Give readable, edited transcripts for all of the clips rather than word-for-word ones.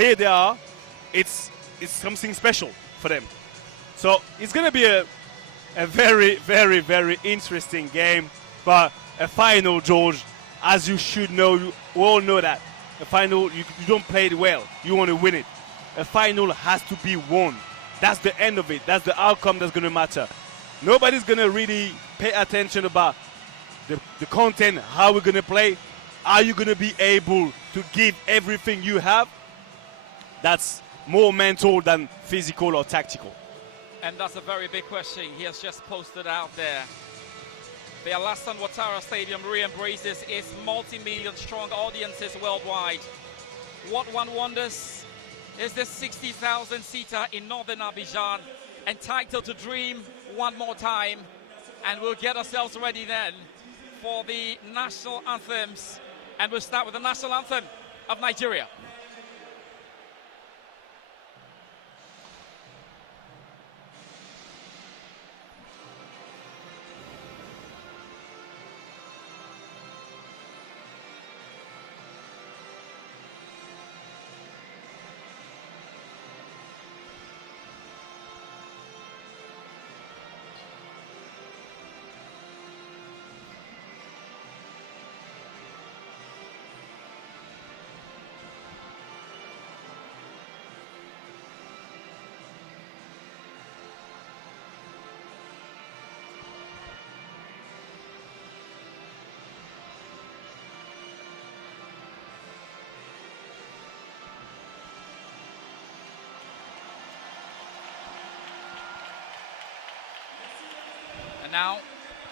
here they are. It's something special for them. So it's going to be a very, very, very interesting game. But a final, George, as you should know, you all know that a final, you don't play it well. You want to win it. A final has to be won. That's the end of it. That's the outcome that's going to matter. Nobody's going to really pay attention about the content, how we're going to play. Are you going to be able to give everything you have? That's more mental than physical or tactical. And that's a very big question he has just posted out there. The Alassane Ouattara Stadium re-embraces its multi-million strong audiences worldwide. What one wonders is this 60,000-seater in northern Abidjan, entitled to dream one more time, and we'll get ourselves ready then for the national anthems, and we'll start with the national anthem of Nigeria. And now,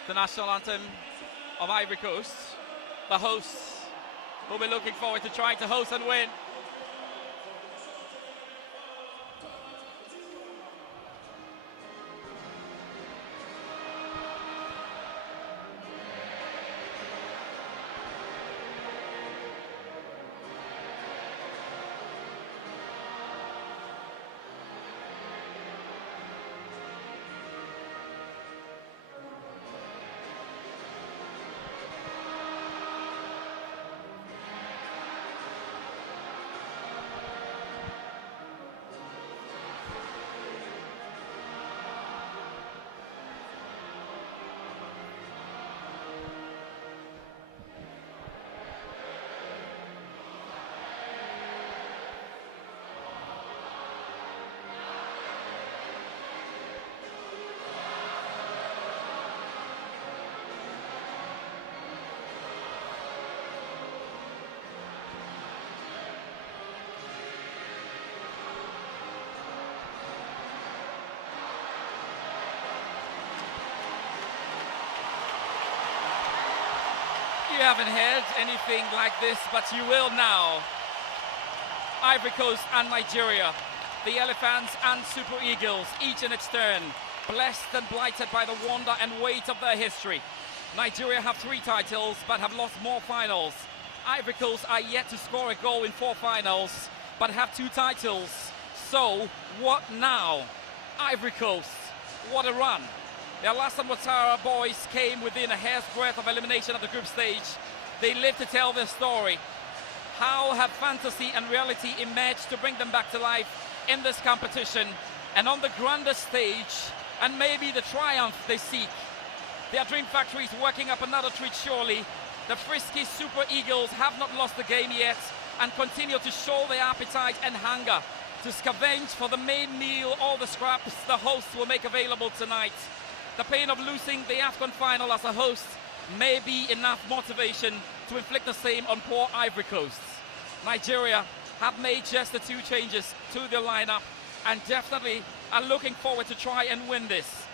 the national anthem of Ivory Coast. The hosts will be looking forward to trying to host and win. You haven't heard anything like this, but you will now. Ivory Coast and Nigeria, the Elephants and Super Eagles, each in its turn, blessed and blighted by the wonder and weight of their history. Nigeria have 3 titles, but have lost more finals. Ivory Coast are yet to score a goal in 4 finals, but have 2 titles. So, what now? Ivory Coast, what a run. The Alassane Ouattara boys came within a hair's breadth of elimination at the group stage. They live to tell their story. How have fantasy and reality emerged to bring them back to life in this competition and on the grandest stage, and maybe the triumph they seek? Their dream factory is working up another treat surely. The frisky Super Eagles have not lost the game yet and continue to show their appetite and hunger to scavenge for the main meal, all the scraps the hosts will make available tonight. The pain of losing the AFCON final as a host may be enough motivation to inflict the same on poor Ivory Coast. Nigeria have made just the 2 changes to their lineup and definitely are looking forward to try and win this.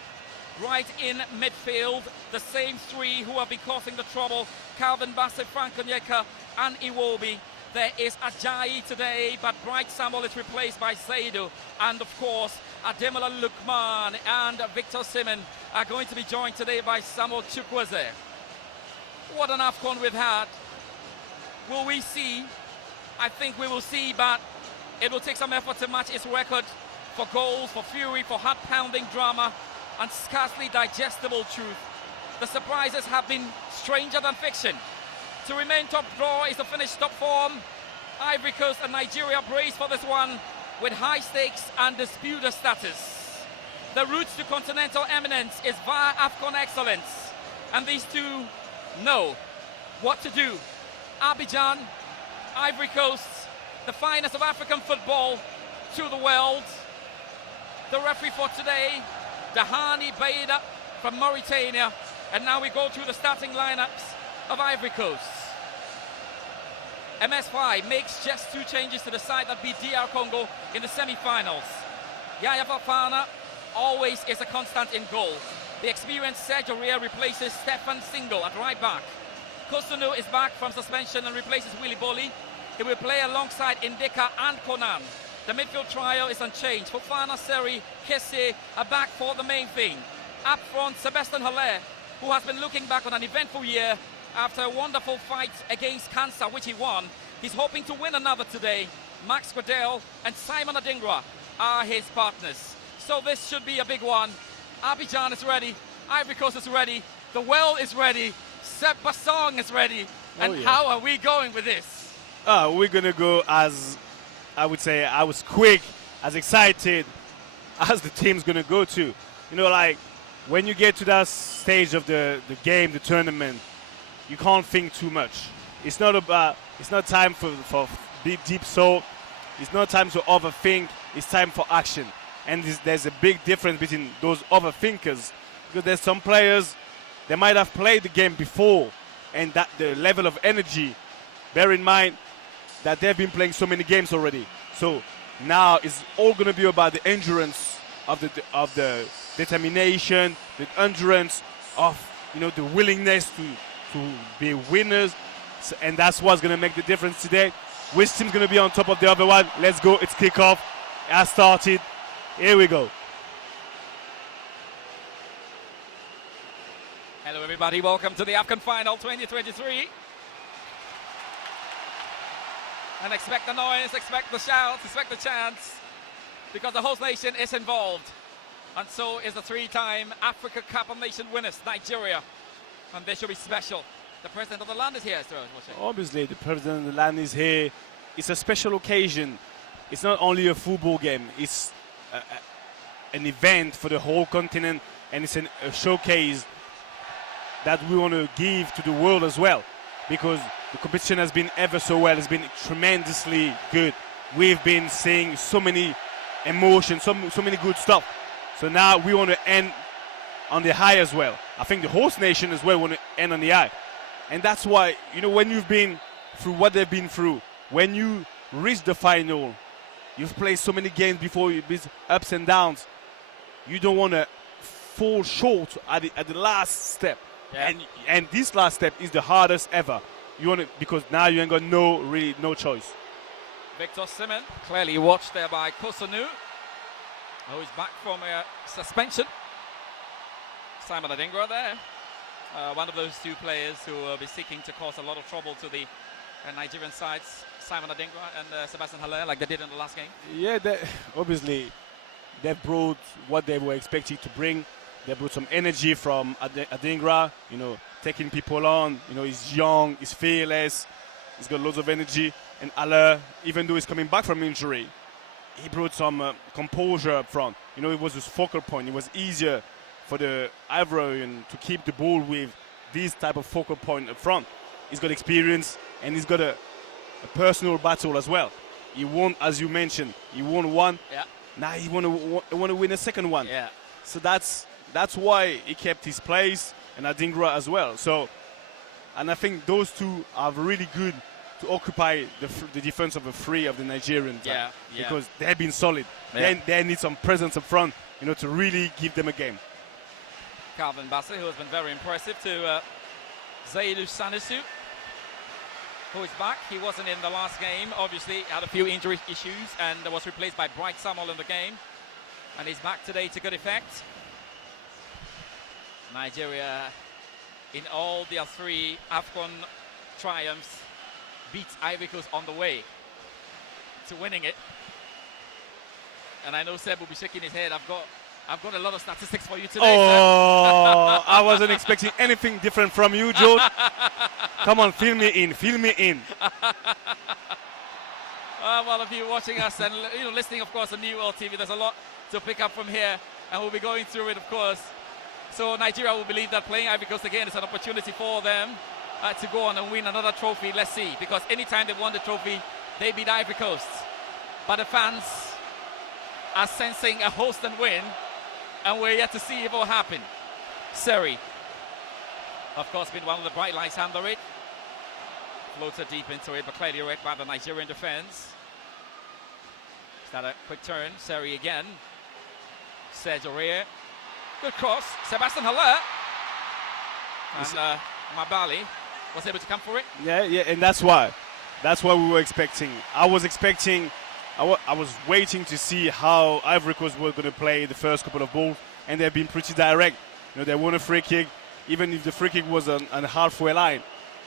Right in midfield, the same 3 who have been causing the trouble, Calvin Bassong, Frank Onyeka and Iwobi. There is Ajayi today, but Bright Samuel is replaced by Seydou. And of course, Ademola Lookman and Victor Simon are going to be joined today by Samuel Chukwueze. What an AFCON we've had. Will we see? I think we will see, but it will take some effort to match its record for goals, for fury, for heart-pounding drama, and scarcely digestible truth. The surprises have been stranger than fiction. To remain top draw is to finish top form. Ivory Coast and Nigeria brace for this one with high stakes and disputer status. The route to continental eminence is via AFCON excellence, and these two know what to do. Abidjan, Ivory Coast, the finest of African football to the world. The referee for today, Dahani Baida from Mauritania. And now we go through the starting lineups of Ivory Coast. MS5 makes just 2 changes to the side that beat DR Congo in the semi-finals. Yaya Fafana always is a constant in goal. The experienced Sergio Ria replaces Stefan Singo at right back. Kosunu is back from suspension and replaces Willy Boli. He will play alongside Indika and Konan. The midfield trio is unchanged. Fofana, Seri, Kesse are back for the main thing. Up front, Sébastien Haller, who has been looking back on an eventful year after a wonderful fight against cancer, which he won. He's hoping to win another today. Max Gradel and Simon Adingra are his partners. So this should be a big one. Abidjan is ready. Ivory Coast is ready. The world is ready. Bassong is ready. And how are we going with this? We're going to go as, I would say, as quick, as excited as the team's going to go to. You know, like, when you get to that stage of the game, the tournament, you can't think too much. It's not time for deep thought. It's not time to overthink. It's time for action. And there's a big difference between those overthinkers, because there's some players, they might have played the game before, and that the level of energy, bear in mind that they've been playing so many games already. So now it's all going to be about the endurance of the determination, the endurance of, you know, the willingness to be winners. So, and that's what's going to make the difference today. Which team's going to be on top of the other one? Let's go. It's kickoff. It has started. Here we go. Hello everybody, welcome to the AFCON Final 2023. And expect the noise, expect the shouts, expect the chants, because the host nation is involved. And so is the 3-time Africa Cup of Nations winners, Nigeria. And they should be special. The president of the land is here, sir. Obviously, the president of the land is here. It's a special occasion. It's not only a football game. It's an event for the whole continent, and it's a showcase that we want to give to the world as well, because the competition has been ever so well. It's been tremendously good. We've been seeing so many emotions, so many good stuff. So now we want to end on the high as well. I think the host nation as well want to end on the high. And that's why, you know, when you've been through what they've been through, when you reach the final, you've played so many games before, you've been ups and downs. You don't want to fall short at the last step. Yeah. And this last step is the hardest ever. You want to, because now you ain't got no choice. Victor Simon, clearly watched there by Kosunu, who is back from a suspension. Simon Adingra there, one of those two players who will be seeking to cause a lot of trouble to the Nigerian sides. Simon Adingra and Sébastien Haller, like they did in the last game. Yeah, obviously they brought what they were expected to bring. They brought some energy from Adingra, you know, taking people on. You know, he's young, he's fearless, he's got loads of energy. And Haller, even though he's coming back from injury, he brought some composure up front. You know, it was his focal point. It was easier for the Ivorian to keep the ball with this type of focal point up front. He's got experience, and he's got a personal battle as well. He won, as you mentioned, he won one. Yeah. Now he want to win a second one. Yeah. So that's why he kept his place, and Adingra as well. So, and I think those two are really good to occupy the defense of the three of the Nigerians. Yeah. Because they've been solid. Yeah. They need some presence up front, you know, to really give them a game. Calvin Bassong, who has been very impressive, to Zaidou Sanisu, who is back. He wasn't in the last game, obviously had a few injury issues, and was replaced by Bright Samuel in the game. And he's back today to good effect. Nigeria, in all their 3 AFCON triumphs, beats Ivory Coast on the way to winning it. And I know Seb will be shaking his head. I've got a lot of statistics for you today. Oh, I wasn't expecting anything different from you, George. Come on, fill me in. Well, if you're watching us and listening, of course, on NewWorld TV, there's a lot to pick up from here, and we'll be going through it, of course. So Nigeria will believe that playing Ivory Coast again is an opportunity for them to go on and win another trophy. Let's see, because anytime they've won the trophy, they beat Ivory Coast. But the fans are sensing a host and win, and we're yet to see if it will happen. Seri, of course, been one of the bright lights under it. Floated deep into it, but clearly read by the Nigerian defense. Is that a quick turn? Seri again. Sergio Rear. Good cross. Sébastien Haller. And Mabali was able to come for it. Yeah, and that's why we were expecting. I was waiting to see how Ivory Coast were going to play the first couple of balls, and they've been pretty direct. They won a free kick, even if the free kick was on the halfway line.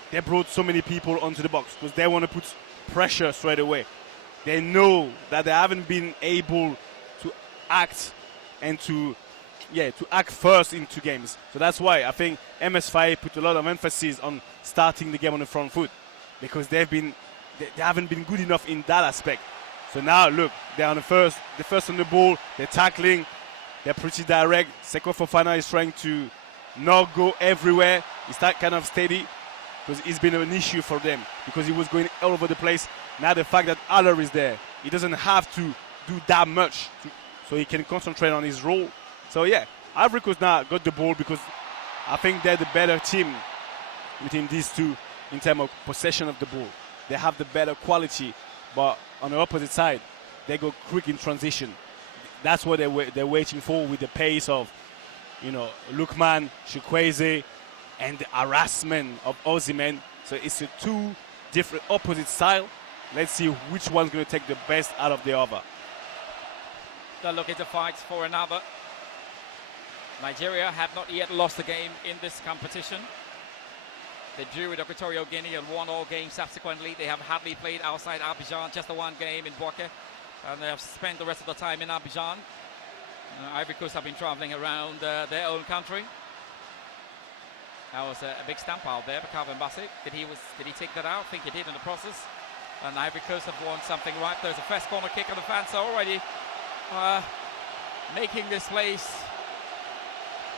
They brought so many people onto the box because they want to put pressure straight away. They know that they haven't been able to act and to act first into games. So that's why I think MS5 put a lot of emphasis on starting the game on the front foot, because they haven't been good enough in that aspect. So now look, they're on the first on the ball, they're tackling, they're pretty direct. Seko Fofana is trying to not go everywhere. He's that kind of steady, because it's been an issue for them because he was going all over the place. Now the fact that Haller is there, he doesn't have to do that much, so he can concentrate on his role. So yeah, Ivory Coast now got the ball because I think they're the better team between these two in terms of possession of the ball. They have the better quality, but on the opposite side, they go quick in transition. That's what they're waiting for with the pace of, Lookman, Chukwueze, and the harassment of Osimhen. So it's a two different opposite style. Let's see which one's going to take the best out of the other. They're looking to fight for another. Nigeria have not yet lost a game in this competition. They drew with Equatorial Guinea and won all games subsequently. They have hardly played outside Abidjan, just the one game in Boaké, and they have spent the rest of the time in Abidjan. Ivory Coast have been traveling around their own country. That was a big stamp out there for Calvin Bassong. Did he take that out? I think he did in the process. And Ivory Coast have won something right. There's a first corner kick, and the fans are already making this place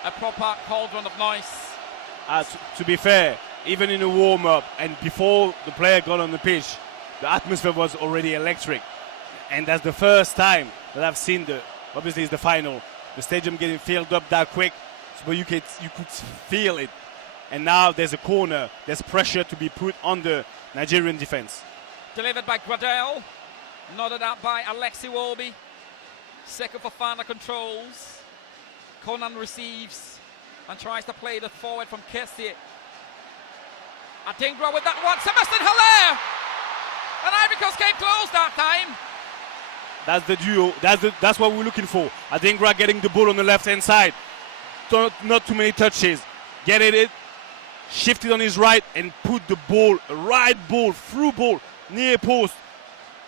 a proper cauldron of noise. To be fair, even in the warm-up and before the player got on the pitch, the atmosphere was already electric. And that's the first time that I've seen obviously it's the final, the stadium getting filled up that quick, but you could feel it. And now there's a corner, there's pressure to be put on the Nigerian defense. Delivered by Gradel, nodded out by Alexi Wolby. Seko Fofana controls. Conan receives and tries to play the forward from Kessie. Adingra with that one. Sébastien Haller! And Ivory Coast came close that time. That's the duo. That's what we're looking for. Adingra getting the ball on the left-hand side. Not too many touches. Get it, shift it on his right, and put the ball, through ball, near post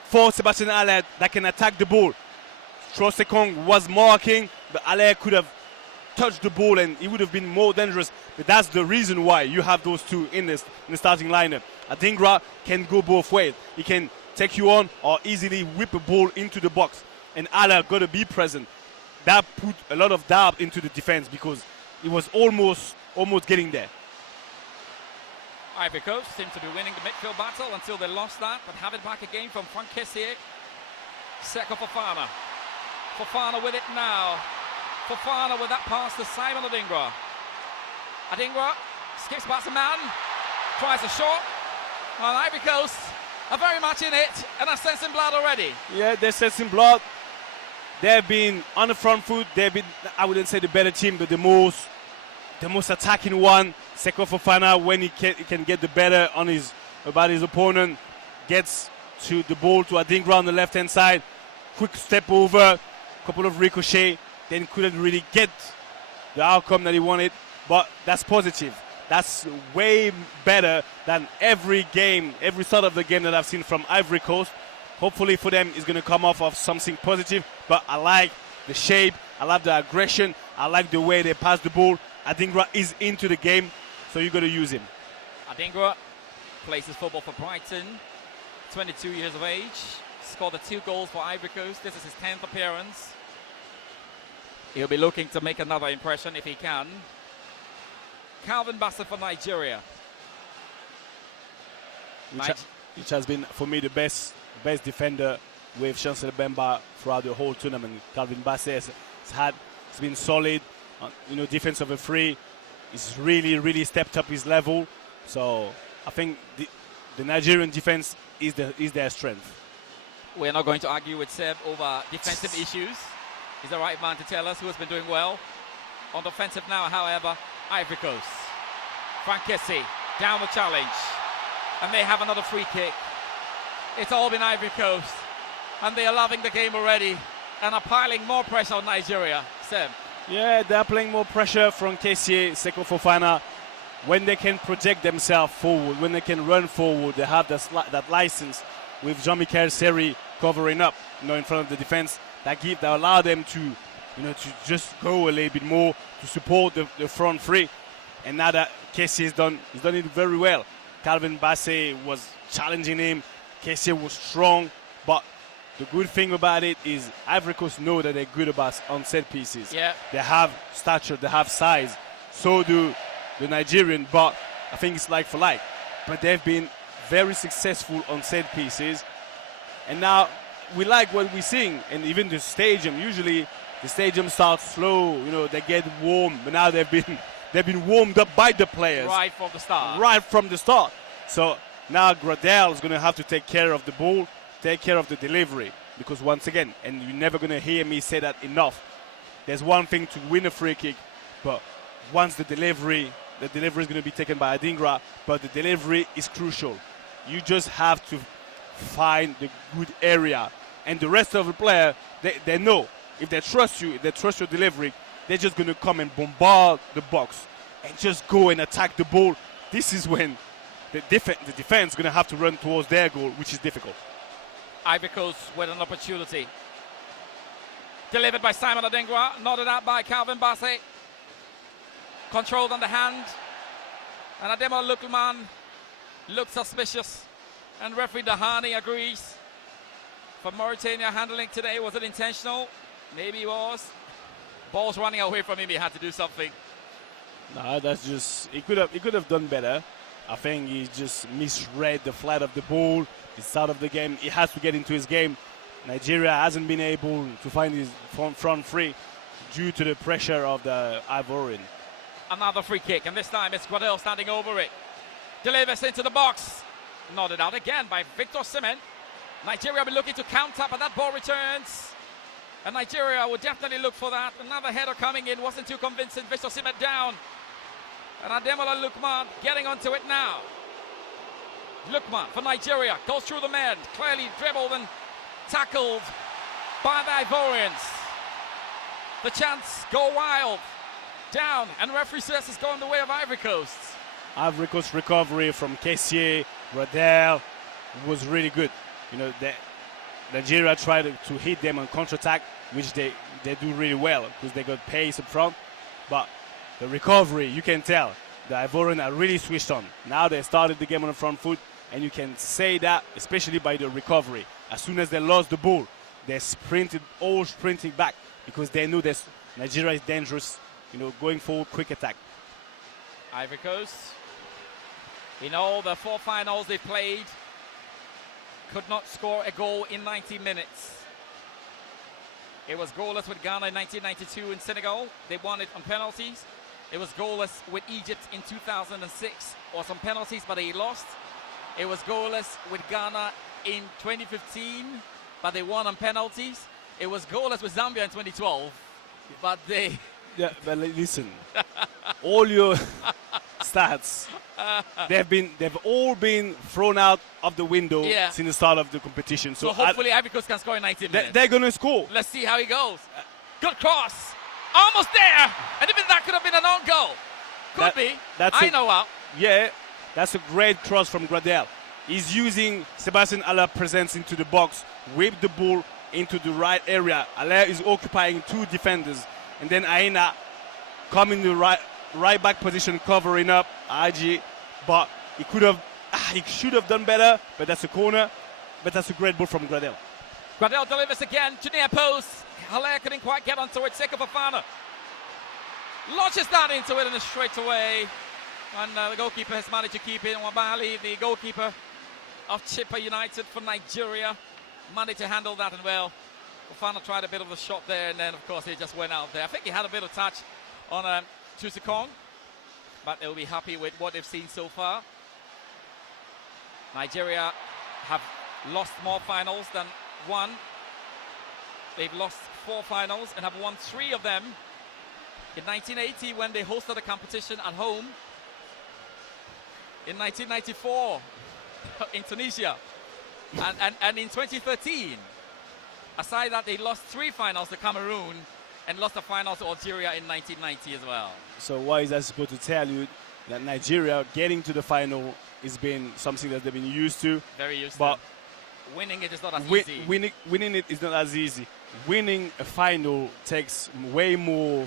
for Sébastien Haller that can attack the ball. Trosekong was marking, but Haller could have touched the ball and he would have been more dangerous. But that's the reason why you have those two in the starting lineup. Adingra can go both ways. He can take you on or easily whip a ball into the box. And Haller got to be present. That put a lot of doubt into the defense because he was almost getting there. Ivory Coast seem to be winning the midfield battle until they lost that, but have it back again from Frank Kessie. Seko Fofana. Fofana with it now. Fofana with that pass to Simon Adingra. Adingra skips past a man, tries a shot. Well, Ivory Coast are very much in it and are sensing blood already. Yeah, they're sensing blood. They've been on the front foot. They've been, I wouldn't say the better team, but the most attacking one. Seko Fofana, when he can get the better about his opponent, gets to the ball to Adingra on the left-hand side. Quick step over, couple of ricochet, then couldn't really get the outcome that he wanted. But that's positive. That's way better than every start of the game that I've seen from Ivory Coast. Hopefully for them, it's going to come off of something positive. But I like the shape. I like the aggression. I like the way they pass the ball. Adingra is into the game, so you got to use him. Adingra plays his football for Brighton, 22 years of age. scored the 2 goals for Ivory Coast. This is his 10th appearance. He'll be looking to make another impression if he can. Calvin Bassong for Nigeria. Which has been, for me, the best defender with Chancellor Bemba throughout the whole tournament. Calvin Bassong has been solid, defense of a free. He's really stepped up his level. So I think the Nigerian defense is their strength. We're not going to argue with Seb over defensive issues. He's the right man to tell us who has been doing well. On offensive now, however, Ivory Coast. Frank Kessie down the challenge. And they have another free kick. It's all been Ivory Coast. And they are loving the game already and are piling more pressure on Nigeria. Seb. Yeah, they're applying more pressure from Kessie, Seko Fofana. When they can project themselves forward, when they can run forward, they have that license with Jean-Michel Seri covering up, in front of the defense. That allow them to just go a little bit more to support the front three. And now that Kessie has done it very well. Calvin Bassong was challenging him. Kessie was strong, but the good thing about it is Ivory Coast know that they're good on set pieces. Yeah. They have stature, they have size. So do the Nigerian, but I think it's like for like. But they've been very successful on set pieces. And now we like what we're seeing. And even the stadium, usually the stadium starts slow, they get warm. But now they've been warmed up by the players. Right from the start. Right from the start. So now Gradel is going to have to take care of the ball, take care of the delivery. Because once again, and you're never going to hear me say that enough, there's one thing to win a free kick, but once the delivery is going to be taken by Adingra, but the delivery is crucial. You just have to find the good area. And the rest of the player, they know. If they trust you, if they trust your delivery, they're just going to come and bombard the box and just go and attack the ball. This is when the defense is going to have to run towards their goal, which is difficult. Ivory Coast with an opportunity. Delivered by Simon Adingra, nodded out by Calvin Bassong. Controlled on the hand. And Ademo Lukman looked suspicious. And referee Dahani agrees. For Mauritania handling today, was it intentional? Maybe it was. Ball's running away from him, he had to do something. No, that's just, he could have done better. I think he just misread the flight of the ball. It's out of the game. He has to get into his game. Nigeria hasn't been able to find his front free due to the pressure of the Ivorian. Another free kick, and this time it's Gradel standing over it. Delivers into the box. Nodded out again by Victor Osimhen. Nigeria will be looking to counter, but that ball returns. And Nigeria would definitely look for that. Another header coming in, wasn't too convincing. Victor Osimhen down. And Ademola Lookman getting onto it now. Lookman for Nigeria goes through the men, clearly dribbled and tackled by the Ivorians. The chance go wild. Down, and referee says it's going the way of Ivory Coast. Ivory Coast recovery from Kessie, Gradel was really good. Nigeria tried to hit them on counter-attack, which they do really well because they got pace up front. But the recovery, you can tell, the Ivorians are really switched on. Now they started the game on the front foot, and you can say that, especially by the recovery. As soon as they lost the ball, they all sprinting back because they knew that Nigeria is dangerous, going forward, quick attack. Ivory Coast, in all the 4 finals they played, could not score a goal in 90 minutes. It was goalless with Ghana in 1992 in Senegal. They won it on penalties. It was goalless with Egypt in 2006, or some penalties, but they lost. It was goalless with Ghana in 2015, but they won on penalties. It was goalless with Zambia in 2012, but they... Yeah, but listen, all your stats, they've all been thrown out of the window since the start of the competition. So hopefully Ivory Coast can score in 90 minutes. They're going to score. Let's see how he goes. Good cross. Almost there. And even that could have been an own goal. Could be. I know how. Yeah, that's a great cross from Gradel. He's using Sébastien Allaire presence into the box, whip the ball into the right area. Allaire is occupying 2 defenders. And then Aina come in the right back position, covering up IG. But he should have done better. But that's a corner. But that's a great ball from Gradel. Gradel delivers again to near post. Haller couldn't quite get onto it. Seko Fofana launches that into it and straight away. And the goalkeeper has managed to keep it. Wabali, the goalkeeper of Chippa United for Nigeria, managed to handle that and well. Fofana tried a bit of a shot there, and then of course he just went out there. I think he had a bit of touch on Chusikong, but they'll be happy with what they've seen so far. Nigeria have lost more finals than one. They've lost 4 finals and have won 3 of them. In 1980, when they hosted a competition at home. In 1994, in Tunisia. And in 2013, aside that, they lost 3 finals to Cameroon and lost the final to Algeria in 1990 as well. So why is that supposed to tell you that Nigeria getting to the final has been something that they've been used to? Very used but to. Winning it is not as easy. Winning it is not as easy. Winning a final takes way more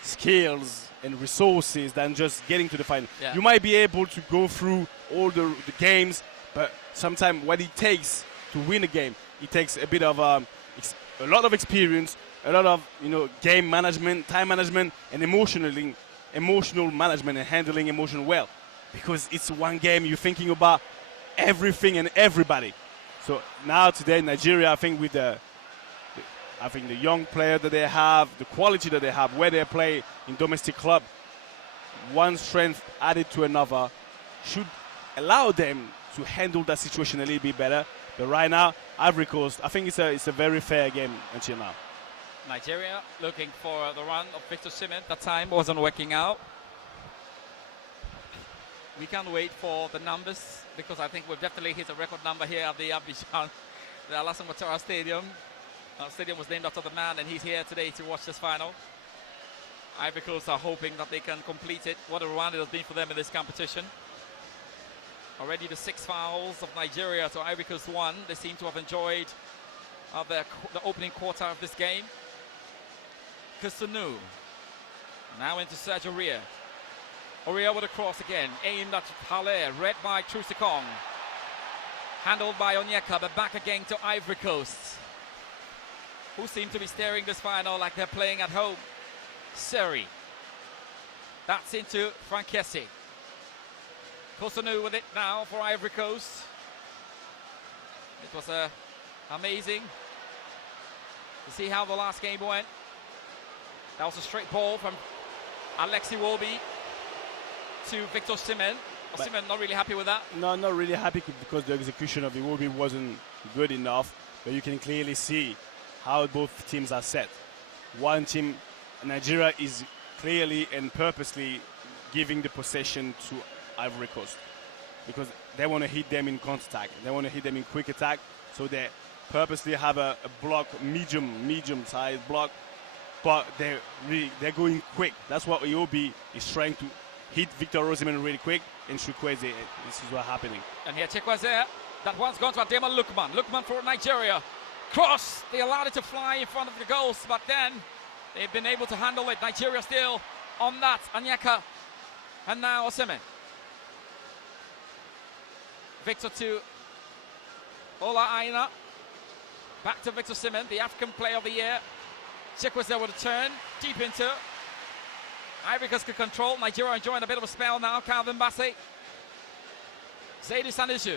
skills and resources than just getting to the final. Yeah. You might be able to go through all the games, but sometimes what it takes to win a game, it takes a bit of a lot of experience, a lot of game management, time management, and emotional management and handling emotion well, because it's one game. You're thinking about everything and everybody. So now today, Nigeria, I think with the young player that they have, the quality that they have, where they play in domestic club, one strength added to another should allow them to handle that situation a little bit better. But right now, Ivory Coast, I think it's a very fair game until now. Nigeria looking for the run of Victor Osimhen. That time wasn't working out. We can't wait for the numbers, because I think we've definitely hit a record number here at the Abidjan, the Alassane Ouattara Stadium. Stadium was named after the man, and he's here today to watch this final. Ivory Coast are hoping that they can complete it. What a run it has been for them in this competition. Already the 6 fouls of Nigeria to Ivory Coast 1. They seem to have enjoyed the opening quarter of this game. Kusunu now into Sergio Ria. Oria with a cross again, aimed at Haller, read by Chusikong. Handled by Onyeka, but back again to Ivory Coast, who seem to be steering this final like they're playing at home. Seri. That's into Frankesi. Kusunu with it now for Ivory Coast. It was amazing to see how the last game went. That was a straight ball from Alexi Wolby to Victor Osimhen. Osimhen not really happy with that. No, not really happy, because the execution of the Wolby wasn't good enough. But you can clearly see how both teams are set. One team, Nigeria, is clearly and purposely giving the possession to Ivory Coast, because they want to hit them in counter-attack. They want to hit them in quick attack, so they purposely have a block, medium-sized block, but they're going quick. That's what Iwobi is trying to hit Victor Osimhen really quick, and Chukwueze, this is what's happening. And here Chukwueze, that one's gone to Adema Lukman. Lukman for Nigeria. Cross, they allowed it to fly in front of the goals, but then they've been able to handle it. Nigeria still on that. Onyeka, and now Osimhen. Victor to Ola Aina. Back to Victor Osimhen, the African Player of the Year. Chukwueze with a turn, deep into. Ivory Coast could control. Nigeria enjoying a bit of a spell now. Calvin Bassey. Zaidi Saniju.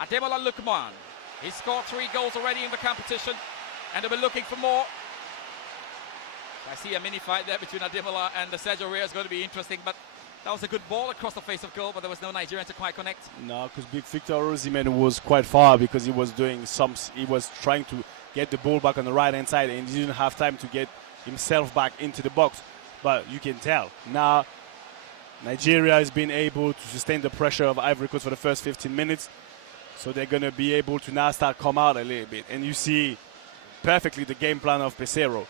Ademola Lukman. He scored 3 goals already in the competition, and they'll be looking for more. I see a mini fight there between Ademola and Sergio Ria. Is going to be interesting, but that was a good ball across the face of goal, but there was no Nigerian to quite connect. No, because Big Victor Osimhen was quite far, because he was trying to get the ball back on the right-hand side, and he didn't have time to get himself back into the box. But you can tell now Nigeria has been able to sustain the pressure of Ivory Coast for the first 15 minutes. So they're going to be able to now start come out a little bit. And you see perfectly the game plan of Pesero.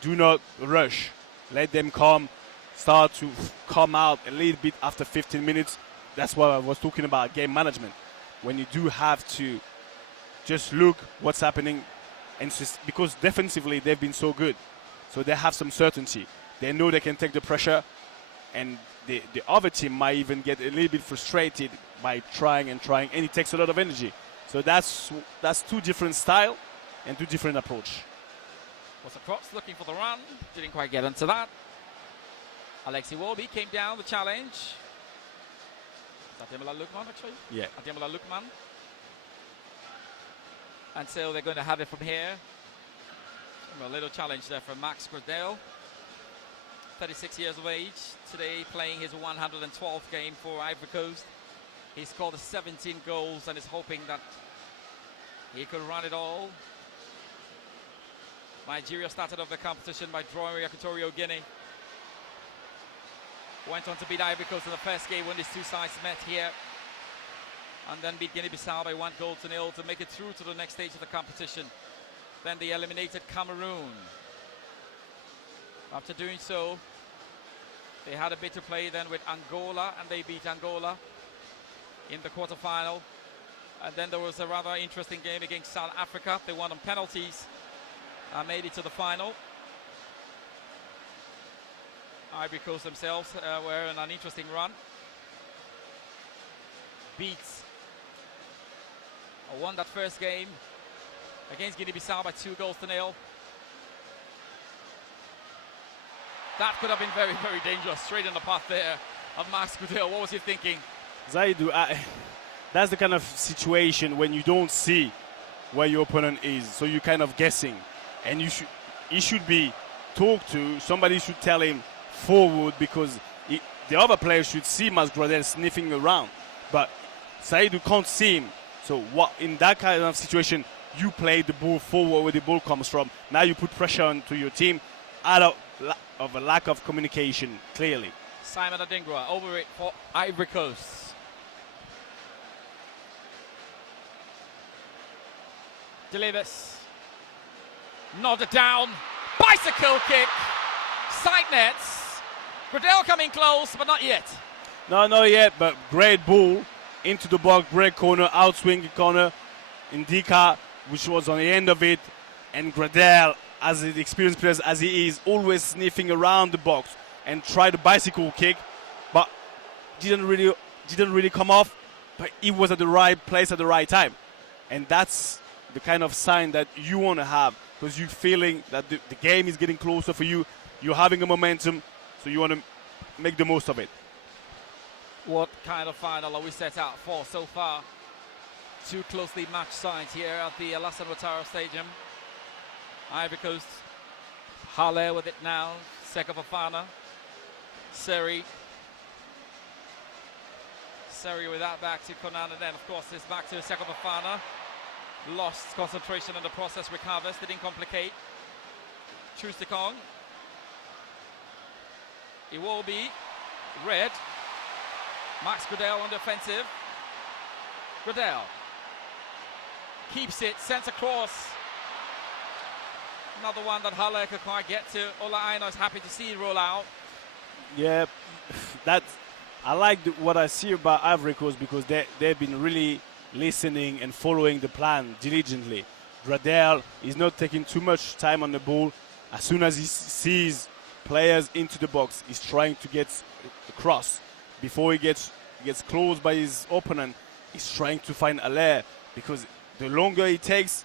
Do not rush. Let them start to come out a little bit after 15 minutes. That's what I was talking about, game management. When you do have to just look what's happening, and because defensively they've been so good. So they have some certainty. They know they can take the pressure, and the other team might even get a little bit frustrated by trying, and it takes a lot of energy. So that's two different style and two different approach. Was across looking for the run, didn't quite get into that. Alexi Wolby came down the challenge. Is that Ademola Lookman actually? Yeah. Ademola Lookman. And so they're going to have it from here. A little challenge there from Max Gradel. 36 years of age, today playing his 112th game for Ivory Coast. He scored 17 goals and is hoping that he could run it all. Nigeria started off the competition by drawing Equatorial Guinea. Went on to beat Ivory Coast in the first game when these two sides met here. And then beat Guinea-Bissau by 1-0 to make it through to the next stage of the competition. Then they eliminated Cameroon. After doing so, they had a bit to play then with Angola, and they beat Angola in the quarterfinal. And then there was a rather interesting game against South Africa. They won on penalties and made it to the final. Ivory Coast themselves were in an interesting run. Won that first game against Guinea-Bissau by 2-0. That could have been very, very dangerous. Straight in the path there of Max Gradel. What was he thinking? Zaidu, that's the kind of situation when you don't see where your opponent is, so you're kind of guessing. And he should be talked to. Somebody should tell him forward, because the other player should see Max Gradel sniffing around. But Zaidu can't see him. So what in that kind of situation, you play the ball forward where the ball comes from. Now you put pressure onto your team out of a lack of communication, clearly. Simon Adingra over it for Ivory Coast. Delivers. Nodded down. Bicycle kick. Side nets. Gradel coming close, but not yet. No, not yet, but great ball into the box, great corner, outswing corner. Indika, which was on the end of it, and Gradel, as the experienced player as he is, always sniffing around the box and tried a bicycle kick, but didn't really come off. But he was at the right place at the right time, and that's the kind of sign that you want to have, because you're feeling that the game is getting closer for you. You're having a momentum, so you want to make the most of it. What kind of final are we set out for so far? Two closely matched sides here at the Alassane Ouattara Stadium. Ivory Coast, Halle with it now. Seko Fofana, Seri with that back to Conan, and then of course it's back to Seko Fofana. Lost concentration in the process, recovers, didn't complicate. Chustikong. It will be red. Max Gradel on the offensive. Gradel keeps it, sends across. Another one that Halle could quite get to. Ola Aina is happy to see it roll out. Yeah, I like what I see about Ivory Coast, because they've been really listening and following the plan diligently. Gradel is not taking too much time on the ball. As soon as he sees players into the box, he's trying to get across. Before he gets close by his opponent, he's trying to find Halle, because the longer it takes,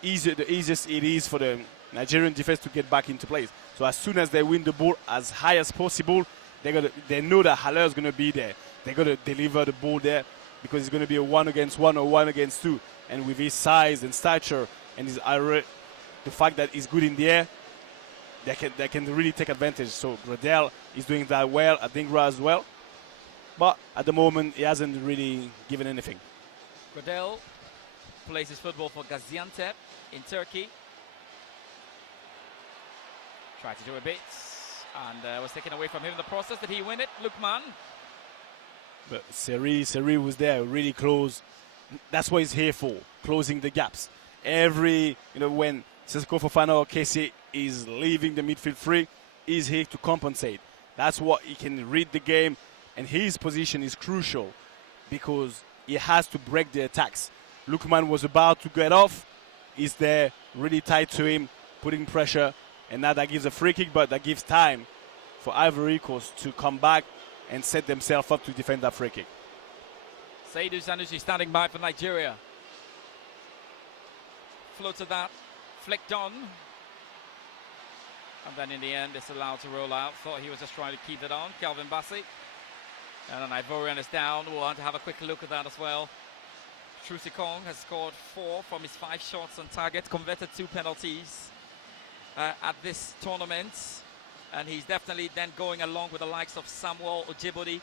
the easiest it is for the Nigerian defense to get back into place. So as soon as they win the ball as high as possible, they know that Halle is going to be there. They're going to deliver the ball there, because it's going to be a 1-against-1 or 1-against-2. And with his size and stature and the fact that he's good in the air, they can really take advantage. So Gradel is doing that well, Adingra as well. But at the moment, he hasn't really given anything. Gradel plays his football for Gaziantep in Turkey. Tried to do a bit and was taken away from him in the process. Did he win it? Lookman. But Seri was there, really close. That's what he's here for, closing the gaps. When Seko Fofana or Kessie is leaving the midfield free, he's here to compensate. That's what he can read the game. And his position is crucial, because he has to break the attacks. Lookman was about to get off. He's there, really tight to him, putting pressure. And now that gives a free kick, but that gives time for Ivory Coast to come back and set themselves up to defend that free kick. Seydou Sanusi standing by for Nigeria. floated that, flicked on. And then in the end, it's allowed to roll out. Thought he was just trying to keep it on. Calvin Bassong. And an Ivorian is down. We'll want to have a quick look at that as well. Trusikong has scored 4 from his 5 shots on target, converted 2 penalties at this tournament. And he's definitely then going along with the likes of Samuel Ojibodi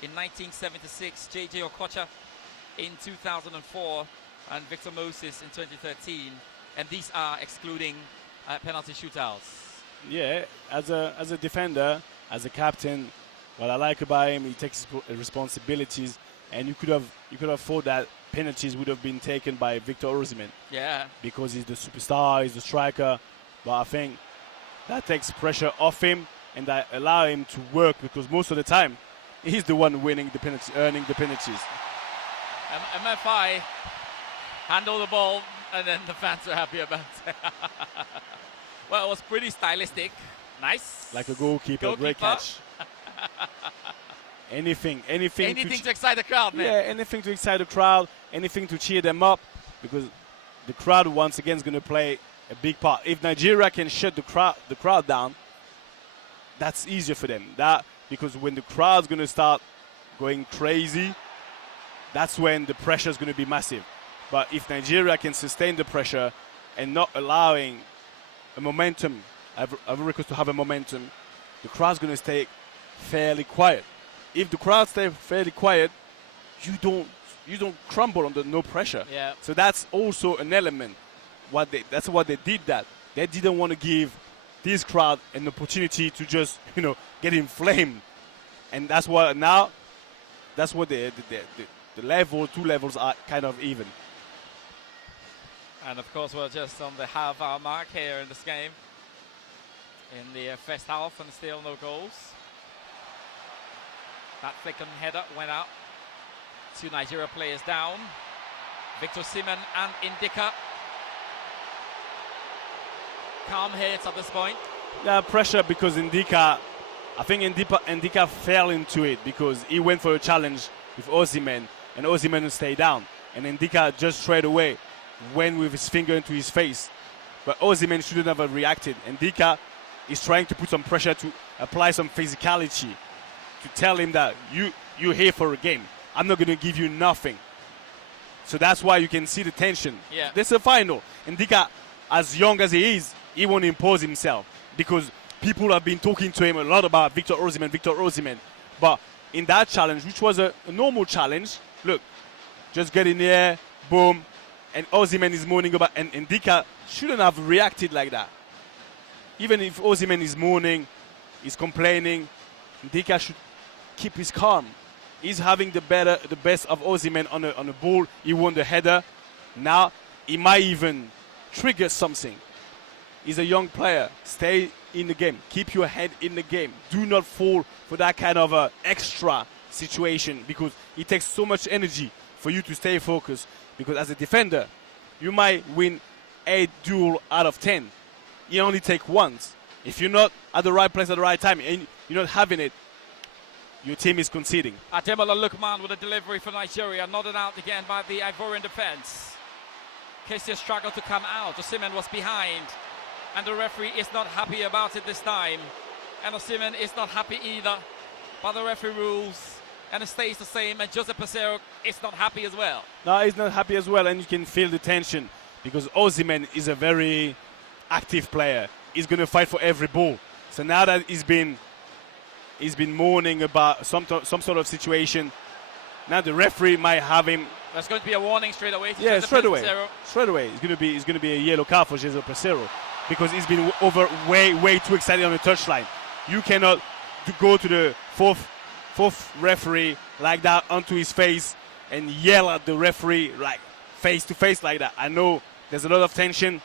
in 1976, JJ Okocha in 2004, and Victor Moses in 2013. And these are excluding penalty shootouts. Yeah, as a defender, as a captain, what I like about him, he takes his responsibilities, and you could have thought that penalties would have been taken by Victor Osimhen. Yeah. Because he's the superstar, he's the striker, but I think that takes pressure off him and that allow him to work, because most of the time he's the one winning the penalty, earning the penalties. MFI handle the ball, and then the fans are happy about it. Well, it was pretty stylistic. Nice. Like a goalkeeper. Great catch. anything to excite the crowd, man. Yeah, anything to excite the crowd, anything to cheer them up, because the crowd once again is going to play a big part. If Nigeria can shut the crowd down, that's easier for them. Because when the crowd's going to start going crazy, that's when the pressure is going to be massive. But if Nigeria can sustain the pressure and not allowing a momentum, Ivory Coast to have a momentum, the crowd's going to stay fairly quiet. If the crowd stays fairly quiet, you don't crumble under no pressure. Yeah. So that's also an element. That's what they did. That they didn't want to give this crowd an opportunity to just get inflamed, and that's what now. That's what the two levels are kind of even. And of course, we're just on the half-hour mark here in this game. In the first half, and still no goals. That flick and header went out. 2 Nigeria players down. Victor Osimhen and Indika. Calm heads at this point. Yeah, pressure, because I think Indika fell into it because he went for a challenge with Osimhen, and Osimhen stayed down. And Indika just straight away went with his finger into his face. But Osimhen shouldn't have reacted. Indika is trying to put some pressure, to apply some physicality, to tell him that you're here for a game. I'm not going to give you nothing. So that's why you can see the tension. Yeah. This is a final. Indika, as young as he is, he won't impose himself, because people have been talking to him a lot about Victor Osimhen. But in that challenge, which was a normal challenge, look, just get in there, boom, and Osimhen is moaning about, and Indika shouldn't have reacted like that. Even if Osimhen is moaning, he's complaining, Indika should keep his calm. He's having the best of Osimhen on a ball. He won the header. Now he might even trigger something. He's a young player. Stay in the game. Keep your head in the game. Do not fall for that kind of extra situation, because it takes so much energy for you to stay focused. Because as a defender, you might win 8 duels out of 10. You only take once. If you're not at the right place at the right time and you're not having it, your team is conceding. Ademola Lookman with a delivery for Nigeria, nodded out again by the Ivorian defense. Kessie struggled to come out. Osimhen was behind, and the referee is not happy about it this time. And Osimhen is not happy either. But the referee rules, and it stays the same. And Joseph Pesero is not happy as well. No, he's not happy as well, and you can feel the tension, because Osimhen is a very active player. He's going to fight for every ball. So now that he's been mourning about some sort of situation, now the referee might have him. There's going to be a warning straight away. Straight away. It's going to be a yellow card for Joseph Pesero, because he's been way too excited on the touchline. You cannot go to the fourth referee like that onto his face and yell at the referee like face to face like that. I know there's a lot of tension,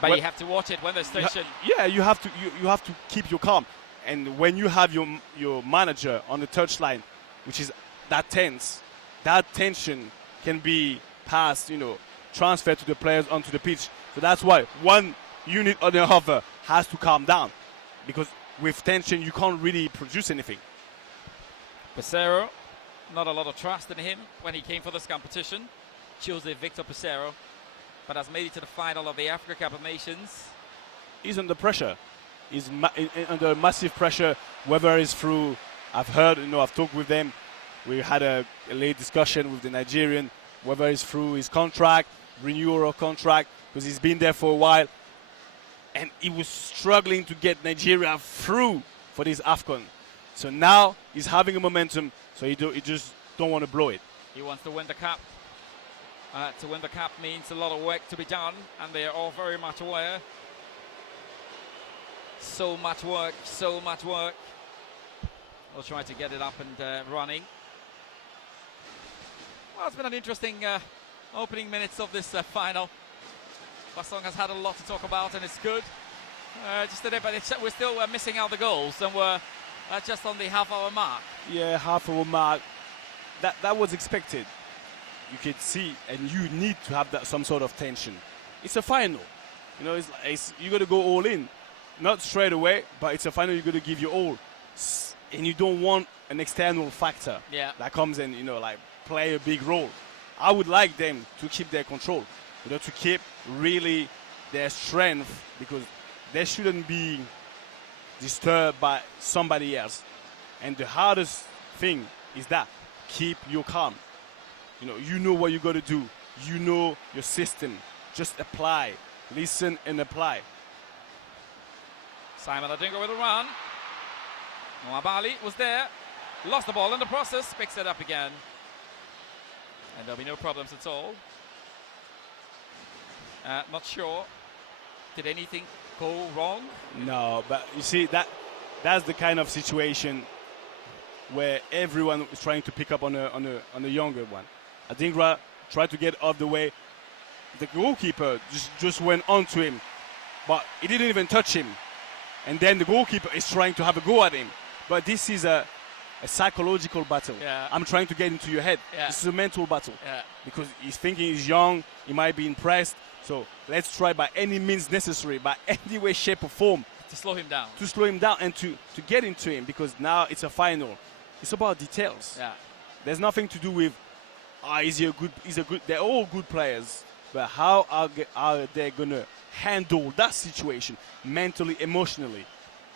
but you have to watch it when there's tension. You have to keep your calm. And when you have your manager on the touchline, which is that tense, that tension can be passed, transferred to the players onto the pitch. So that's why one unit or the other has to calm down, because with tension you can't really produce anything. Pesero, not a lot of trust in him when he came for this competition. Jose Victor Pesero. but has made it to the final of the Africa Cup of Nations. He's under pressure. He's under massive pressure, whether it's through, I've heard, I've talked with them. We had a late discussion with the Nigerian, whether it's through his contract, renewal of contract, because he's been there for a while. And he was struggling to get Nigeria through for this AFCON. So now he's having a momentum, so he just don't want to blow it. He wants to win the cup. To win the cup means a lot of work to be done, and they are all very much aware. So much work, so much work. We'll try to get it up and running. Well, it's been an interesting opening minutes of this final. Bassong has had a lot to talk about, and it's good. Just today, but we're still missing out the goals, and we're just on the half-hour mark. Yeah, half-hour mark. That was expected. You could see, and you need to have that some sort of tension. It's a final. You got to go all in. Not straight away, but it's a final. You got to give your all, and you don't want an external factor that comes and play a big role. I would like them to keep their control, to keep really their strength, because they shouldn't be disturbed by somebody else. And the hardest thing is that keep your calm. You know what you got to do. You know your system. Just apply, listen, and apply. Simon Adingra with a run. Mwabali was there, lost the ball in the process, picks it up again. And there'll be no problems at all. Not sure. Did anything go wrong? No, but you see, that's the kind of situation where everyone is trying to pick up on a younger one. Adingra tried to get off the way. The goalkeeper just went onto him, but he didn't even touch him. And then the goalkeeper is trying to have a go at him. But this is a psychological battle. Yeah. I'm trying to get into your head. Yeah. This is a mental battle. Yeah. Because he's thinking he's young, he might be impressed. So let's try by any means necessary, by any way, shape or form. To slow him down. To slow him down and to get into him, because now it's a final. It's about details. Yeah. There's nothing to do with, he's a good, they're all good players. But how are they going to handle that situation mentally, emotionally?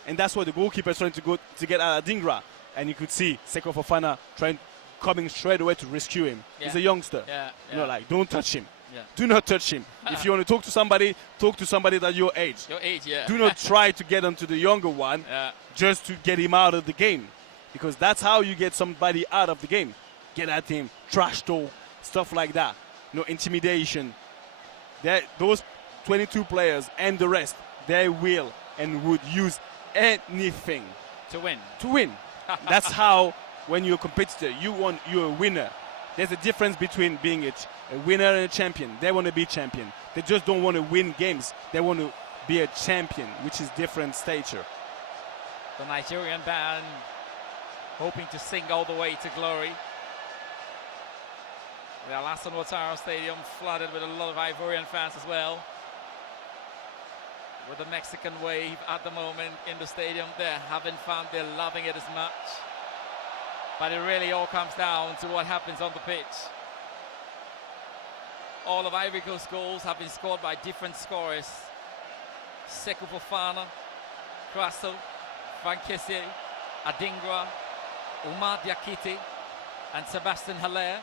And that's what the goalkeeper is trying to get at Adingra. And you could see Seko Fofana coming straight away to rescue him. Yeah. He's a youngster. Yeah. Don't touch him. Yeah. Do not touch him. If you want to talk to somebody that's your age. Your age, yeah. Do not try to get onto the younger one just to get him out of the game. Because that's how you get somebody out of the game. Get at him, trash talk, stuff like that. Intimidation. Those 22 players and the rest, they will and would use anything to win. That's how, when you're a competitor, you're a winner. There's a difference between being a winner and a champion. They want to be champion. They just don't want to win games. They want to be a champion, which is different stature. The Nigerian band hoping to sing all the way to glory. The Alassane Ouattara Stadium flooded with a lot of Ivorian fans as well. With the Mexican wave at the moment in the stadium, they're loving it as much. But it really all comes down to what happens on the pitch. All of Ivory Coast goals have been scored by different scorers. Seko Fofana, Krasso, Van Kessié, Adingra, Umar Diakite, and Sébastien Haller.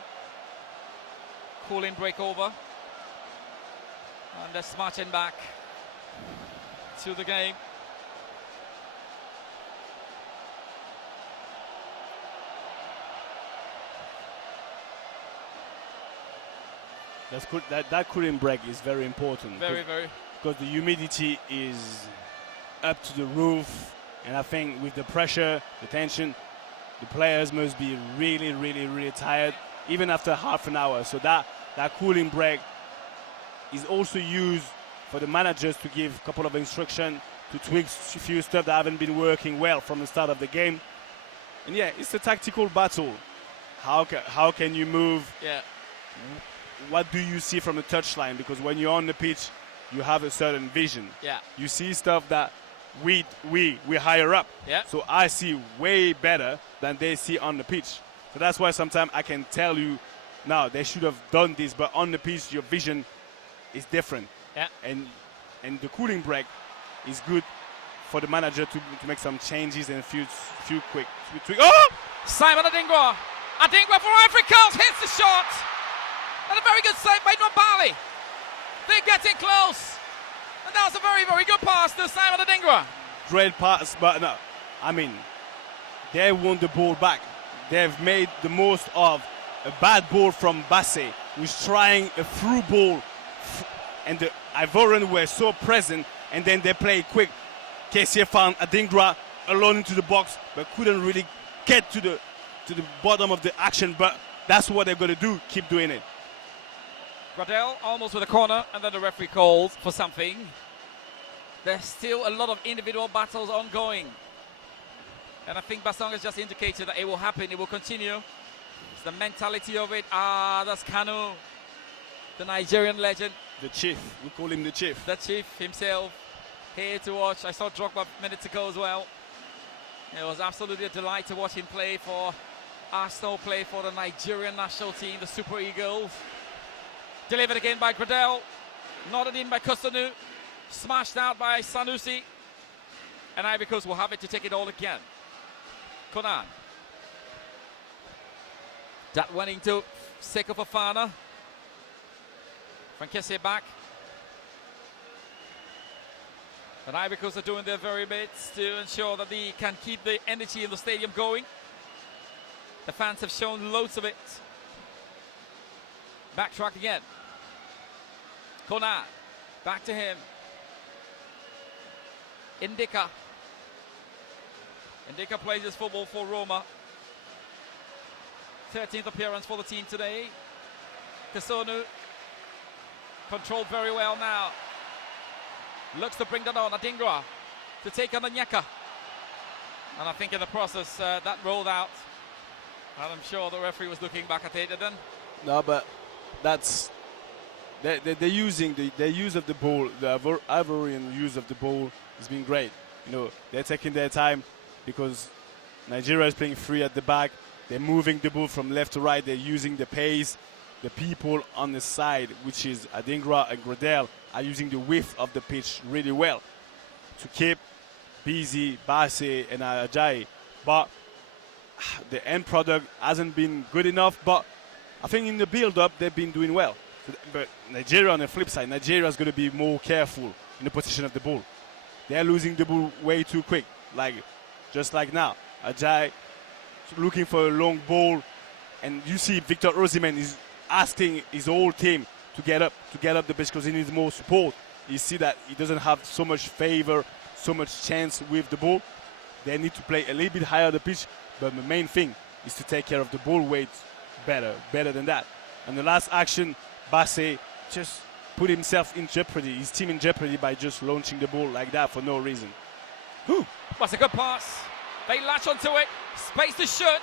Cooling break over. And they're marching back to the game. That's good. That cooling break is very important. Very. Because the humidity is up to the roof, and I think with the pressure, the tension, the players must be really, really, really tired, even after half an hour. So that cooling break is also used for the managers to give a couple of instructions, to tweak a few stuff that haven't been working well from the start of the game. And yeah, it's a tactical battle. How can you move? Yeah. What do you see from the touchline? Because when you're on the pitch, you have a certain vision. Yeah. You see stuff that we're higher up. Yeah. So I see way better than they see on the pitch. So that's why sometimes I can tell you, now they should have done this, but on the pitch your vision is different. Yeah. And the cooling break is good for the manager to make some changes and a few quick. Oh! Simon Adingra. Adingra for Ivory Coast hits the shot. And a very good save by Nwabali. They're getting close. And that was a very, very good pass to Simon Adingra. Great pass, but no, I mean, they won the ball back. They've made the most of a bad ball from Bassong, who's trying a through ball, and the Ivorians were so present, and then they play quick. KCA found Adingra alone into the box, but couldn't really get to the bottom of the action, but that's what they're going to do, keep doing it. Gradel almost with a corner, and then the referee calls for something. There's still a lot of individual battles ongoing. And I think Bassong has just indicated that it will happen, it will continue. It's the mentality of it. That's Kanu, the Nigerian legend. The chief, we call him the chief. The chief himself, here to watch. I saw Drogba minutes ago as well. It was absolutely a delight to watch him play for Arsenal, play for the Nigerian national team, the Super Eagles. Delivered again by Gradel, nodded in by Kusunu, smashed out by Sanusi. And Ivory Coast will have it to take it all again. Conan. That went into Seko Fofana. Frankese back. And Ivory Coast are doing their very best to ensure that they can keep the energy in the stadium going. The fans have shown loads of it. Backtrack again. Conan. Back to him. Indika. Indika plays his football for Roma. 13th appearance for the team today. Kasonu controlled very well now. Looks to bring that on. Adingra to take on Onyeka. And I think in the process that rolled out. And I'm sure the referee was looking back at it. Then. No, but that's they're using their use of the ball. The Ivorian use of the ball has been great. You know, they're taking their time because Nigeria is playing free at the back. They're moving the ball from left to right. They're using the pace. The people on the side, which is Adingra and Gradel, are using the width of the pitch really well to keep busy Bassong and Ajayi. But the end product hasn't been good enough. But I think in the build-up, they've been doing well. But Nigeria, on the flip side, Nigeria is going to be more careful in the position of the ball. They're losing the ball way too quick, just like now. Ajayi looking for a long ball, and you see Victor Osimhen is asking his whole team to get up the pitch because he needs more support. You see that he doesn't have so much favor, so much chance with the ball. They need to play a little bit higher the pitch, but the main thing is to take care of the ball weight better than that. And the last action, Bassong just put himself in jeopardy, his team in jeopardy by just launching the ball like that for no reason. That's a good pass. They latch onto it, space to shoot.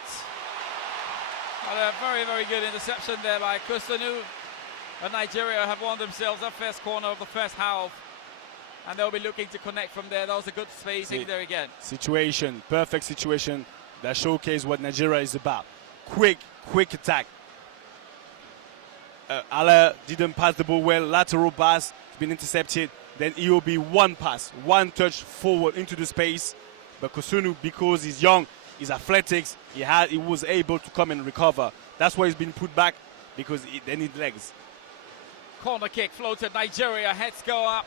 And a very, very good interception there by Kusunu. And Nigeria have won themselves that first corner of the first half. And they'll be looking to connect from there. That was a good spacing there again. Situation, perfect situation that showcased what Nigeria is about. Quick attack. Allah didn't pass the ball well. Lateral pass has been intercepted. Then EOB one pass, one touch forward into the space. But Kusunu, because he's young, his athletics, he was able to come and recover. That's why he's been put back, because they need legs. Corner kick floated. Nigeria heads go up.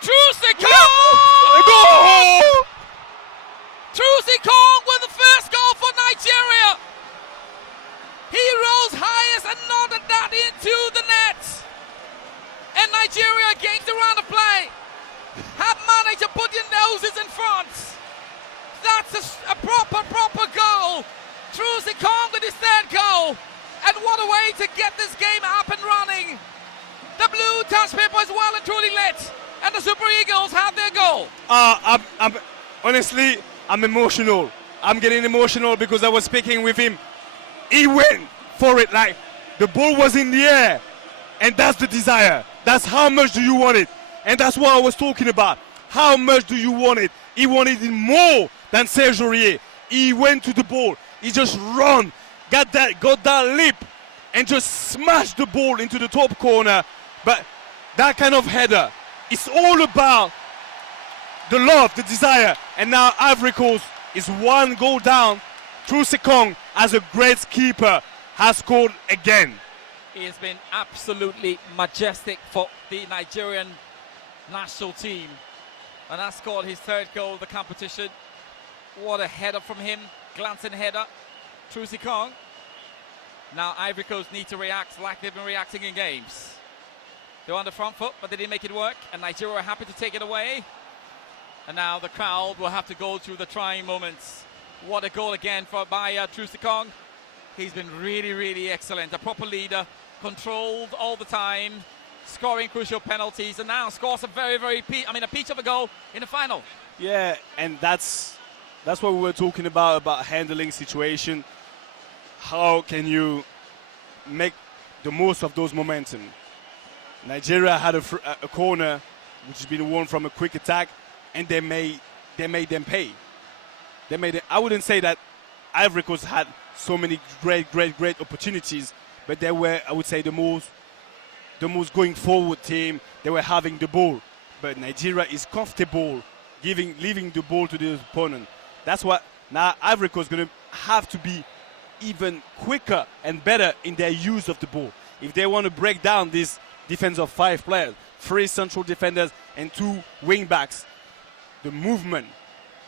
Trucy Kong! Trucy Kong with the first goal for Nigeria. He rose highest and nodded that into the net. And Nigeria gained the round of play. Have managed to put your noses in front. That's a proper goal. Trucy Kong with his third goal. And what a way to get this game up and running. The blue touch paper is well and truly lit. And the Super Eagles have their goal. Honestly, I'm emotional. I'm getting emotional because I was speaking with him. He went for it like the ball was in the air. And that's the desire. That's how much do you want it. And that's what I was talking about. How much do you want it? He wanted it more than Serge Aurier. He went to the ball. He just ran, got that leap, and just smashed the ball into the top corner. But that kind of header, it's all about the love, the desire. And now Ivory Coast is one goal down. Trusekong, as a great keeper, has scored again. He has been absolutely majestic for the Nigerian national team. And has scored his third goal of the competition. What a header from him. Glancing header. Trusekong. Now Ivory Coast need to react like they've been reacting in games. They're on the front foot, but they didn't make it work. And Nigeria are happy to take it away. And now the crowd will have to go through the trying moments. What a goal again by Trusekong. He's been really, really excellent. A proper leader, controlled all the time, scoring crucial penalties, and now scores a a peach of a goal in the final. Yeah, and that's what we were talking about handling situation. How can you make the most of those momentum? Nigeria had a corner which has been won from a quick attack, and they made them pay. I wouldn't say that Ivory Coast had so many great opportunities, but they were, I would say, the most going forward team. They were having the ball, but Nigeria is comfortable leaving the ball to the opponent. That's what now Ivory Coast is going to have to be even quicker and better in their use of the ball. If they want to break down this defense of 5 players, 3 central defenders and 2 wing backs, the movement,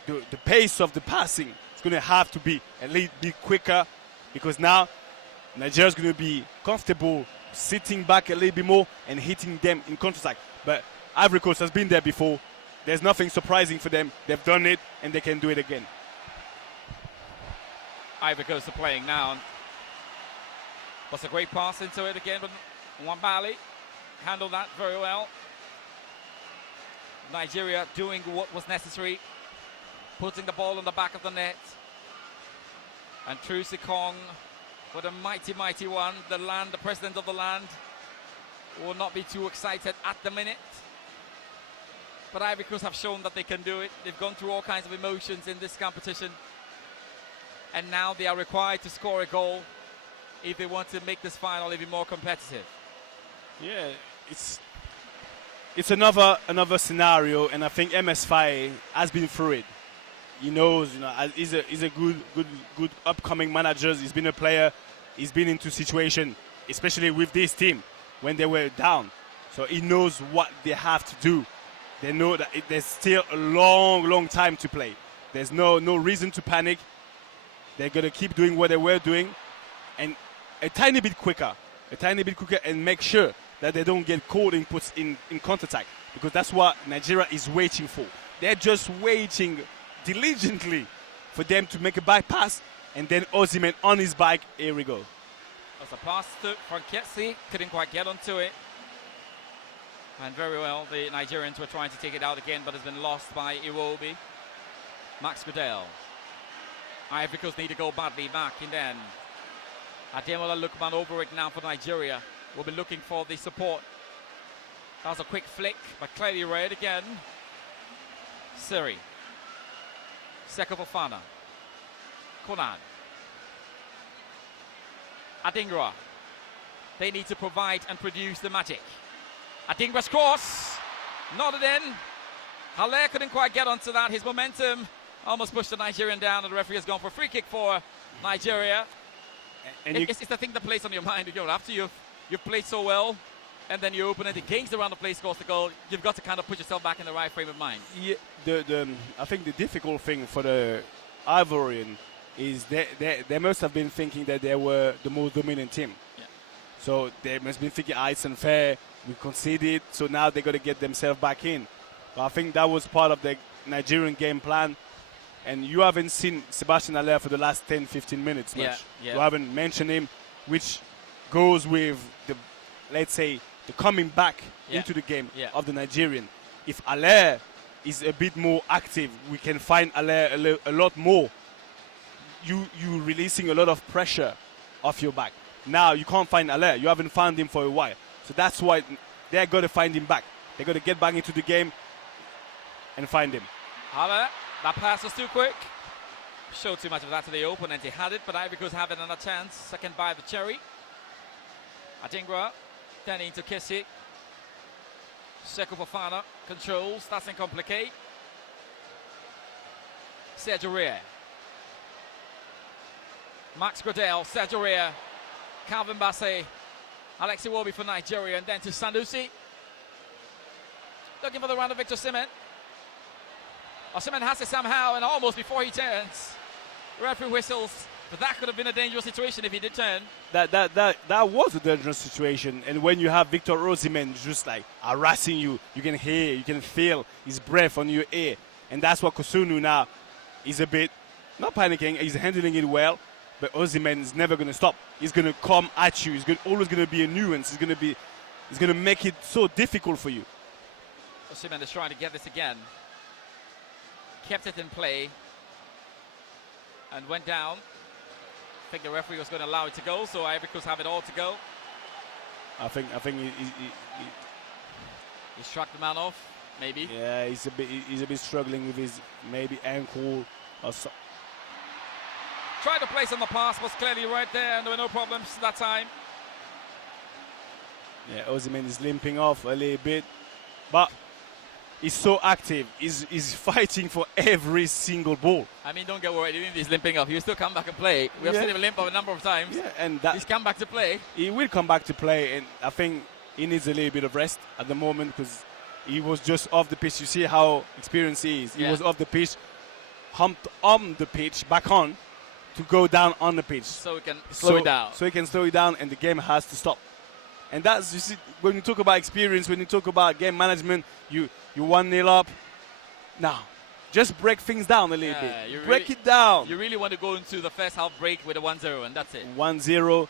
the pace of the passing is going to have to be a little bit quicker, because now Nigeria is going to be comfortable sitting back a little bit more and hitting them in counter-attack. But Ivory Coast has been there before. There's nothing surprising for them. They've done it and they can do it again. Ivory Coast are playing now. Was a great pass into it again, but Nwabali handled that very well. Nigeria doing what was necessary, putting the ball on the back of the net. And Trusekong with a mighty one. The president of the land, will not be too excited at the minute. But Ivory Coast have shown that they can do it. They've gone through all kinds of emotions in this competition. And now they are required to score a goal if they want to make this final even more competitive. Yeah, it's another scenario, and I think MS Faye has been through it. He knows, he's a good upcoming manager. He's been a player. He's been into situation, especially with this team when they were down. So he knows what they have to do. They know that there's still a long time to play. There's no reason to panic. They're gonna keep doing what they were doing, and a tiny bit quicker, and make sure that they don't get caught in counter-attack, because that's what Nigeria is waiting for. They're just waiting diligently for them to make a bypass, and then Osimhen on his bike. Here we go. That's a pass to Frankesi, couldn't quite get onto it. And very well, the Nigerians were trying to take it out again, but has been lost by Iwobi. Max Goodell. Ivory Coast need to go badly back in then. Ademola Lookman over it now for Nigeria. We'll be looking for the support. That was a quick flick, but clearly read again. Siri. Seko Fofana. Konan. Adingra. They need to provide and produce the magic. Adingra's cross. Nodded in. Haller couldn't quite get onto that. His momentum almost pushed the Nigerian down, and the referee has gone for a free kick for Nigeria. And it's the thing that plays on your mind. After you've played so well, and then you open it against around the play, scores the goal, you've got to kind of put yourself back in the right frame of mind. Yeah, I think the difficult thing for the Ivorian is they must have been thinking that they were the most dominant team. Yeah. So they must have been thinking, it's unfair, we conceded, so now they got to get themselves back in. But I think that was part of the Nigerian game plan. And you haven't seen Sébastien Haller for the last 10-15 minutes much. Yeah. You haven't mentioned him, which goes with the coming back into the game of the Nigerian. If Haller is a bit more active, we can find Haller a lot more. You releasing a lot of pressure off your back. Now you can't find Haller. You haven't found him for a while. So that's why they're going to find him back. They're going to get back into the game and find him. Haller. That pass was too quick. Showed too much of that to the opponent. He had it, but Ivory Coast have another chance. Second by the cherry. Adingra. Then into Kessie. Sekou Fofana controls. That's incomplicated. Sergio Ria. Max Gradel, Sergio Ria, Calvin Bassong, Alexi Iwobi for Nigeria, and then to Sanusi. Looking for the run of Victor Osimhen. Osimhen has it somehow, and almost before he turns, referee whistles. But that could have been a dangerous situation if he did turn. That was a dangerous situation. And when you have Victor Osimhen just like harassing you, you can hear, you can feel his breath on your ear. And that's what Kusunu now is a bit, not panicking, he's handling it well. But Osimhen is never going to stop. He's going to come at you. He's always going to be a nuisance. He's going to make it so difficult for you. Osimhen is trying to get this again. Kept it in play. And went down. I think the referee was going to allow it to go, so Ivory Coast have it all to go. I think he struck the man off, maybe. Yeah, he's a bit struggling with his maybe ankle or so. Tried to place on the pass, was clearly right there, and there were no problems that time. Yeah, Osimhen is limping off a little bit, but he's so active. He's fighting for every single ball. I mean, don't get worried. Even if he's limping off, he'll still come back and play. We have seen him limp a number of times. Yeah, and he's come back to play. He will come back to play, and I think he needs a little bit of rest at the moment because he was just off the pitch. You see how experienced he is. He was off the pitch, humped on the pitch, back on, to go down on the pitch. So he can slow it down. So he can slow it down, and the game has to stop. And that's, you see, when you talk about experience, when you talk about game management, you 1-0 up. Now, just break things down a little bit. Break it down. You really want to go into the first half break with a 1-0, and that's it. 1-0.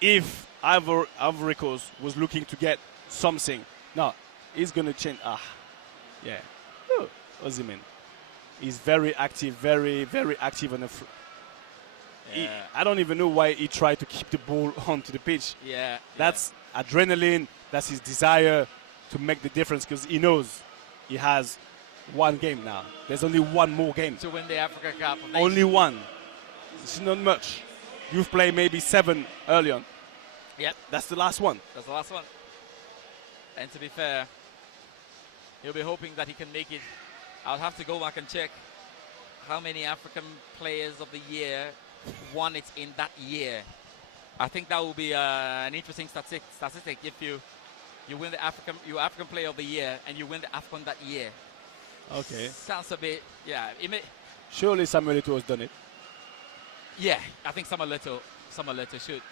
If Ivory Coast was looking to get something, no, he's going to change. Yeah. Oh, Osimhen. He's very active, very, very active on the front. I don't even know why he tried to keep the ball onto the pitch. That's adrenaline. That's his desire to make the difference because he knows he has one game now. There's only one more game. To win the Africa Cup. Only one. It's not much. You've played maybe 7 early on. Yep. That's the last one. That's the last one. And to be fair, he'll be hoping that he can make it. I'll have to go back and check how many African players of the year won it in that year. I think that will be an interesting statistic if you win the African Player of the Year and you win the AFCON that year. Okay. Sounds a bit, Surely Samuel Eto'o has done it. Yeah, I think Samuel Eto'o should.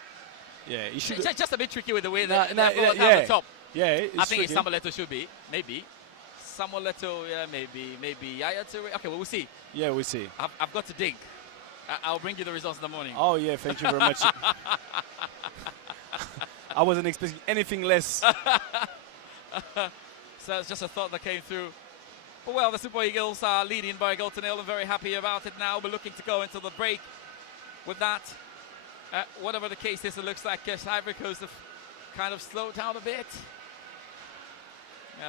Yeah, he should. It's just a bit tricky with the way at the top. Yeah, I think Samuel Eto'o should be, maybe. Samuel Eto'o, maybe Yaya Toure. Okay, well, we'll see. Yeah, we'll see. I've got to dig. I'll bring you the results in the morning. Oh, yeah, thank you very much. I wasn't expecting anything less. So it's just a thought that came through. But well, the Super Eagles are leading by a goal to nil. I'm very happy about it now. We're looking to go into the break with that. Whatever the case is, it looks like Ivory Coast have kind of slowed down a bit.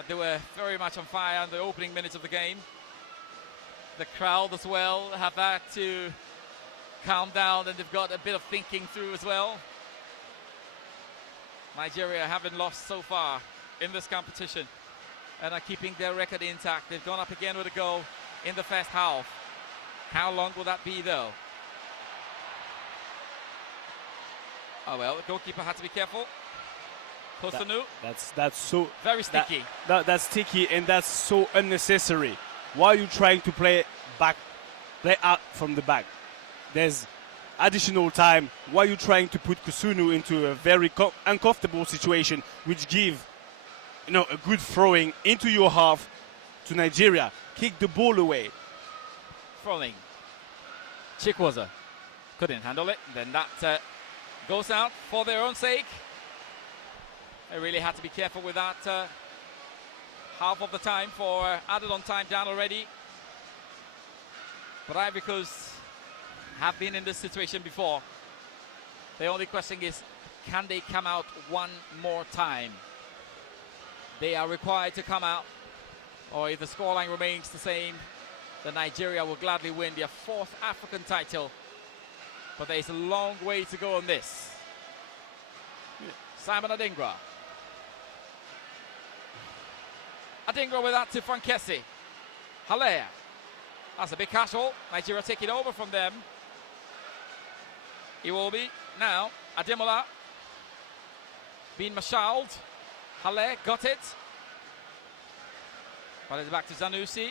They were very much on fire in the opening minutes of the game. The crowd as well have had to calm down, and they've got a bit of thinking through as well. Nigeria haven't lost so far in this competition and are keeping their record intact. They've gone up again with a goal in the first half. How long will that be though? Oh well, the goalkeeper had to be careful. Kosunu. That's so very sticky. That's sticky, and that's so unnecessary. Why are you trying to play out from the back? There's additional time. Why are you trying to put Kusunu into a very uncomfortable situation, which give a good throwing into your half to Nigeria? Kick the ball away. Throwing. Chikwaza couldn't handle it. Then that goes out for their own sake. They really had to be careful with that. Half of the time for added on time down already. But Ivory Coast have been in this situation before. The only question is, can they come out one more time? They are required to come out, or if the scoreline remains the same, then Nigeria will gladly win their 4th African title. But there is a long way to go on this. Simon Adingra. Adingra with that to Frankesi. Haller. That's a big castle. Nigeria taking over from them. Iwobi now. Ademola. Being marshaled. Haller got it. But it's back to Sanusi.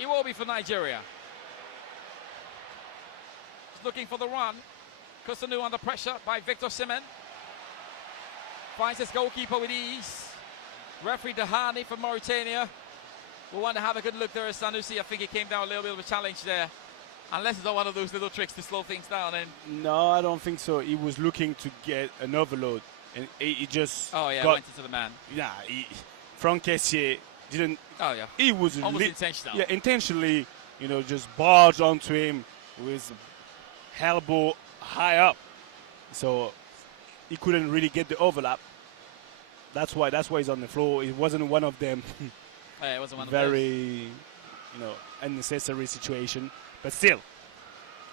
Iwobi for Nigeria. He's looking for the run. Kusanu under pressure by Victor Osimhen. Finds his goalkeeper with ease. Referee Dahani from Mauritania will want to have a good look there at Sanusi. I think he came down a little bit of a challenge there. Unless it's not one of those little tricks to slow things down. And no, I don't think so. He was looking to get an overload. And he just went into the man. Yeah, Franck Kessié didn't. Oh yeah. He was almost intentional. Yeah, intentionally, just barged onto him with elbow high up. So he couldn't really get the overlap. That's why he's on the floor. It wasn't one of them. It wasn't one very, unnecessary situation. But still,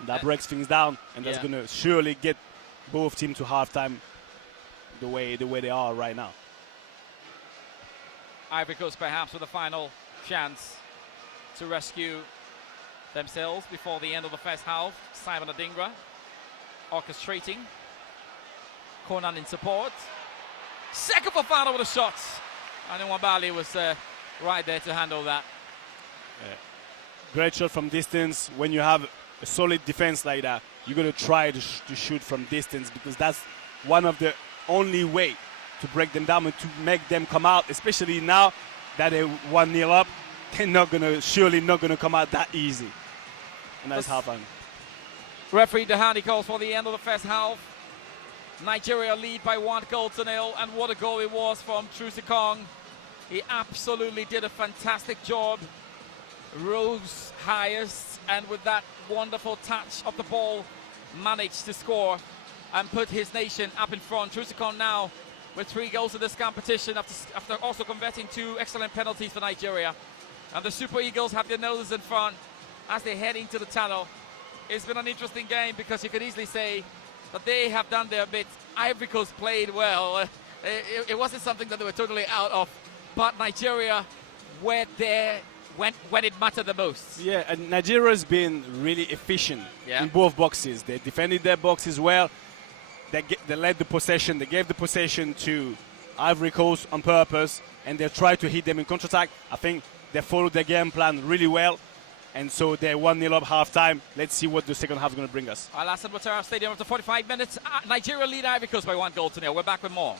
that breaks things down, and that's going to surely get both teams to halftime the way they are right now. Ivory Coast perhaps with a final chance to rescue themselves before the end of the first half. Simon Adingra orchestrating. Conan in support. Second for Fana with a shot. And then Wabali was right there to handle that. Great shot from distance. When you have a solid defense like that, you're going to try to shoot from distance, because that's one of the only way to break them down and to make them come out, especially now that they're 1-0 up. They're surely not going to come out that easy. And that's half time. Referee Dahani calls for the end of the first half. Nigeria lead by 1-0, and what a goal it was from Trusikong. He absolutely did a fantastic job. Rose highest, and with that wonderful touch of the ball, managed to score and put his nation up in front. Trusikong now with 3 goals in this competition after also converting 2 excellent penalties for Nigeria. And the Super Eagles have their noses in front as they head into the tunnel. It's been an interesting game, because you could easily say that they have done their bit. Ivory Coast played well. It wasn't something that they were totally out of, but Nigeria were there when it mattered the most. Yeah, and Nigeria's been really efficient in both boxes. They defended their boxes well. They led the possession. They gave the possession to Ivory Coast on purpose, and they tried to hit them in counter-attack. I think they followed their game plan really well, and so they're 1-0 up half-time. Let's see what the second half is going to bring us. Alassane Ouattara Stadium after 45 minutes. Nigeria lead Ivory Coast by 1-0. We're back with more.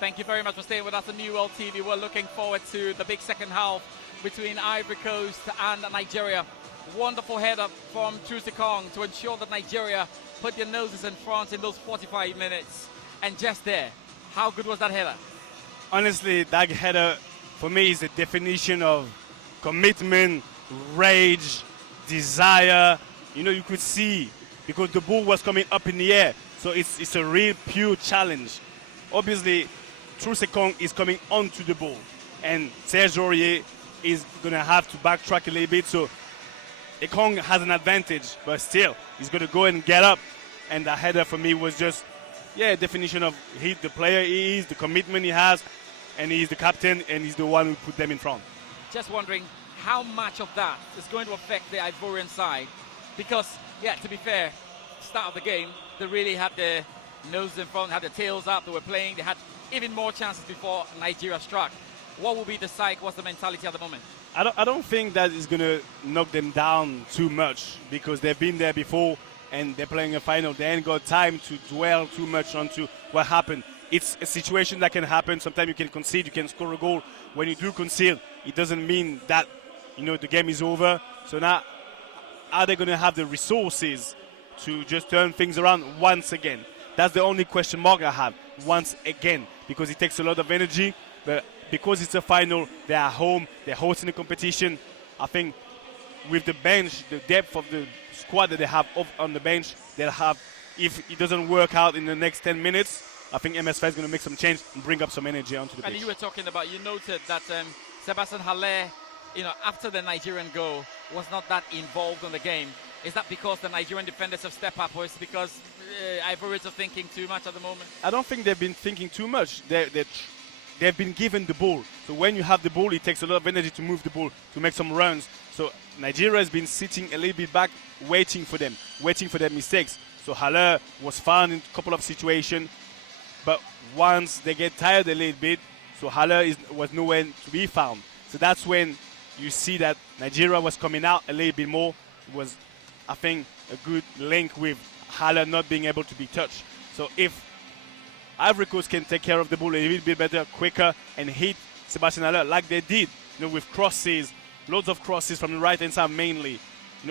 Thank you very much for staying with us on NewWorld TV. We're looking forward to the big second half between Ivory Coast and Nigeria. Wonderful header from Trusikong to ensure that Nigeria put their noses in front in those 45 minutes. And just there, how good was that header? Honestly, that header for me is the definition of commitment, rage, desire. You know, you could see because the ball was coming up in the air. So it's a real pure challenge. Obviously, Trusikong is coming onto the ball, and Serge Aurier is going to have to backtrack a little bit. So Ekong has an advantage, but still, he's going to go and get up. And the header for me was just, definition of the player he is, the commitment he has, and he's the captain, and he's the one who put them in front. Just wondering how much of that is going to affect the Ivorian side. Because, to be fair, start of the game, they really had their noses in front, had their tails up, they were playing, they had even more chances before Nigeria struck. What will be the psyche? What's the mentality at the moment? I don't think that is going to knock them down too much because they've been there before and they're playing a final. They ain't got time to dwell too much onto what happened. It's a situation that can happen. Sometimes you can concede, you can score a goal. When you do concede, it doesn't mean that, the game is over. So now, are they going to have the resources to just turn things around once again? That's the only question mark I have, once again, because it takes a lot of energy. But because it's a final, they're at home, they're hosting the competition. I think with the bench, the depth of the squad that they have on the bench, they'll have, if it doesn't work out in the next 10 minutes, I think MSF is going to make some change and bring up some energy onto the pitch. And you were talking about, you noted that Sébastien Haller, after the Nigerian goal, was not that involved in the game. Is that because the Nigerian defenders have stepped up, or is it because Ivorians are thinking too much at the moment? I don't think they've been thinking too much. They've been given the ball. So when you have the ball, it takes a lot of energy to move the ball, to make some runs. So Nigeria has been sitting a little bit back, waiting for their mistakes. So Haller was found in a couple of situations. But once they get tired a little bit, so Haller was nowhere to be found. So that's when you see that Nigeria was coming out a little bit more. It was, I think, a good link with Haller not being able to be touched. So if Ivory Coast can take care of the ball a little bit better, quicker, and hit Sébastien Haller like they did, with crosses, loads of crosses from the right-hand side mainly,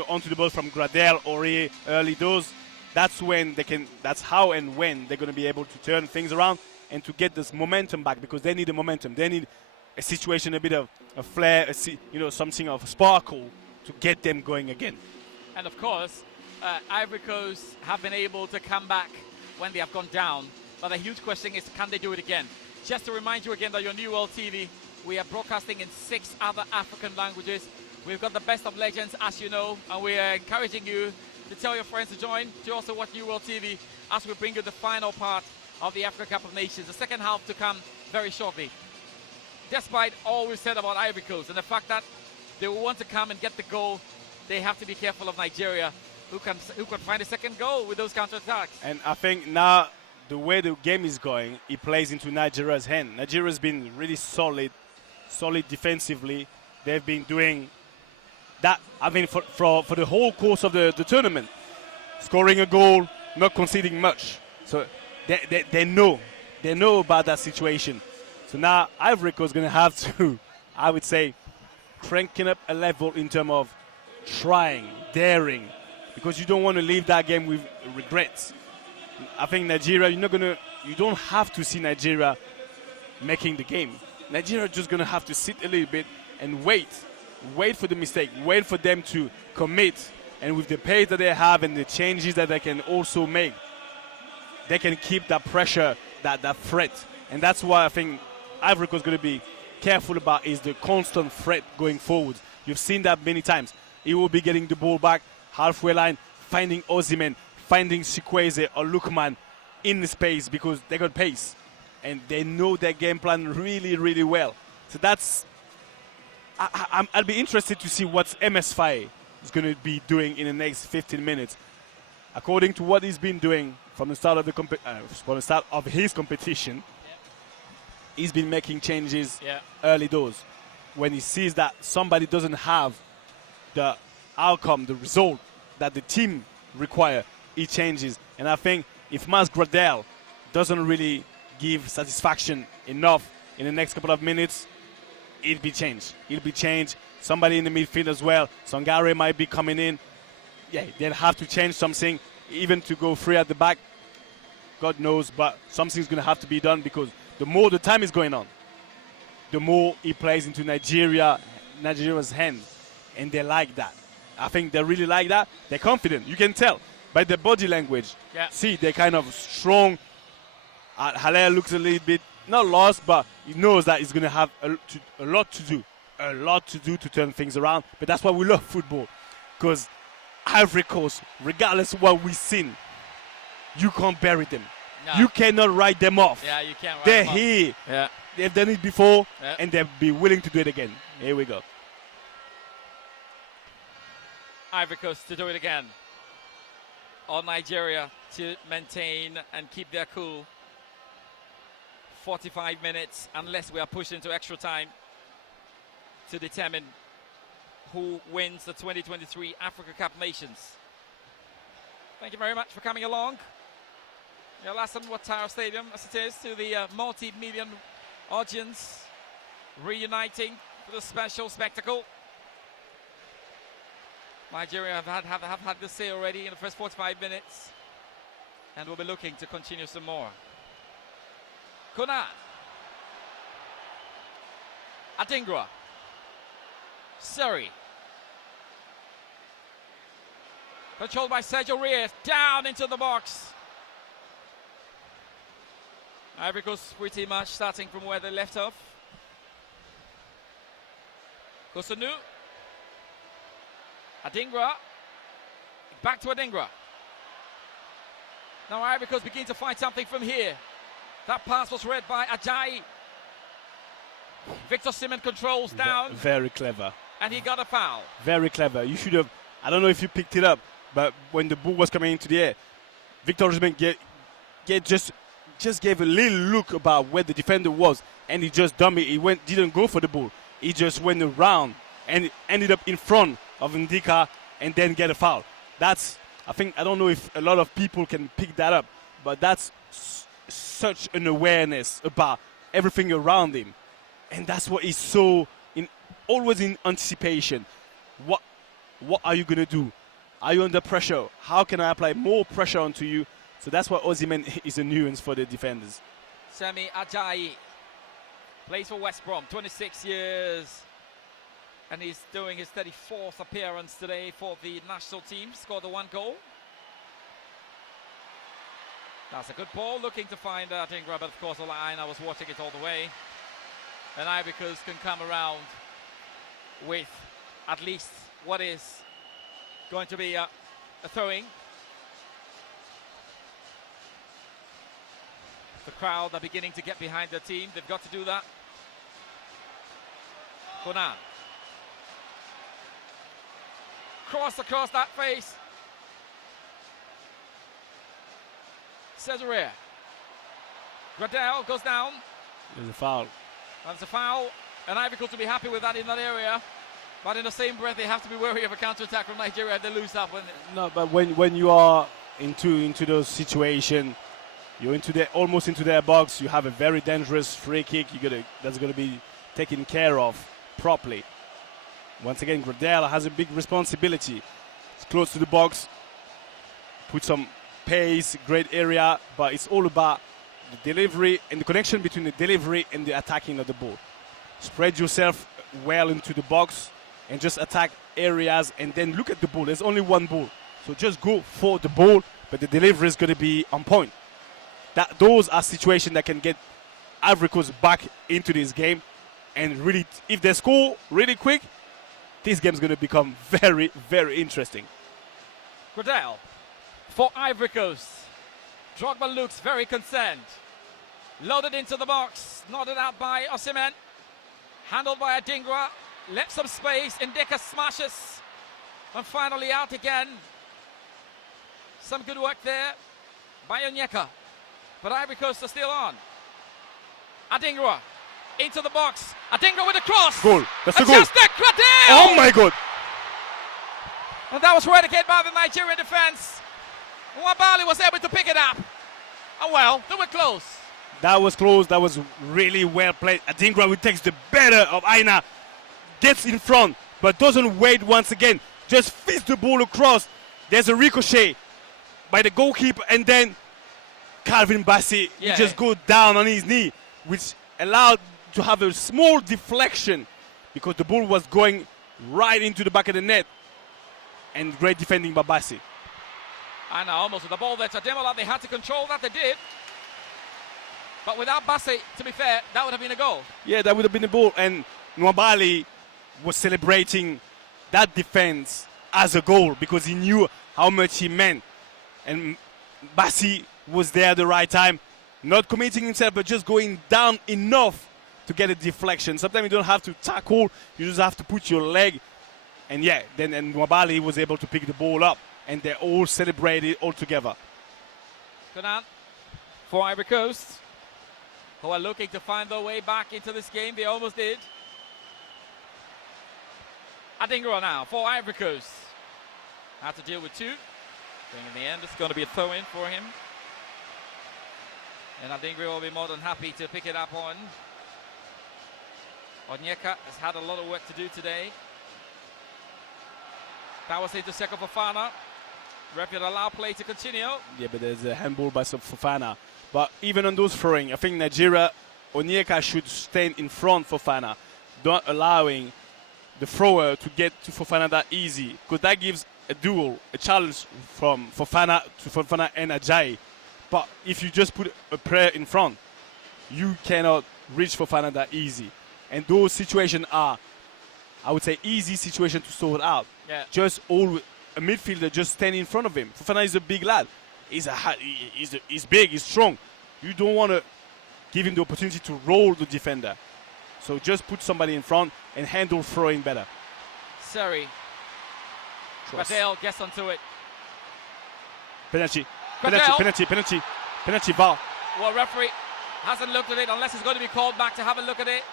onto the ball from Gradel, Aurier, early doors. That's when they can. That's how and when they're going to be able to turn things around and to get this momentum back, because they need the momentum. They need a situation, a bit of a flair, something of a sparkle to get them going again. And of course, Ivory Coast have been able to come back when they have gone down. But the huge question is, can they do it again? Just to remind you again that you're NewWorld TV. We are broadcasting in 6 other African languages. We've got the best of legends, as you know, and we are encouraging you to tell your friends to join, to also watch NewWorld TV as we bring you the final part of the Africa Cup of Nations. The second half to come very shortly. Despite all we've said about Ivory Coast and the fact that they will want to come and get the goal, they have to be careful of Nigeria, who can find a second goal with those counter-attacks. And I think now the way the game is going, it plays into Nigeria's hand. Nigeria's been really solid defensively. They've been doing that, I mean, for the whole course of the tournament. Scoring a goal, not conceding much. So they know about that situation. So now Ivory Coast is going to have to, I would say, cranking up a level in terms of trying, daring, because you don't want to leave that game with regrets. I think Nigeria, you don't have to see Nigeria making the game. Nigeria is just going to have to sit a little bit and wait for the mistake, wait for them to commit. And with the pace that they have and the changes that they can also make, they can keep that pressure, that threat. And that's why I think Ivory Coast is going to be careful about is the constant threat going forward. You've seen that many times. He will be getting the ball back, halfway line, finding Osimhen, finding Sikweze or Lukman in the space because they got pace. And they know their game plan really, really well. So that's... I'll be interested to see what MS5 is going to be doing in the next 15 minutes. According to what he's been doing from the start of his competition, he's been making changes early doors. When he sees that somebody doesn't have the outcome, the result that the team require, he changes. And I think if Mas Gradel doesn't really give satisfaction enough in the next couple of minutes, it'll be changed. It'll be changed. Somebody in the midfield as well. Sangare might be coming in. Yeah, they'll have to change something, even to go free at the back. God knows, but something's going to have to be done, because the more the time is going on, the more he plays into Nigeria's hand. And they like that. I think they really like that. They're confident. You can tell by their body language. Yeah. See, they're kind of strong. Haller looks a little bit, not lost, but he knows that he's going to have a lot to do. A lot to do to turn things around. But that's why we love football. Because Ivory Coast, regardless of what we've seen, you can't bury them. No. You cannot write them off. Yeah, you can't write They're them off. here. Yeah. They've done it before, Yeah. and they'll be willing to do it again. Here we go. Ivory Coast to do it again. Or Nigeria to maintain and keep their cool. 45 minutes, unless we are pushed into extra time, to determine who wins the 2023 Africa Cup Nations. Thank you very much for coming along. Your last on Ouattara Stadium, as it is, to the multi-million audience reuniting for the special spectacle. Nigeria have had this say already in the first 45 minutes, and will be looking to continue some more. Kuna, Adingra, Surrey, controlled by Sergio Reyes, down into the box. Ivory Coast pretty much starting from where they left off. Kosunu, Adingra, back to Adingra. Now Ivory Coast begin to find something from here. That pass was read by Ajayi. Victor Simon controls down. Very clever. And he got a foul. Very clever. You should have, I don't know if you picked it up, but when the ball was coming into the air, Victor Simon just gave a little look about where the defender was, and he just dumped it. He didn't go for the ball. He just went around and ended up in front of Ndika and then get a foul. I don't know if a lot of people can pick that up, but that's such an awareness about everything around him. And that's what he's always in anticipation. What are you going to do? Are you under pressure? How can I apply more pressure onto you? So that's why Osimhen is a nuance for the defenders. Semi Ajayi plays for West Brom, 26 years. And he's doing his 34th appearance today for the national team. Scored the one goal. That's a good ball, looking to find Adingra, but of course I was watching it all the way. And Ivory Coast can come around with at least what is going to be a throwing. The crowd are beginning to get behind their team. They've got to do that. Conan. Across that face. Cesarea. Gradel goes down. There's a foul. That's a foul. And Ivory Coast will be happy with that in that area. But in the same breath, they have to be wary of a counter-attack from Nigeria if they lose that one. No, but when you are into those situations, you're almost into their box, you have a very dangerous free kick that's going to be taken care of properly. Once again, Gradel has a big responsibility. It's close to the box, put some pace, great area, but it's all about the delivery and the connection between the delivery and the attacking of the ball. Spread yourself well into the box and just attack areas and then look at the ball. There's only one ball, so just go for the ball, but the delivery is going to be on point. Those are situations that can get Ivory Coast back into this game, and really, if they score really quick, this game is going to become very, very interesting. Gradel for Ivory Coast. Drogba looks very concerned. Loaded into the box, nodded out by Osimhen. Handled by Adingra, left some space. Ndeka smashes, and finally out again. Some good work there by Onyeka. But Ivory Coast are still on. Adingra into the box. Adingra with a cross. Goal. That's a goal. Gradel! Oh my God. And that was read again by the Nigerian defense. Wabali was able to pick it up. Oh well, they were close. That was close. That was really well played. Adingra who takes the better of Aina, gets in front, but doesn't wait once again. Just feeds the ball across. There's a ricochet by the goalkeeper, and then Calvin Bassey just goes down on his knee, which allowed to have a small deflection because the ball was going right into the back of the net. And great defending by Bassey. And almost with the ball there to Demola, they had to control that, they did. But without Bassey, to be fair, that would have been a goal. Yeah, that would have been a goal. And Nwabali was celebrating that defense as a goal because he knew how much he meant. And Bassey was there at the right time, not committing himself, but just going down enough to get a deflection. Sometimes you don't have to tackle, you just have to put your leg. And yeah, then Nwabali was able to pick the ball up, and they all celebrated all together. Good on for Ivory Coast, who are looking to find their way back into this game. They almost did. Adingra now for Ivory Coast. Had to deal with two. In the end, it's going to be a throw-in for him. And Adingra will be more than happy to pick it up on. Onyeka has had a lot of work to do today. That was into Seko Fofana. Referee allow play to continue. Yeah, but there's a handball by Fofana. But even on those throwing, I think Nigeria, Onyeka should stand in front of Fofana, not allowing the thrower to get to Fofana that easy, because that gives a duel, a challenge from Fofana to Fofana and Ajayi. But if you just put a player in front, you cannot reach Fofana that easy. And those situations are, I would say, easy situation to sort out. Yeah. Just all a midfielder just stand in front of him. Fofana is a big lad. He's big, he's strong. You don't want to give him the opportunity to roll the defender. So just put somebody in front and handle throwing better. Sorry. Badel gets onto it. Penalty. Badel. Penalty, VAR. Well, referee hasn't looked at it unless it's going to be called back to have a look at it.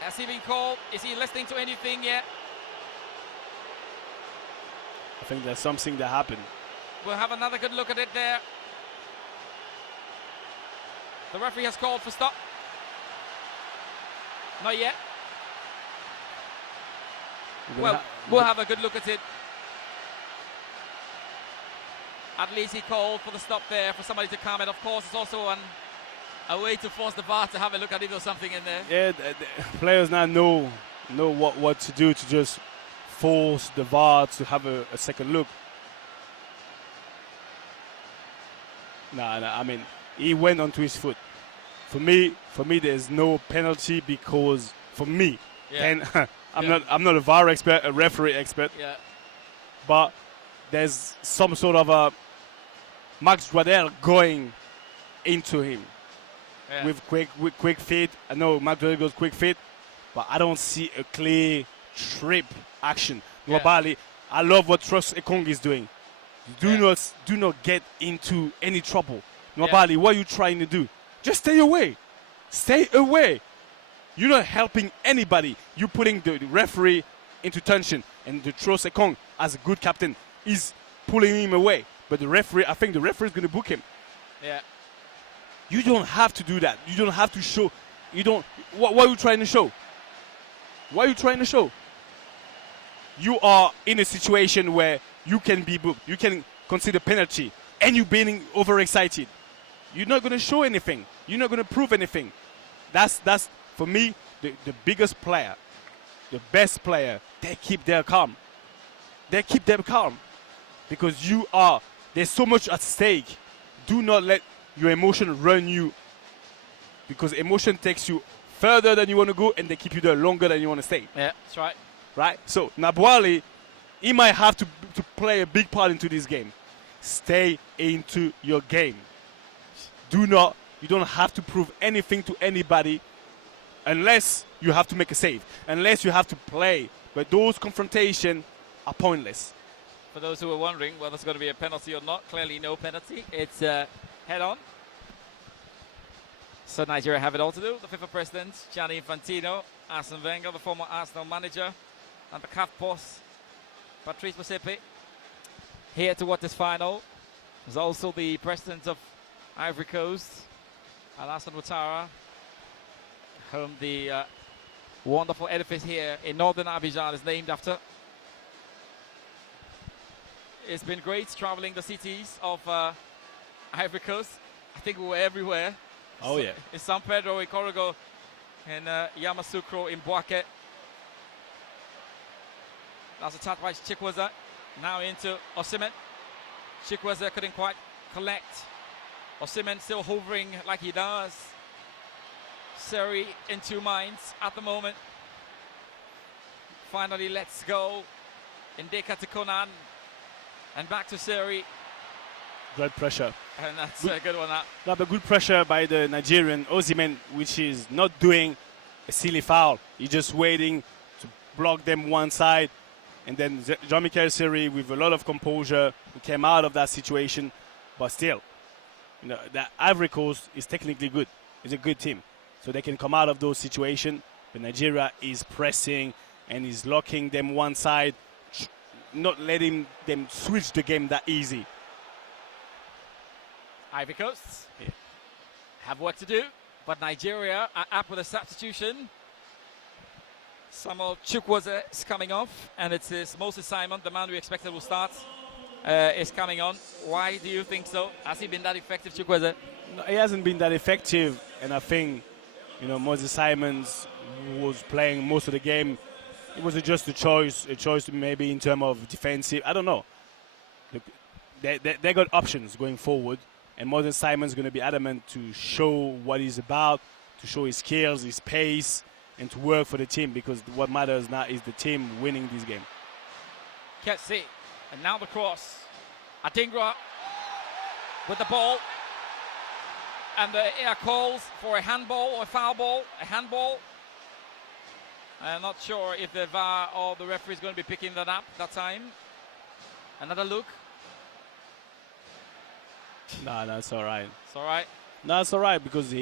Has he been called? Is he listening to anything yet? I think there's something that happened. We'll have another good look at it there. The referee has called for stop. Not yet. Well, we'll have a good look at it. At least he called for the stop there for somebody to comment. Of course, it's also a way to force the VAR to have a look at if there's something in there. Yeah, the players now know what to do to just force the VAR to have a second look. I mean, he went onto his foot. For me, there's no penalty because for me, and I'm not a VAR expert, a referee expert. Yeah. But there's some sort of a Max Gradel going into him with quick feet. I know Max Gradel goes quick feet, but I don't see a clear trip action. Globally, I love what Trust Ekong is doing. Do not get into any trouble. Globally, what are you trying to do? Just stay away. Stay away. You're not helping anybody. You're putting the referee into tension. And the Trust Ekong, as a good captain, is pulling him away. But the referee, I think the referee is going to book him. Yeah. You don't have to do that. You don't have to show. You don't. What are you trying to show? What are you trying to show? You are in a situation where you can be booked. You can consider penalty, and you're being overexcited. You're not going to show anything. You're not going to prove anything. That's for me the biggest player, the best player. They keep their calm. They keep them calm because there's so much at stake. Do not let your emotion run you, because emotion takes you further than you want to go, and they keep you there longer than you want to stay. Yeah, that's right. Right? So Nabwali, he might have to play a big part into this game. Stay into your game. You don't have to prove anything to anybody unless you have to make a save, unless you have to play. But those confrontations are pointless. For those who are wondering whether it's going to be a penalty or not, clearly no penalty. It's head-on. So Nigeria have it all to do. The FIFA president, Gianni Infantino, Arsene Wenger, the former Arsenal manager, and the CAF boss, Patrice Motsepe, here to watch this final. There's also the president of Ivory Coast, Alassane Ouattara, whom the wonderful edifice here in northern Abidjan is named after. It's been great traveling the cities of Ivory Coast. I think we were everywhere. Oh, yeah. In San Pedro, in Corrigo, in Yamoussoukro, in Boaké. That's a tap by Chikwueze. Now into Osimhen. Chikwueze couldn't quite collect. Osimhen still hovering like he does. Seri in two minds at the moment. Finally, let's go. Ndeka to Konan. And back to Seri. Great pressure. And that's a good one. But good pressure by the Nigerian Osimhen, which is not doing a silly foul. He's just waiting to block them one side. And then Jean-Michel Seri, with a lot of composure, who came out of that situation. But still, the Ivory Coast is technically good. It's a good team. So they can come out of those situations. But Nigeria is pressing and is locking them one side, not letting them switch the game that easy. Ivory Coast have work to do, but Nigeria are up with a substitution. Samuel Chukwueze is coming off, and it's Moses Simon, the man we expected will start, is coming on. Why do you think so? Has he been that effective, Chukwueze? No, he hasn't been that effective, and I think, Moses Simons was playing most of the game. It was just a choice maybe in terms of defensive. I don't know. Look, they got options going forward, and Moses Simon's going to be adamant to show what he's about, to show his skills, his pace, and to work for the team, because what matters now is the team winning this game. Ketsi, and now the cross. Adingra with the ball. And the air calls for a handball or a foul ball. A handball. I'm not sure if the VAR or the referee is going to be picking that up that time. Another look. No, it's all right. It's all right? No, it's all right, because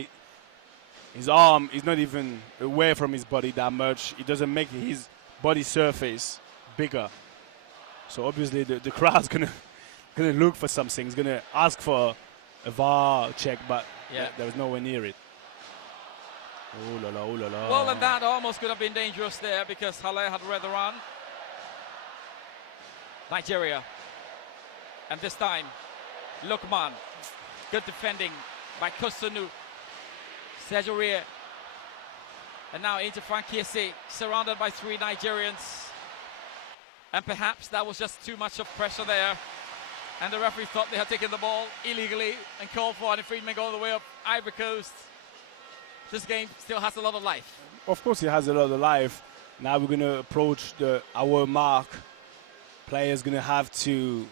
his arm is not even away from his body that much. It doesn't make his body surface bigger. So obviously the crowd's gonna look for something. It's gonna ask for a VAR check, but there was nowhere near it. Oh la la, oh la la. Well, and that almost could have been dangerous there, because Halle had read the run. Nigeria. And this time, Lukman. Good defending by Kosunu. Sergio Rier. And now into Frank Kiese, surrounded by three Nigerians. And perhaps that was just too much of pressure there. And the referee thought they had taken the ball illegally and called for an infringement all the way up Ivory Coast. This game still has a lot of life. Of course it has a lot of life. Now we're going to approach our mark. Players going to have to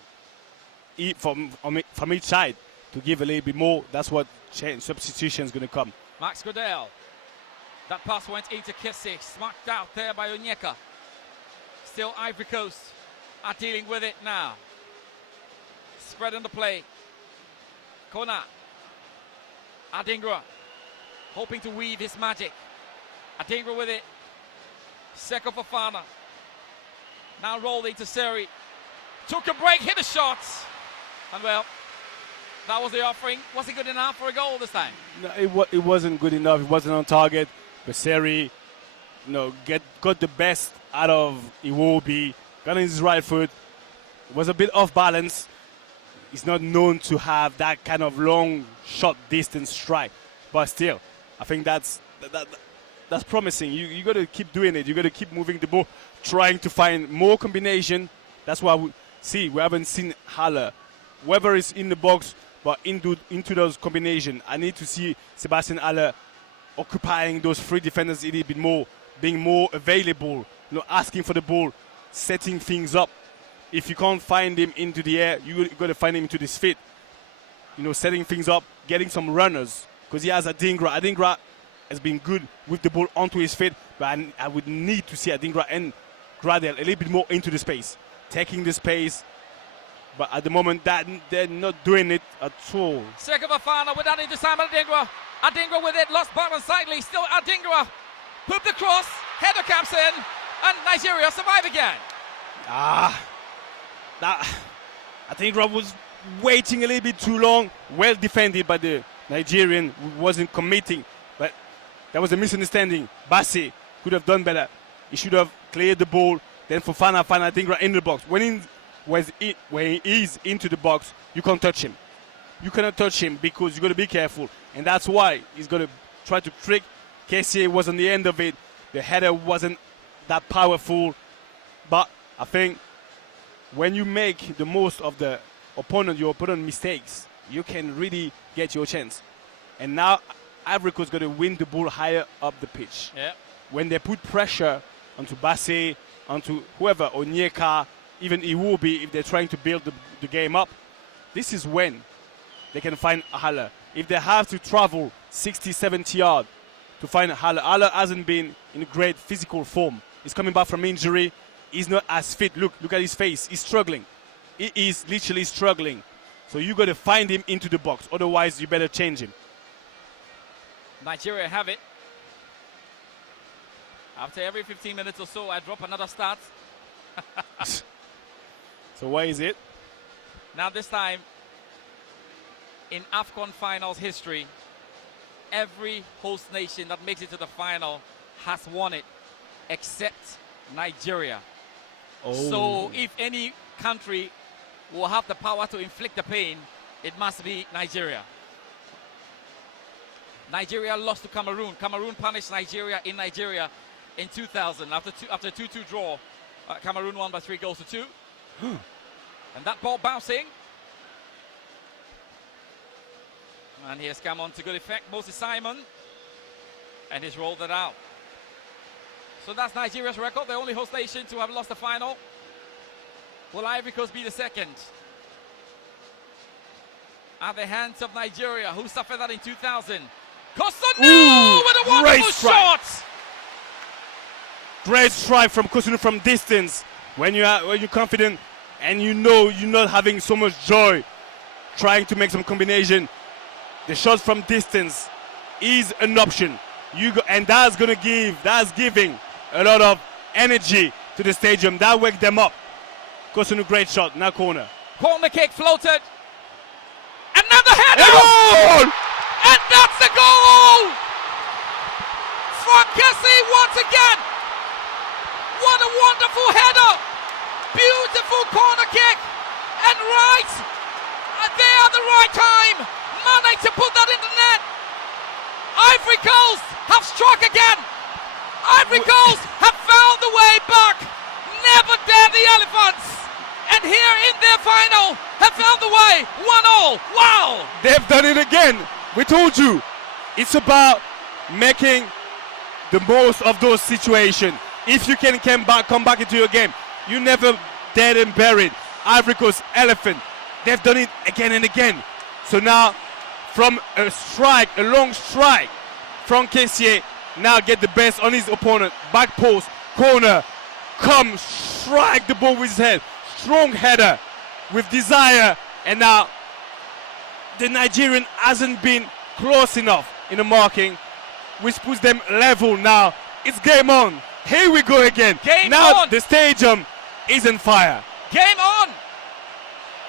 eat from each side to give a little bit more. That's what substitution is going to come. Max Godel. That pass went into Kiese. Smacked out there by Onyeka. Still Ivory Coast are dealing with it now. Spread on the play. Kona. Adingra. Hoping to weave his magic. Adingra with it. Seko Fofana. Now rolled into Seri. Took a break, hit a shot. And well, that was the offering. Was it good enough for a goal this time? No, it wasn't good enough. It wasn't on target. But Seri, got the best out of Iwobi. Got on his right foot. Was a bit off balance. He's not known to have that kind of long shot distance strike. But still, I think that's promising. You got to keep doing it. You got to keep moving the ball, trying to find more combination. That's why we haven't seen Halle, whether it's in the box, but into those combinations. I need to see Sébastien Halle occupying those three defenders a little bit more, being more available, asking for the ball, setting things up. If you can't find him into the air, you got to find him into his feet. Setting things up, getting some runners, because he has Adingra. Adingra has been good with the ball onto his feet, but I would need to see Adingra and Gradel a little bit more into the space, taking the space. But at the moment, they're not doing it at all. Seko Fofana with that into Simon Adingra. Adingra with it, lost balance slightly. Still Adingra. Pooped across, header caps in, and Nigeria survive again. That Adingra was waiting a little bit too long. Well defended by the Nigerian, who wasn't committing. But that was a misunderstanding. Bassong could have done better. He should have cleared the ball. Then Fofana, I think, right in the box. When he is into the box, you can't touch him. You cannot touch him because you got to be careful. And that's why he's going to try to trick. Kessié was on the end of it. The header wasn't that powerful. But I think when you make the most of your opponent mistakes, you can really get your chance. And now Ivory Coast is going to win the ball higher up the pitch. Yeah. When they put pressure onto Bassong, onto whoever, Onyeka, even Iwobi, if they're trying to build the game up, this is when they can find Haller. If they have to travel 60, 70 yards to find Haller, Haller hasn't been in great physical form. He's coming back from injury. He's not as fit. Look at his face. He's struggling. He is literally struggling. So you got to find him into the box. Otherwise, you better change him. Nigeria have it. After every 15 minutes or so, I drop another start. So why is it? Now this time, in AFCON finals history, every host nation that makes it to the final has won it, except Nigeria. Oh. So if any country will have the power to inflict the pain, it must be Nigeria. Nigeria lost to Cameroon. Cameroon punished Nigeria in 2000 after a 2-2 draw. Cameroon won by 3-2. And that ball bouncing. And here's come on to good effect. Moses Simon. And he's rolled it out. So that's Nigeria's record. The only host nation to have lost the final. Will Ivory Coast be the second? At the hands of Nigeria, who suffered that in 2000. Kosunu with a wonderful shot! Great strike from Kosunu from distance. When you're confident and you know you're not having so much joy trying to make some combination, the shot from distance is an option. And that's giving a lot of energy to the stadium. That wakes them up. Kosunu, great shot. Now corner. Corner kick floated. Another header! And that's the goal! Kessié once again. What a wonderful header. Beautiful corner kick. And right there at the right time. Mane to put that in the net. Ivory Coast have struck again. Ivory Coast have found the way back. Never dare the Elephants. And here in their final have found the way. 1-1. Wow. They've done it again. We told you. It's about making the most of those situations. If you can come back into your game, you never dead and buried. Ivory Coast, Elephant. They've done it again and again. So now, from a long strike from Kessié, now get the best on his opponent. Back post, corner, come strike the ball with his head. Strong header with desire, and now the Nigerian hasn't been close enough in the marking, which puts them level now. It's game on. Here we go again. Game now on. The stadium is on fire. Game on.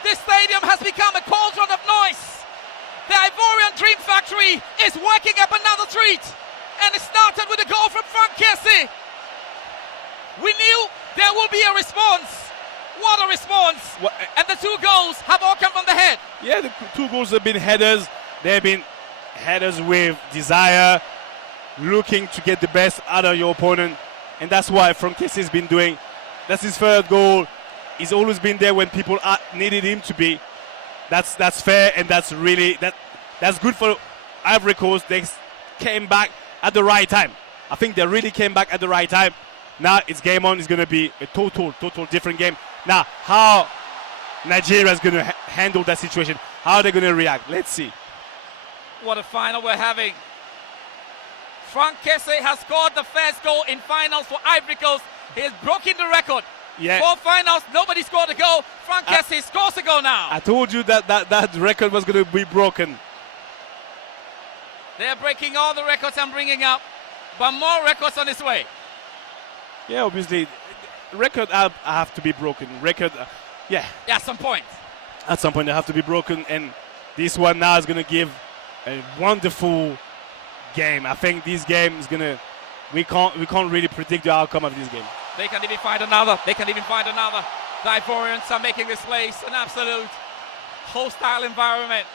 This stadium has become a cauldron of noise. The Ivorian Dream Factory is working up another treat, and it started with a goal from Kessié. We knew there will be a response. What a response! And the 2 goals have all come from the head. Yeah, the 2 goals have been headers. They've been headers with desire, looking to get the best out of your opponent. And that's why Kessié has been doing. That's his 3rd goal. He's always been there when people needed him to be. That's fair, and that's good for Ivory Coast. They came back at the right time. I think they really came back at the right time. Now it's game on. It's going to be a total different game. Now, how Nigeria is going to handle that situation? How are they going to react? Let's see. What a final we're having. Kessié has scored the first goal in finals for Ivory Coast. He has broken the record. Yeah. 4 finals, nobody scored a goal. Kessié scores a goal now. I told you that record was going to be broken. They're breaking all the records I'm bringing up, but more records on its way. Yeah, obviously, record have to be broken. Yeah, some point. At some point they have to be broken, and this one now is going to give a wonderful game. I think this game is going to, we can't really predict the outcome of this game. They can even find another. They can even find another. The Ivorians are making this place an absolute hostile environment.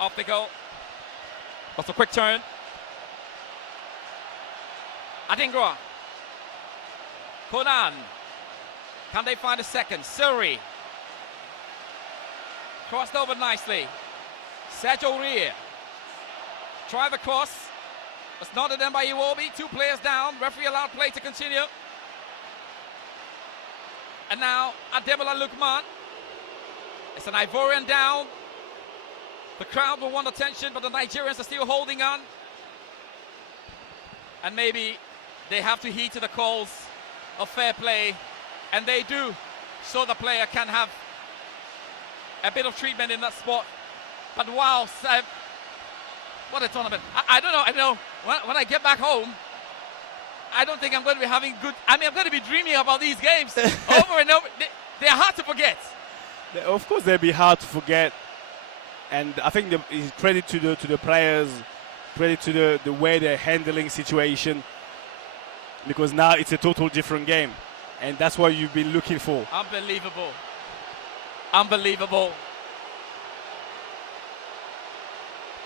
Off they go. That's a quick turn. Adingra. Conan. Can they find a second? Surrey. Crossed over nicely. Sergio Rear. Try the cross. It's nodded in by Iwobi. 2 players down. Referee allowed play to continue. And now Ademola Lookman. It's an Ivorian down. The crowd will want attention, but the Nigerians are still holding on. And maybe they have to heed to the calls of fair play. And they do. So the player can have a bit of treatment in that spot. But wow, what a tournament. I don't know. I know when I get back home, I don't think I'm going to be having good. I mean, I'm going to be dreaming about these games over and over. They're hard to forget. Of course, they'll be hard to forget. And I think credit to the players, credit to the way they're handling situation. Because now it's a total different game. And that's what you've been looking for. Unbelievable. Unbelievable.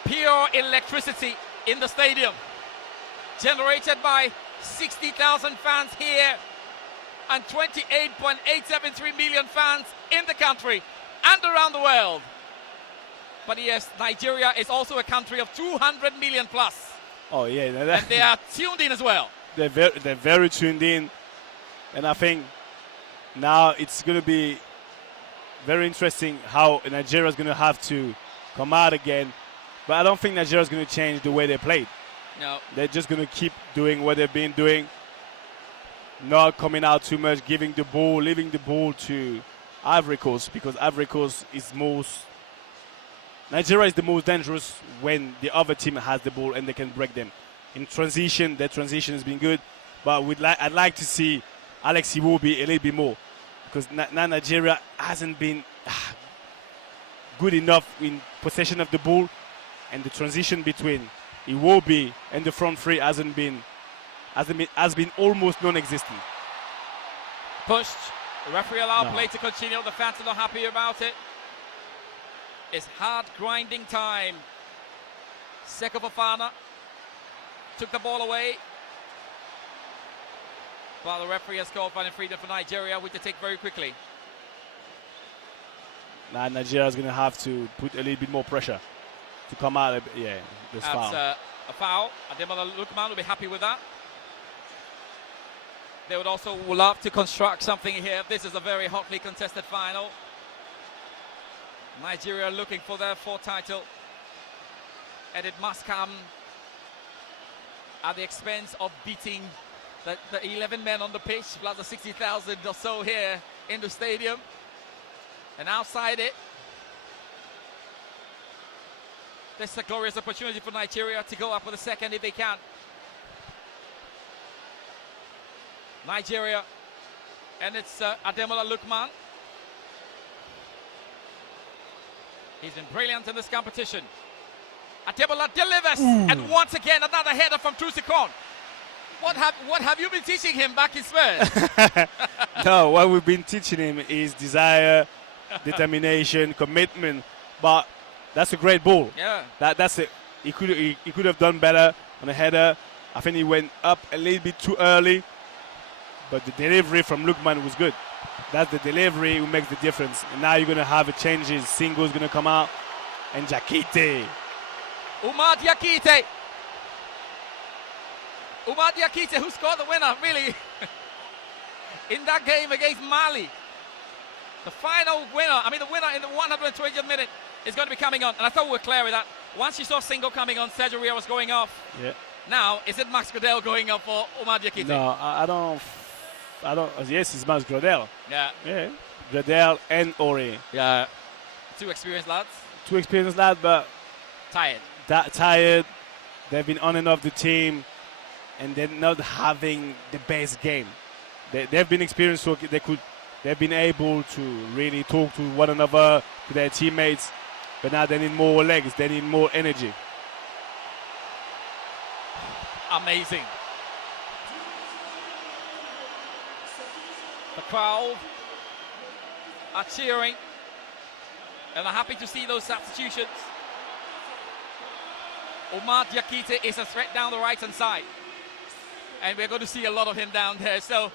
Pure electricity in the stadium, generated by 60,000 fans here and 28.873 million fans in the country and around the world. But yes, Nigeria is also a country of 200 million plus. Oh yeah, and they are tuned in as well. They're very tuned in, and I think now it's going to be very interesting how Nigeria is going to have to come out again. But I don't think Nigeria is going to change the way they played. No. They're just going to keep doing what they've been doing. Not coming out too much, giving the ball, leaving the ball to Ivory Coast, because Ivory Coast is Nigeria is the most dangerous when the other team has the ball and they can break them. In transition, their transition has been good, but I'd like to see Alex Iwobi a little bit more, because now Nigeria hasn't been good enough in possession of the ball. And the transition between Iwobi and the front three has been almost non-existent. Pushed. The referee allowed play to continue. The fans are not happy about it. It's hard grinding time. Seko Fofana took the ball away. But the referee has called finding freedom for Nigeria, which they take very quickly. Now Nigeria is going to have to put a little bit more pressure to come out. This foul. That's a foul. Ademola Lookman will be happy with that. They would also love to construct something here. This is a very hotly contested final. Nigeria looking for their 4th title. And it must come at the expense of beating the 11 men on the pitch, plus the 60,000 or so here in the stadium. And outside it, this is a glorious opportunity for Nigeria to go up with a second if they can. Nigeria, and it's Ademola Lookman. He's been brilliant in this competition. Ademola delivers, and once again another header from Trusikon. What have you been teaching him back in Spurs? No, what we've been teaching him is desire, determination, commitment. But that's a great ball. Yeah. That's it. He could have done better on a header. I think he went up a little bit too early. But the delivery from Lookman was good. That's the delivery who makes the difference. And now you're going to have a change. His single is going to come out. And Jakite. Umar Diakite. Umar Diakite, who scored the winner, really, in that game against Mali. The final winner, the winner in the 120th minute is going to be coming on. And I thought we were clear with that. Once you saw single coming on, Sergio Ria was going off. Yeah. Now, is it Max Gradel going up for Umar Diakite? No, I don't. Yes, it's Max Gradel. Yeah. Yeah. Gradel and Ori. Yeah. 2 experienced lads. 2 experienced lads, but tired. Tired. They've been on and off the team, and they're not having the best game. They've been experienced, so they could they've been able to really talk to one another, to their teammates, but now they need more legs, they need more energy. Amazing. The crowd are cheering and are happy to see those substitutions. Omar Diakite is a threat down the right hand side, and we're going to see a lot of him down there. So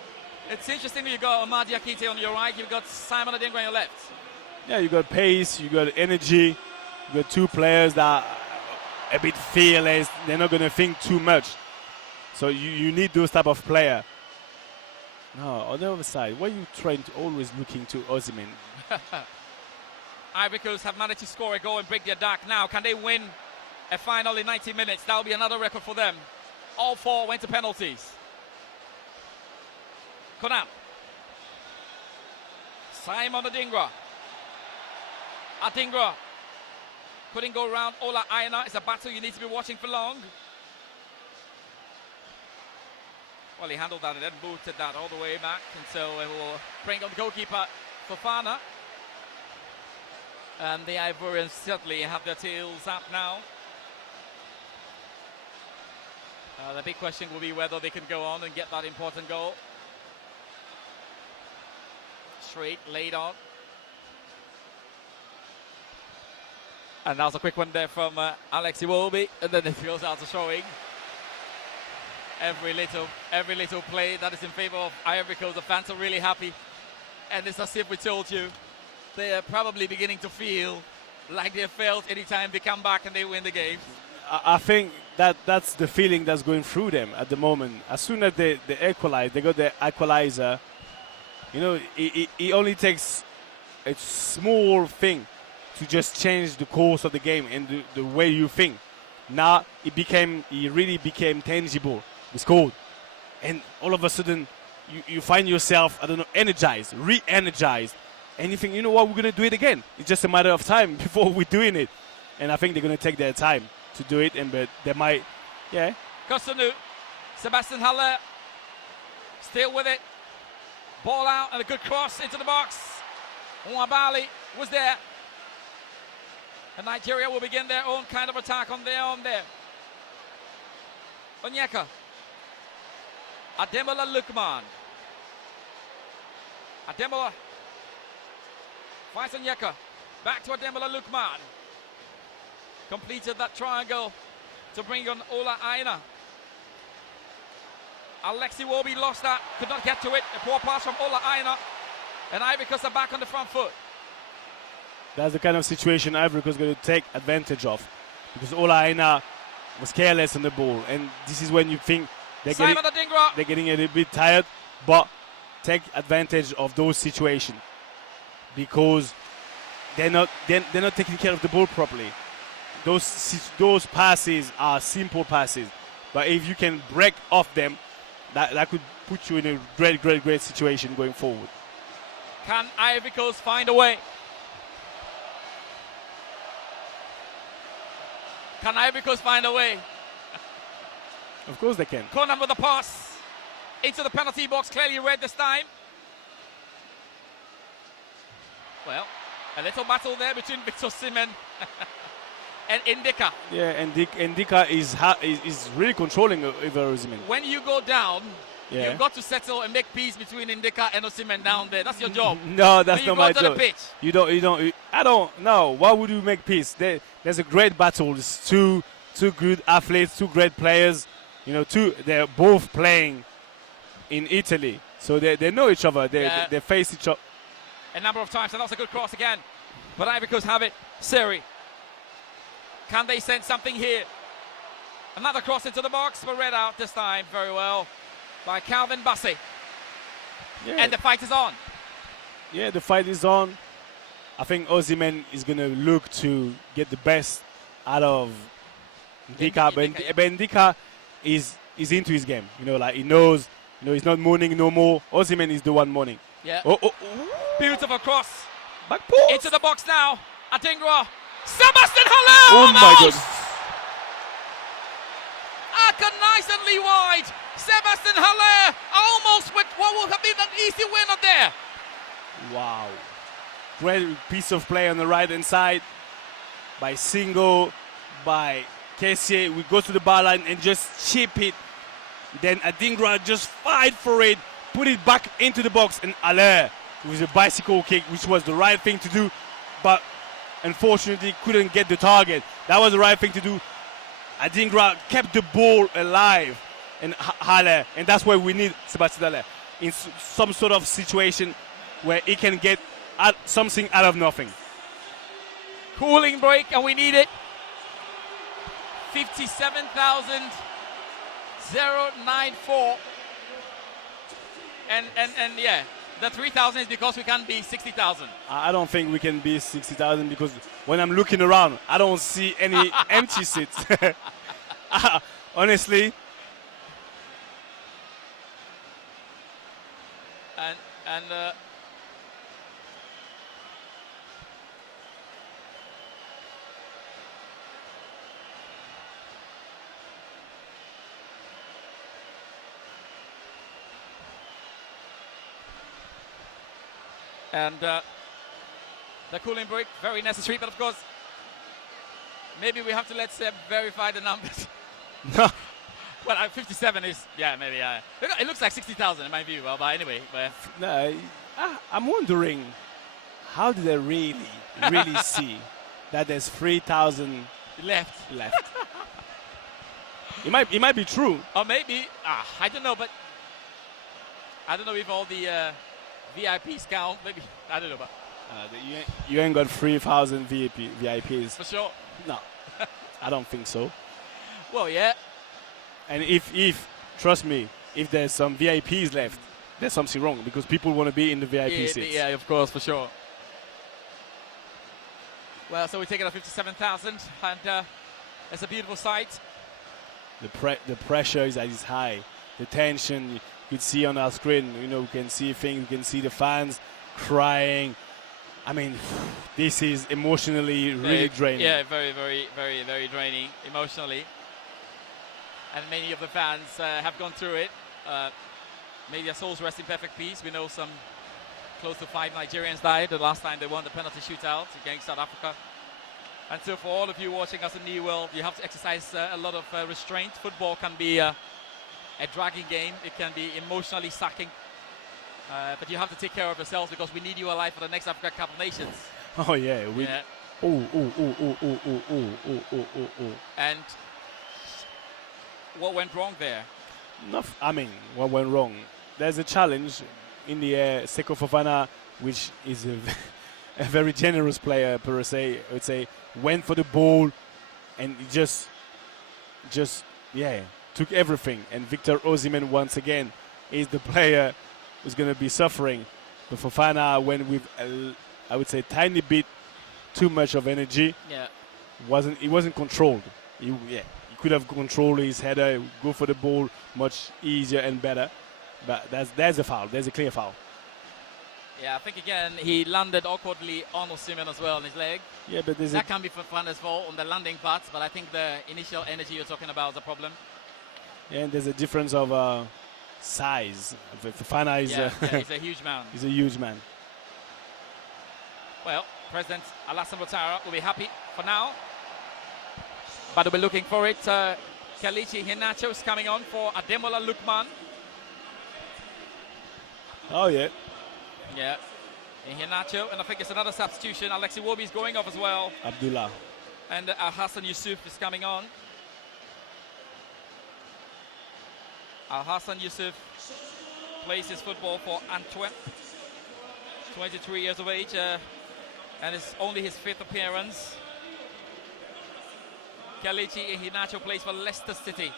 it's interesting, you've got Omar Diakite on your right, you've got Simon Adingra on your left. Yeah, you got pace, you got energy, you got two players that are a bit fearless, they're not going to think too much. So you need those type of player. No, on the other side, why are you trying to always looking to Osimhen? Ivory Coast have managed to score a goal and break their dark. Now, can they win a final in 90 minutes? That will be another record for them. All four went to penalties. Conan. Simon Adingra. Adingra couldn't go around Ola Aina. It's a battle you need to be watching for long. Well, he handled that and then booted that all the way back, and so it will bring on the goalkeeper Fofana. And the Ivorians certainly have their tails up now. The big question will be whether they can go on and get that important goal. Straight, laid on. And that was a quick one there from Alex Iwobi, and then it goes out to showing. Every little play that is in favor of Ivory Coast, the fans are really happy. And it's as if we told you, they are probably beginning to feel like they felt anytime they come back and they win the game. I think that's the feeling that's going through them at the moment. As soon as they equalize, they got the equalizer. You know, it only takes a small thing to just change the course of the game and the way you think. Now it really became tangible. We scored, and all of a sudden you find yourself, I don't know, energized, re-energized, and you think, you know what, we're going to do it again. It's just a matter of time before we're doing it, and I think they're going to take their time to do it, but they might, yeah. Costanou, Sébastien Haller, still with it, ball out and a good cross into the box. Nwabali was there, and Nigeria will begin their own kind of attack on their own there. Onyeka. Ademola Lukman. Ademola finds Onyeka. Back to Ademola Lukman. Completed that triangle to bring on Ola Aina. Alexi Wobi lost that, could not get to it. A poor pass from Ola Aina. And Ivory Coast are back on the front foot. That's the kind of situation Ivory Coast is going to take advantage of. Because Ola Aina was careless on the ball. And this is when you think they're getting a little bit tired, but take advantage of those situations because they're not taking care of the ball properly. Those passes are simple passes, but if you can break off them, that could put you in a great situation going forward. Can Ivory Coast find a way? Can Ivory Coast find a way? Of course they can. Conan with the pass into the penalty box, clearly red this time. Well, a little battle there between Victor Osimhen and Ndika. Yeah, and Ndika is really controlling over Osimhen. When you go down, you've got to settle and make peace between Ndika and Osimhen down there. That's your job. No, that's not my job. The pitch. You don't. I don't know. Why would you make peace? There's a great battle. It's two good athletes, two great players. You know, they're both playing in Italy, so they know each other. They face each other a number of times, and that's a good cross again. But Ivory Coast have it. Seri. Can they send something here? Another cross into the box, but read out this time very well by Calvin Bassong. Yeah. And the fight is on. Yeah, the fight is on. I think Osimhen is going to look to get the best out of Ndika. But Ndika is into his game. You know, like he knows, he's not mourning no more. Osimhen is the one mourning. Yeah. Oh. Beautiful cross. Back post. Into the box now. Adingra. Sébastien Haller. Oh my God. Aka nicely wide. Sébastien Haller almost with what would have been an easy winner there. Wow. Great piece of play on the right-hand side by Singo, by Kessié. We go to the bar line and just chip it. Then Adingra just fight for it, put it back into the box, and Allaire with a bicycle kick, which was the right thing to do, but unfortunately couldn't get the target. That was the right thing to do. Adingra kept the ball alive, and Allaire, and that's why we need Sébastien Allaire in some sort of situation where he can get something out of nothing. Cooling break, and we need it. 57,094. And yeah, the 3,000 is because we can't be 60,000. I don't think we can be 60,000 because when I'm looking around, I don't see any empty seats. Honestly. And the cooling break, very necessary, but of course, maybe we have to let Seb verify the numbers. No. Well, 57 is, yeah, maybe. It looks like 60,000 in my view. Well, but anyway. No, I'm wondering, how do they really see that there's 3,000 left? It might be true. Or maybe, I don't know, but I don't know if all the VIPs count. Maybe, I don't know, but you ain't got 3,000 VIPs. For sure. No, I don't think so. Well, yeah. And if trust me, if there's some VIPs left, there's something wrong because people want to be in the VIP seats. Yeah, of course, for sure. Well, so we take it at 57,000, and it's a beautiful sight. The pressure is high. The tension you could see on our screen. You know, we can see things. We can see the fans crying. I mean, this is emotionally really draining. Yeah, very, very, very, very draining emotionally. And many of the fans have gone through it. May their souls rest in perfect peace. We know some close to 5 Nigerians died the last time they won the penalty shootout against South Africa. And so for all of you watching us in NewWorld, you have to exercise a lot of restraint. Football can be a dragging game. It can be emotionally sucking. But you have to take care of yourselves because we need you alive for the next Africa Cup of Nations. Oh, yeah. And what went wrong there? What went wrong? There's a challenge in the air. Seko Fofana, which is a very generous player per se, I would say, went for the ball and just took everything. And Victor Osimhen once again is the player who's going to be suffering. But Fofana went with I would say tiny bit too much of energy. Yeah, He wasn't controlled. He could have controlled his header, go for the ball much easier and better. But there's a foul. There's a clear foul. Yeah, I think again he landed awkwardly on Osimhen as well on his leg. Yeah, but that can be Fofana's fault on the landing part. But I think the initial energy you're talking about is a problem. Yeah, and there's a difference of size. Fofana is he's a huge man. He's a huge man. Well, President Alassane Ouattara will be happy for now. But we'll be looking for it. Kelechi Iheanacho is coming on for Ademola Lookman. Oh, yeah. Yeah. Iheanacho, and I think it's another substitution. Alexi Wobi is going off as well. Abdullah. And Al-Hassan Yusuf is coming on. Al-Hassan Yusuf plays his football for Antwerp. 23 years of age, and it's only his 5th appearance. Kelechi Iheanacho plays for Leicester City.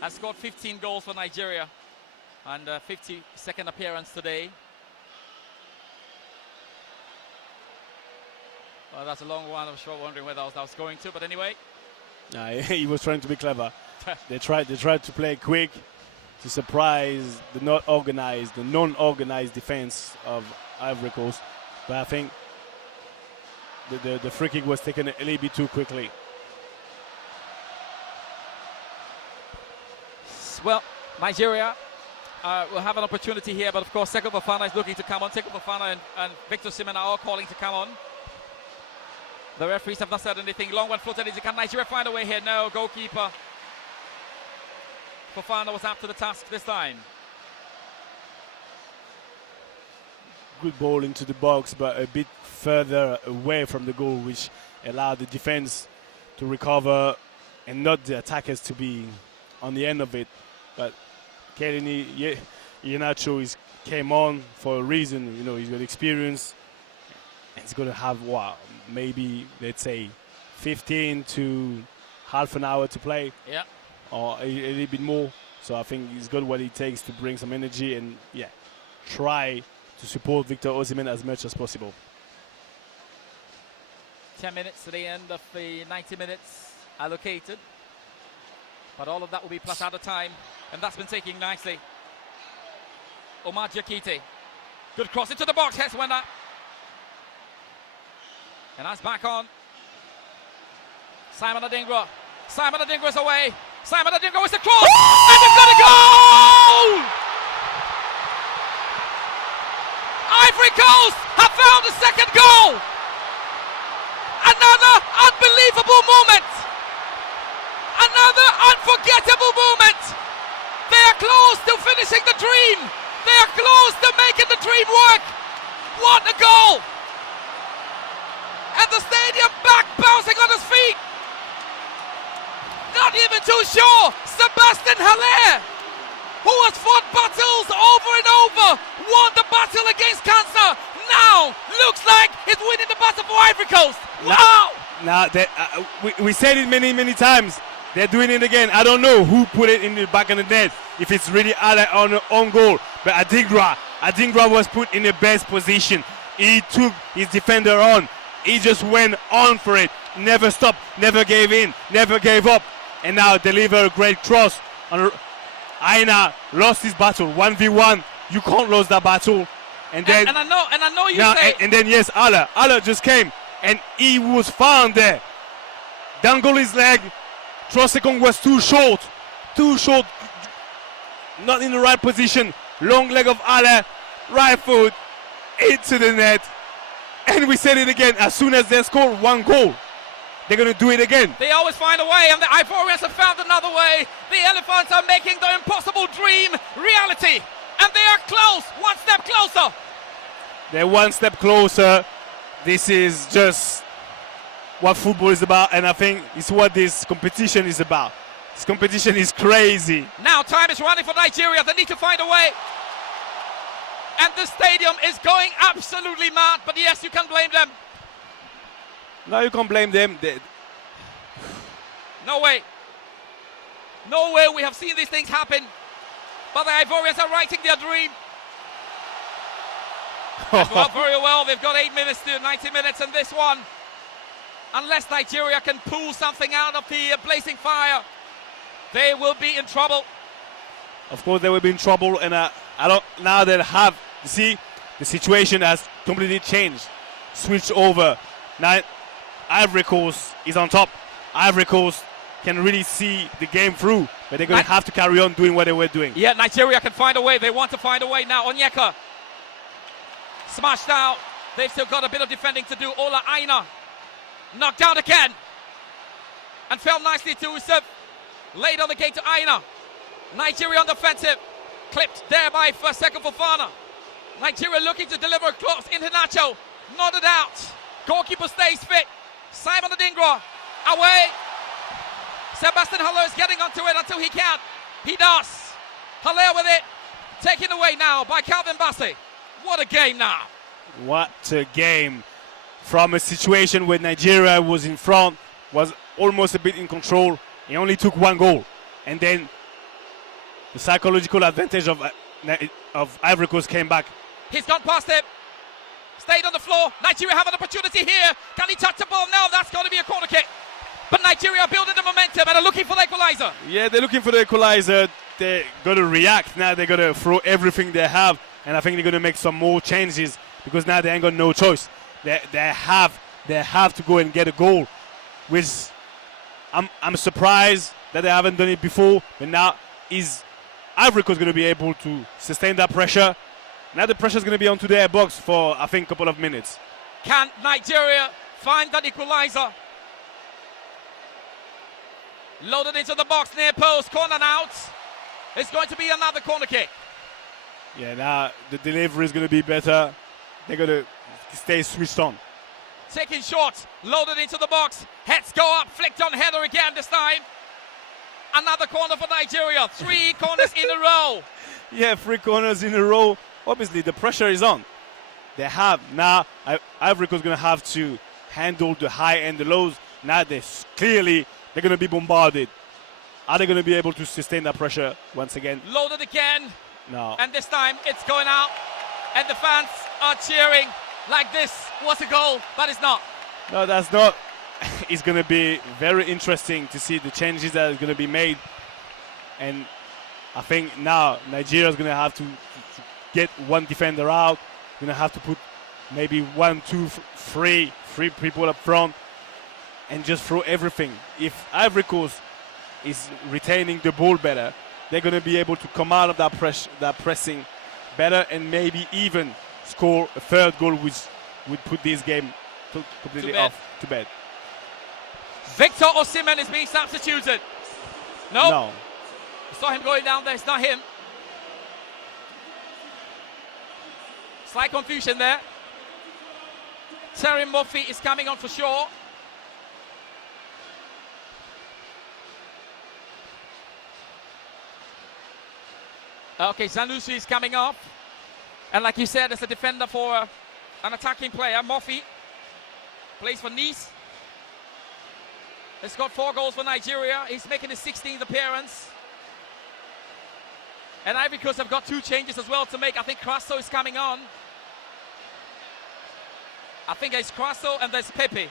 Has scored 15 goals for Nigeria. And 52nd appearance today. Well, that's a long one. I was wondering where that was going to, but anyway. He was trying to be clever. They tried to play quick to surprise the non-organized defense of Ivory Coast. But I think the free kick was taken a little bit too quickly. Well, Nigeria We'll have an opportunity here, but of course Seko Fofana is looking to come on. Seko Fofana and Victor Osimhen are all calling to come on. The referees have not said anything. Long one floated. Can Nigeria find a way here? No, goalkeeper Fofana was up to the task this time. Good ball into the box, but a bit further away from the goal, which allowed the defense to recover and not the attackers to be on the end of it. But Kelly Iheanacho came on for a reason. You know, he's got experience. And he's going to have, maybe, let's say, 15 to half an hour to play. Yeah. Or a little bit more. So I think he's got what it takes to bring some energy and, try to support Victor Osimhen as much as possible. 10 minutes to the end of the 90 minutes allocated. But all of that will be plus out of time. And that's been taken nicely. Omar Diakite. Good cross into the box. Here's Wenda. And that's back on. Simon Adingra. Simon Adingra is away. Simon Adingra is the cross. And they've got a goal! Ivory Coast have found the second goal. Another unbelievable moment. Another unforgettable moment. They are close to finishing the dream. They are close to making the dream work. What a goal! And the stadium back bouncing on his feet. Not even too sure. Sébastien, who has fought battles over and over, won the battle against cancer, now looks like he's winning the battle for Ivory Coast. Wow! Now, we said it many, many times. They're doing it again. I don't know who put it in the back of the net, if it's really on goal. But Adingra was put in the best position. He took his defender on. He just went on for it. Never stopped, never gave in, never gave up. And now deliver a great cross. Aina lost his battle, 1v1. You can't lose that battle. And then and I know you say. And then yes, Allah just came and he was found there. Dangle his leg. Trosekong was too short, not in the right position. Long leg of Allah, right foot into the net. And we said it again, as soon as they score one goal, they're going to do it again. They always find a way, and the Ivorians have found another way. The Elephants are making the impossible dream reality. And they are close, one step closer. They're one step closer. This is just what football is about, and I think it's what this competition is about. This competition is crazy. Now time is running for Nigeria. They need to find a way. And the stadium is going absolutely mad. But yes, you can blame them. No, you can't blame them. No way. No way we have seen these things happen. But the Ivorians are writing their dream. Well, very well. They've got 8 minutes to 90 minutes in this one. Unless Nigeria can pull something out of the blazing fire, they will be in trouble. Of course, they will be in trouble, and now they have. You see, the situation has completely changed, switched over. Now, Ivory Coast is on top. Ivory Coast can really see the game through, but they're going to have to carry on doing what they were doing. Yeah, Nigeria can find a way. They want to find a way now. Onyeka smashed out. They've still got a bit of defending to do. Ola Aina knocked down again and fell nicely to Usef. Laid on the gate to Aina. Nigeria on the offensive. Clipped there by Seko Fofana. Nigeria looking to deliver a cross. Iheanacho nodded out. Goalkeeper stays fit. Simon Adingra away. Sébastien is getting onto it until he can. He does. Haller with it. Taken away now by Calvin Bassong. What a game now. What a game. From a situation where Nigeria was in front, was almost a bit in control. He only took one goal. And then the psychological advantage of Ivory Coast came back. He's gone past him. Stayed on the floor. Nigeria have an opportunity here. Can he touch the ball? No, that's going to be a corner kick. But Nigeria are building the momentum and are looking for the equalizer. Yeah, they're looking for the equalizer. They're going to react now. They're going to throw everything they have. And I think they're going to make some more changes because now they ain't got no choice. They have to go and get a goal, which I'm surprised that they haven't done it before. But now is Ivory Coast is going to be able to sustain that pressure. Now the pressure is going to be onto their box for, I think, a couple of minutes. Can Nigeria find that equalizer? Loaded into the box, near post, corner out. It's going to be another corner kick. Yeah, now the delivery is going to be better. They're going to stay switched on. Taking shots, loaded into the box. Heads go up, flicked on header again this time. Another corner for Nigeria. 3 corners in a row. Yeah, 3 corners in a row. Obviously, the pressure is on. They have now. Ivory Coast is going to have to handle the high and the lows. Now they're going to be bombarded. Are they going to be able to sustain that pressure once again? Loaded again. No. And this time it's going out. And the fans are cheering like this was a goal, but it's not. No, that's not. It's going to be very interesting to see the changes that are going to be made. And I think now Nigeria is going to have to get one defender out. Going to have to put maybe 1, 2, 3 people up front and just throw everything. If Ivory Coast is retaining the ball better, they're going to be able to come out of that pressing better and maybe even score a 3rd goal, which would put this game completely to bed. Victor Osimhen is being substituted. Nope. No. Saw him going down there. It's not him. Slight confusion there. Terry Murphy is coming on for sure. Okay, Zanussi is coming off. And like you said, as a defender for an attacking player, Murphy plays for Nice. He's got 4 goals for Nigeria. He's making his 16th appearance. And Ivory Coast have got 2 changes as well to make. I think Crasso is coming on. I think there's Crasso and there's Pepe.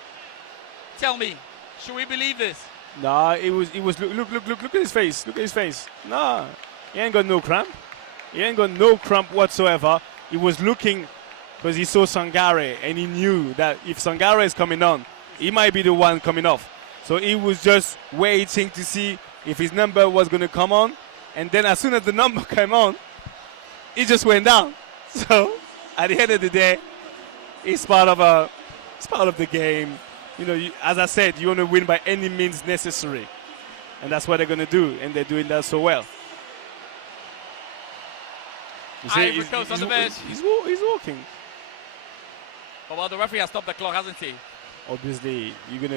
Tell me, should we believe this? Nah, it was look at his face. Look at his face. Nah, he ain't got no cramp. He ain't got no cramp whatsoever. He was looking because he saw Sangare and he knew that if Sangare is coming on, he might be the one coming off. So he was just waiting to see if his number was going to come on. And then as soon as the number came on, he just went down. So at the end of the day, it's part of the game. You know, as I said, you want to win by any means necessary. And that's what they're going to do. And they're doing that so well. You see, he's walking. Oh, well, the referee has stopped the clock, hasn't he? Obviously, you're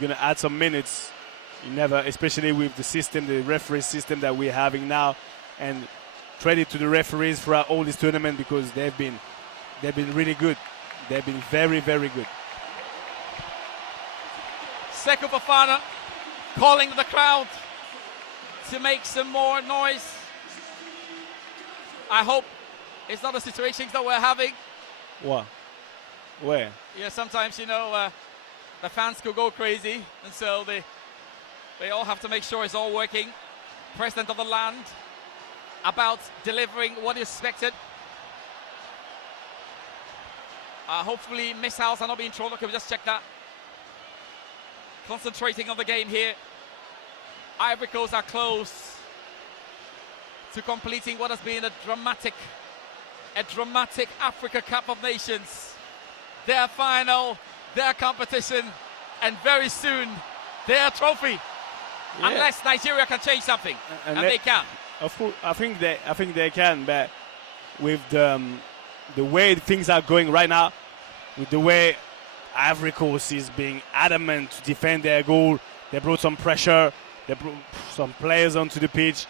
gonna add some minutes. You never, especially with the system, the referee system that we're having now, and credit to the referees throughout all this tournament because they've been really good. They've been very, very good. Sekou Fofana calling the crowd to make some more noise. I hope it's not the situations that we're having. What? Where? Yeah, sometimes, you know, the fans could go crazy, and so they all have to make sure it's all working. President of the land about delivering what is expected. Hopefully missiles are not being thrown. Okay, we just check that. Concentrating on the game here. Ivory Coast are close to completing what has been a dramatic Africa Cup of Nations. Their final, their competition, and very soon their trophy. Yeah. Unless Nigeria can change something, and they can. Of course, I think they can, but with the way things are going right now, with the way Ivory Coast is being adamant to defend their goal, they brought some pressure, they brought some players onto the pitch,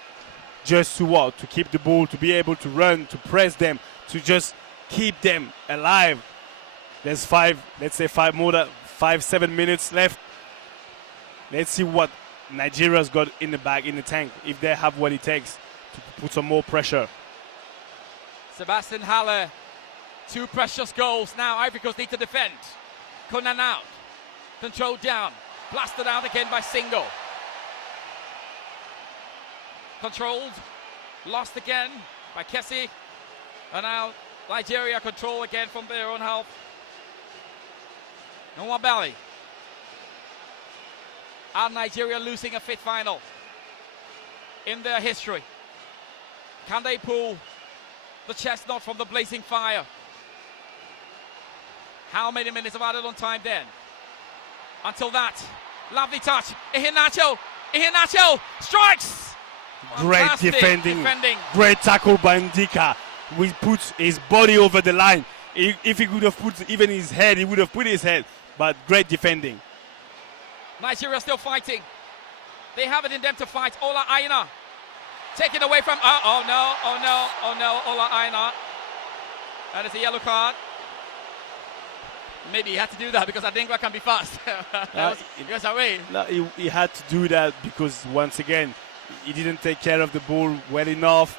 just to keep the ball, to be able to run, to press them, to just keep them alive. There's 7 minutes left. Let's see what Nigeria's got in the bag, in the tank, if they have what it takes to put some more pressure. Sébastien Haller, 2 precious goals. Now Ivory Coast need to defend. Conan out. Controlled down. Blasted out again by Singo. Controlled. Lost again by Kessie. And now Nigeria control again from their own half. Nwabali. Are Nigeria losing a 5th final in their history? Can they pull the chestnut from the blazing fire? How many minutes of added on time then? Until that, lovely touch. Iheanacho strikes. Great Fantastic defending. Great tackle by Ndika. We put his body over the line. If he could have put even his head, he would have put his head. But great defending. Nigeria still fighting. They have it in them to fight. Ola Aina taken away from. Oh no! Ola Aina. That is a yellow card. Maybe he had to do that because Adingra can be fast. Yes, away. No, he had to do that because once again he didn't take care of the ball well enough.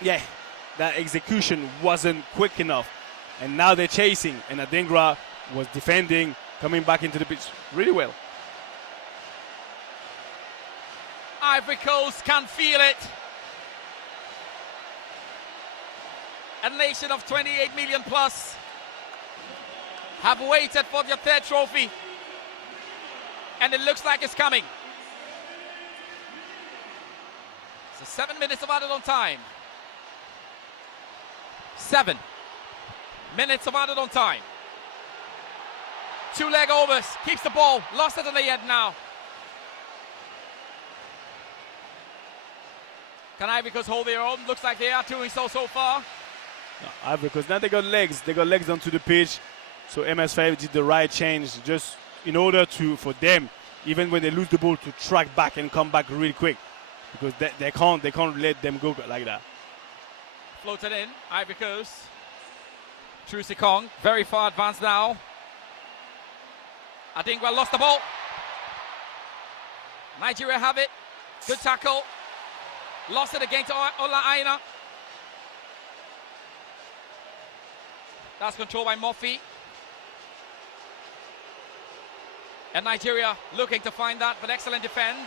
Yeah, that execution wasn't quick enough. And now they're chasing, and Adingra was defending, coming back into the pitch really well. Ivory Coast can feel it. A nation of 28 million plus have waited for their third trophy, and it looks like it's coming. So 7 minutes of added on time. 7 minutes of added on time. 2 leg overs, keeps the ball, lost it in the end now. Can Ivory Coast hold their own? Looks like they are doing so far. No, Ivory Coast, now they got legs onto the pitch. So MS5 did the right change just in order for them, even when they lose the ball, to track back and come back really quick, because they can't let them go like that. Floated in, Ivory Coast. Trucy Kong, very far advanced now. Adingra lost the ball. Nigeria have it. Good tackle. Lost it again to Ola Aina. That's controlled by Murphy. And Nigeria looking to find that, but excellent defend.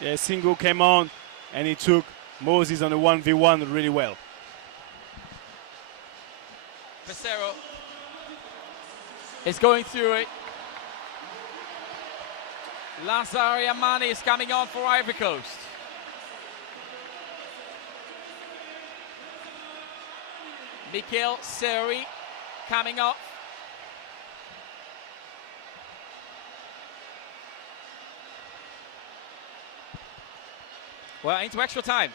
Yeah, Singo came on and he took Moses on a 1v1 really well. Pesero is going through it. Lazari Amani is coming on for Ivory Coast. Mikel Seri coming up. Well, into extra time.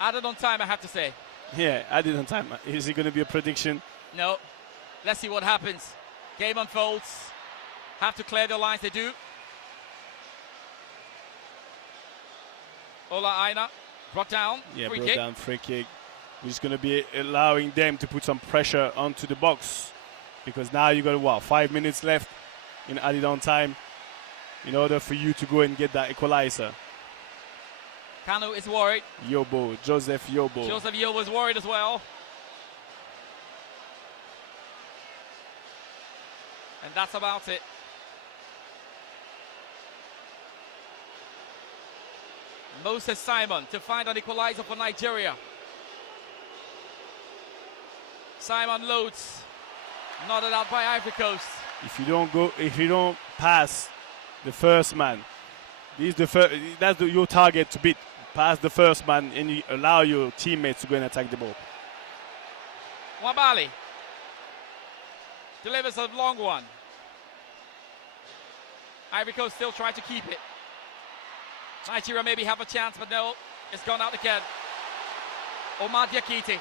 Added on time, I have to say. Yeah, added on time. Is it going to be a prediction? No. Let's see what happens. Game unfolds. Have to clear the lines, they do. Ola Aina brought down. Yeah, free brought kick. down free kick. Which is going to be allowing them to put some pressure onto the box, because now you got 5 minutes left in added on time in order for you to go and get that equalizer. Kanu is worried. Joseph Yobo. Joseph Yobo is worried as well. And that's about it. Moses Simon to find an equalizer for Nigeria. Simon loads, nodded out by Ivory Coast. If you don't pass the first man, that's your target to beat. Pass the first man and you allow your teammates to go and attack the ball. Wabali delivers a long one. Ivory Coast still trying to keep it. Nigeria maybe have a chance, but no, it's gone out again. Omar Diakite.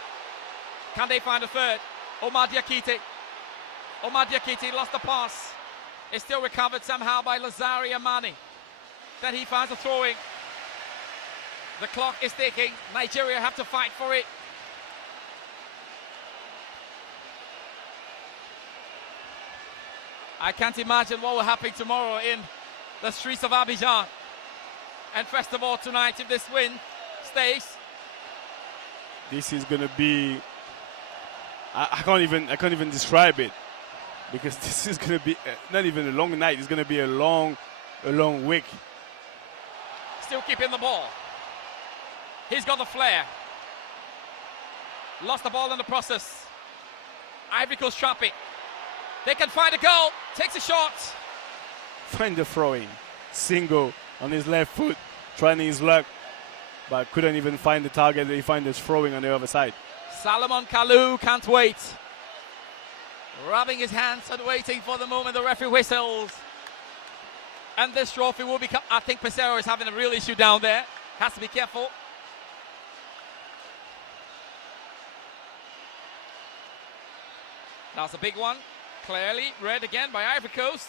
Can they find a third? Omar Diakite. Omar Diakite lost the pass. It's still recovered somehow by Lazari Amani. Then he finds a throwing. The clock is ticking. Nigeria have to fight for it. I can't imagine what will happen tomorrow in the streets of Abidjan. And first of all tonight, if this win stays. This is going to be, I can't even describe it, because this is going to be not even a long night. It's going to be a long week. Still keeping the ball. He's got the flair. Lost the ball in the process. Ivory Coast trapping. They can find a goal. Takes a shot. Find the throw-in. Single on his left foot, trying his luck, but couldn't even find the target. He found his throwing on the other side. Salomon Kalou can't wait. Rubbing his hands and waiting for the moment the referee whistles. And this trophy will become, I think Pesero is having a real issue down there. Has to be careful. That's a big one. Clearly read again by Ivory Coast.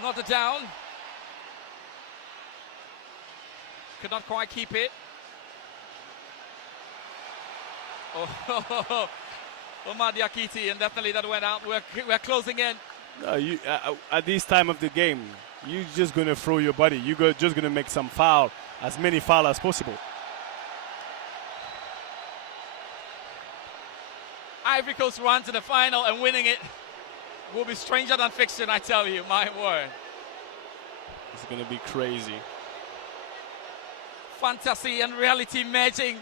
Not a down. Could not quite keep it. Oh, Omar Diakite, and definitely that went out. We're closing in. At this time of the game, you're just going to throw your body. You're just going to make some foul, as many foul as possible. Ivory Coast run to the final and winning it will be stranger than fiction, I tell you, my word. It's going to be crazy. Fantasy and reality merging.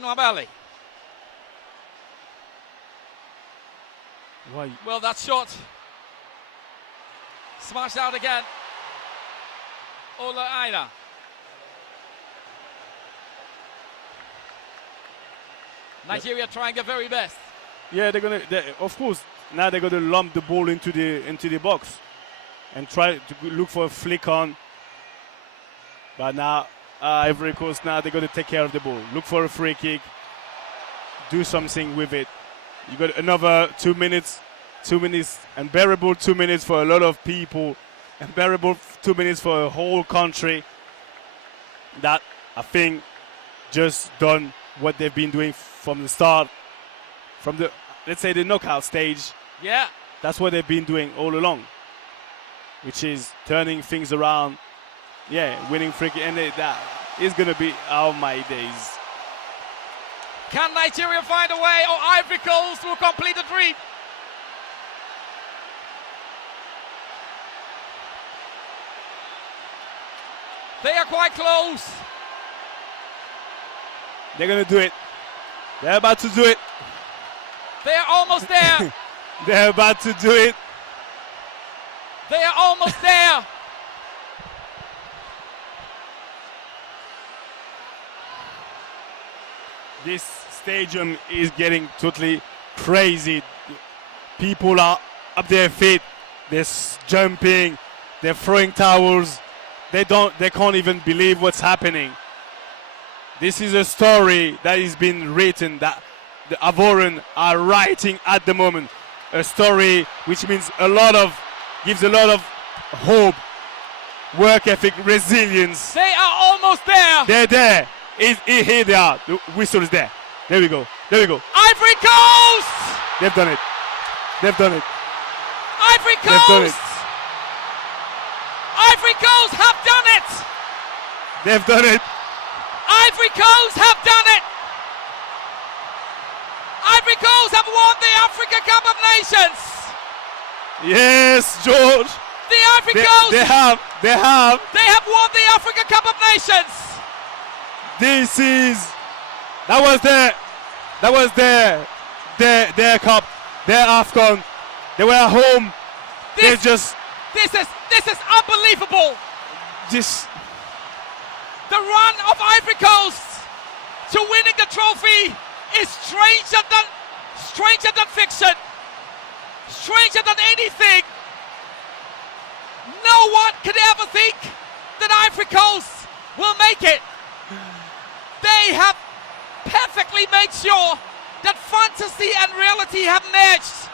Nwabali. Why? Well, that shot smashed out again. Ola Aina. Nigeria trying their very best. Yeah, of course, now they're gonna lump the ball into the box and try to look for a flick on. But now Ivory Coast, now they're gonna take care of the ball. Look for a free kick. Do something with it. You got another 2 minutes. 2 minutes, unbearable 2 minutes for a lot of people. Unbearable 2 minutes for a whole country. That, I think, just done what they've been doing from the start. From the, let's say, the knockout stage. Yeah. That's what they've been doing all along. Which is turning things around. Yeah, winning free kick. And that is going to be, oh my days. Can Nigeria find a way, or Ivory Coast will complete the dream? They are quite close. They're going to do it. They're about to do it. They are almost there. They're about to do it. They are almost there. This stadium is getting totally crazy. People are up their feet. They're jumping. They're throwing towels. They can't even believe what's happening. This is a story that is being written, that the Ivorians are writing at the moment. A story which means gives a lot of hope, work ethic, resilience. They are almost there. They're there. Here they are. The whistle is there. There we go. There we go. Ivory Coast! They've done it. They've done it. Ivory Coast! They've done it. Ivory Coast have done it! They've done it. Ivory Coast have done it! Ivory Coast have won the Africa Cup of Nations! Yes, George. The Ivory Coast! They have. They have won the Africa Cup of Nations! That was their cup, their AFCON. They were at home. This is unbelievable. The run of Ivory Coast to winning the trophy is stranger than fiction, stranger than anything. No one could ever think that Ivory Coast will make it. They have perfectly made sure that fantasy and reality have merged.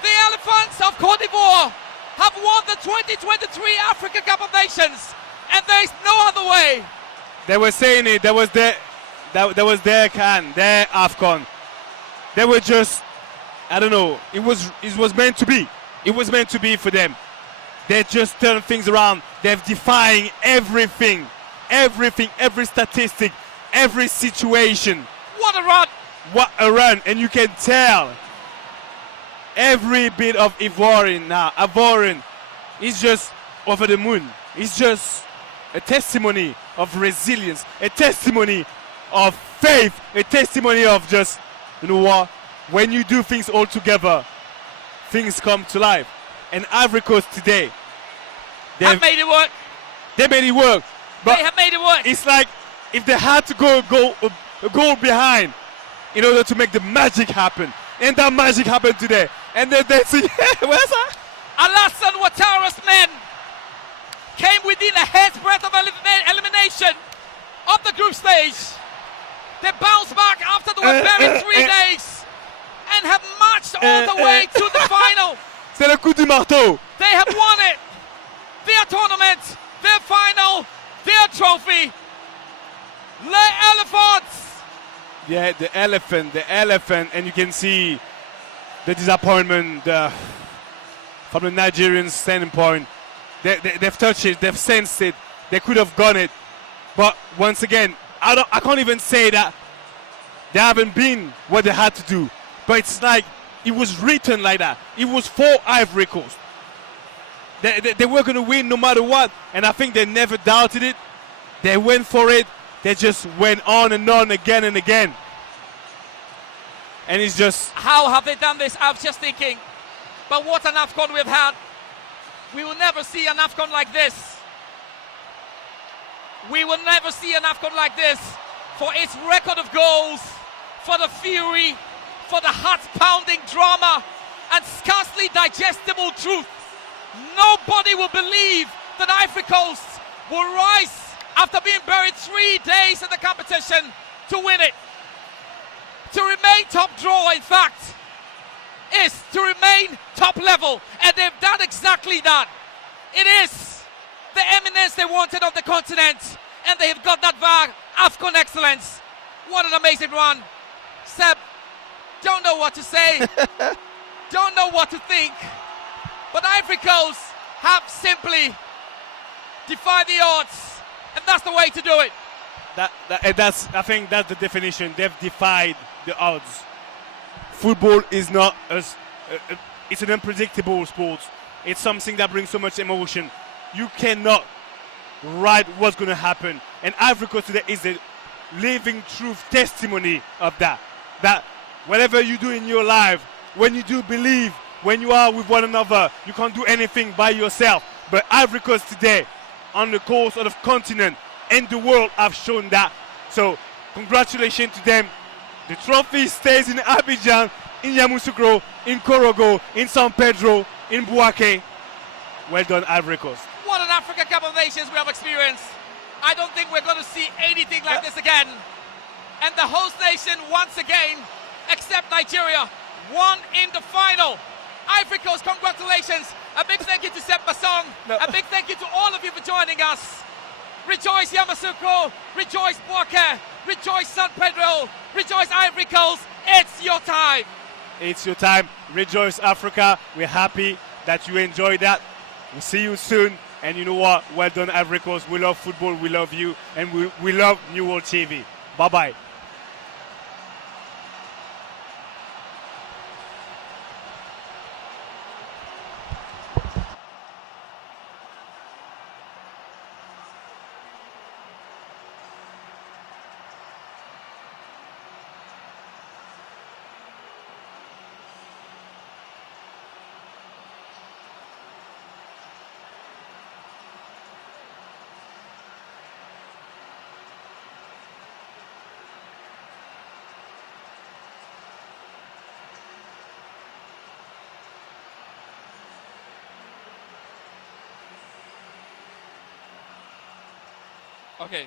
The Elephants of Cote d'Ivoire have won the 2023 Africa Cup of Nations, and there is no other way. They were saying it. That was their CAN, their AFCON. They were just, I don't know. It was meant to be. It was meant to be for them. They just turned things around. They're defying everything, every statistic, every situation. What a run! What a run! And you can tell every bit of Ivorian now. Ivorian is just over the moon. It's just a testimony of resilience, a testimony of faith, a testimony of just, you know what, when you do things all together, things come to life. And Ivory Coast today, have made it work. They made it work. But They have made it work. it's like if they had to go a goal behind in order to make the magic happen. And that magic happened today. And then they say, where's that? Alassane Ouattara's men came within a hair's breadth of elimination of the group stage. They bounced back after they were buried 3 days and have marched all the way to the final. C'est le coup du marteau. They have won it. Their tournament, their final, their trophy. Les Elephants. Yeah, the elephant, and you can see the disappointment from the Nigerian standing point. They've touched it, they've sensed it, they could have gone it. But once again, I can't even say that they haven't been what they had to do. But it's like it was written like that. It was for Ivory Coast. They were going to win no matter what, and I think they never doubted it. They went for it. They just went on and on again and again. And it's just... How have they done this? I was just thinking, but what an AFCON we've had. We will never see an AFCON like this. We will never see an AFCON like this for its record of goals, for the fury, for the heart-pounding drama, and scarcely digestible truth. Nobody will believe that Ivory Coast will rise after being buried 3 days in the competition to win it. To remain top draw, in fact, is to remain top level, and they've done exactly that. It is the eminence they wanted on the continent, and they have got that via AFCON excellence. What an amazing run. Seb, don't know what to say, don't know what to think, but Ivory Coast have simply defied the odds. And that's the way to do it. I think that's the definition. They've defied the odds. Football is not it's an unpredictable sport. It's something that brings so much emotion. You cannot write what's going to happen. And Ivory Coast today is the living truth testimony of that. That whatever you do in your life, when you do believe, when you are with one another, you can't do anything by yourself. But Ivory Coast today, on the course of the continent and the world, have shown that. So congratulations to them. The trophy stays in Abidjan, in Yamoussoukro, in Korogo, in San Pedro, in Bouaké. Well done, Ivory Coast. What an African Cup of Nations we have experienced. I don't think we're going to see anything like this again. And the host nation once again, except Nigeria, won in the final. Ivory Coast, congratulations. A big thank you to Sébastien. A big thank you to all of you for joining us. Rejoice Yamoussoukro, rejoice Bouaké, rejoice San Pedro, rejoice Ivory Coast. It's your time. It's your time. Rejoice Africa. We're happy that you enjoyed that. We'll see you soon. And you know what? Well done, Ivory Coast. We love football. We love you. And we love NewWorld TV. Bye-bye. Okay.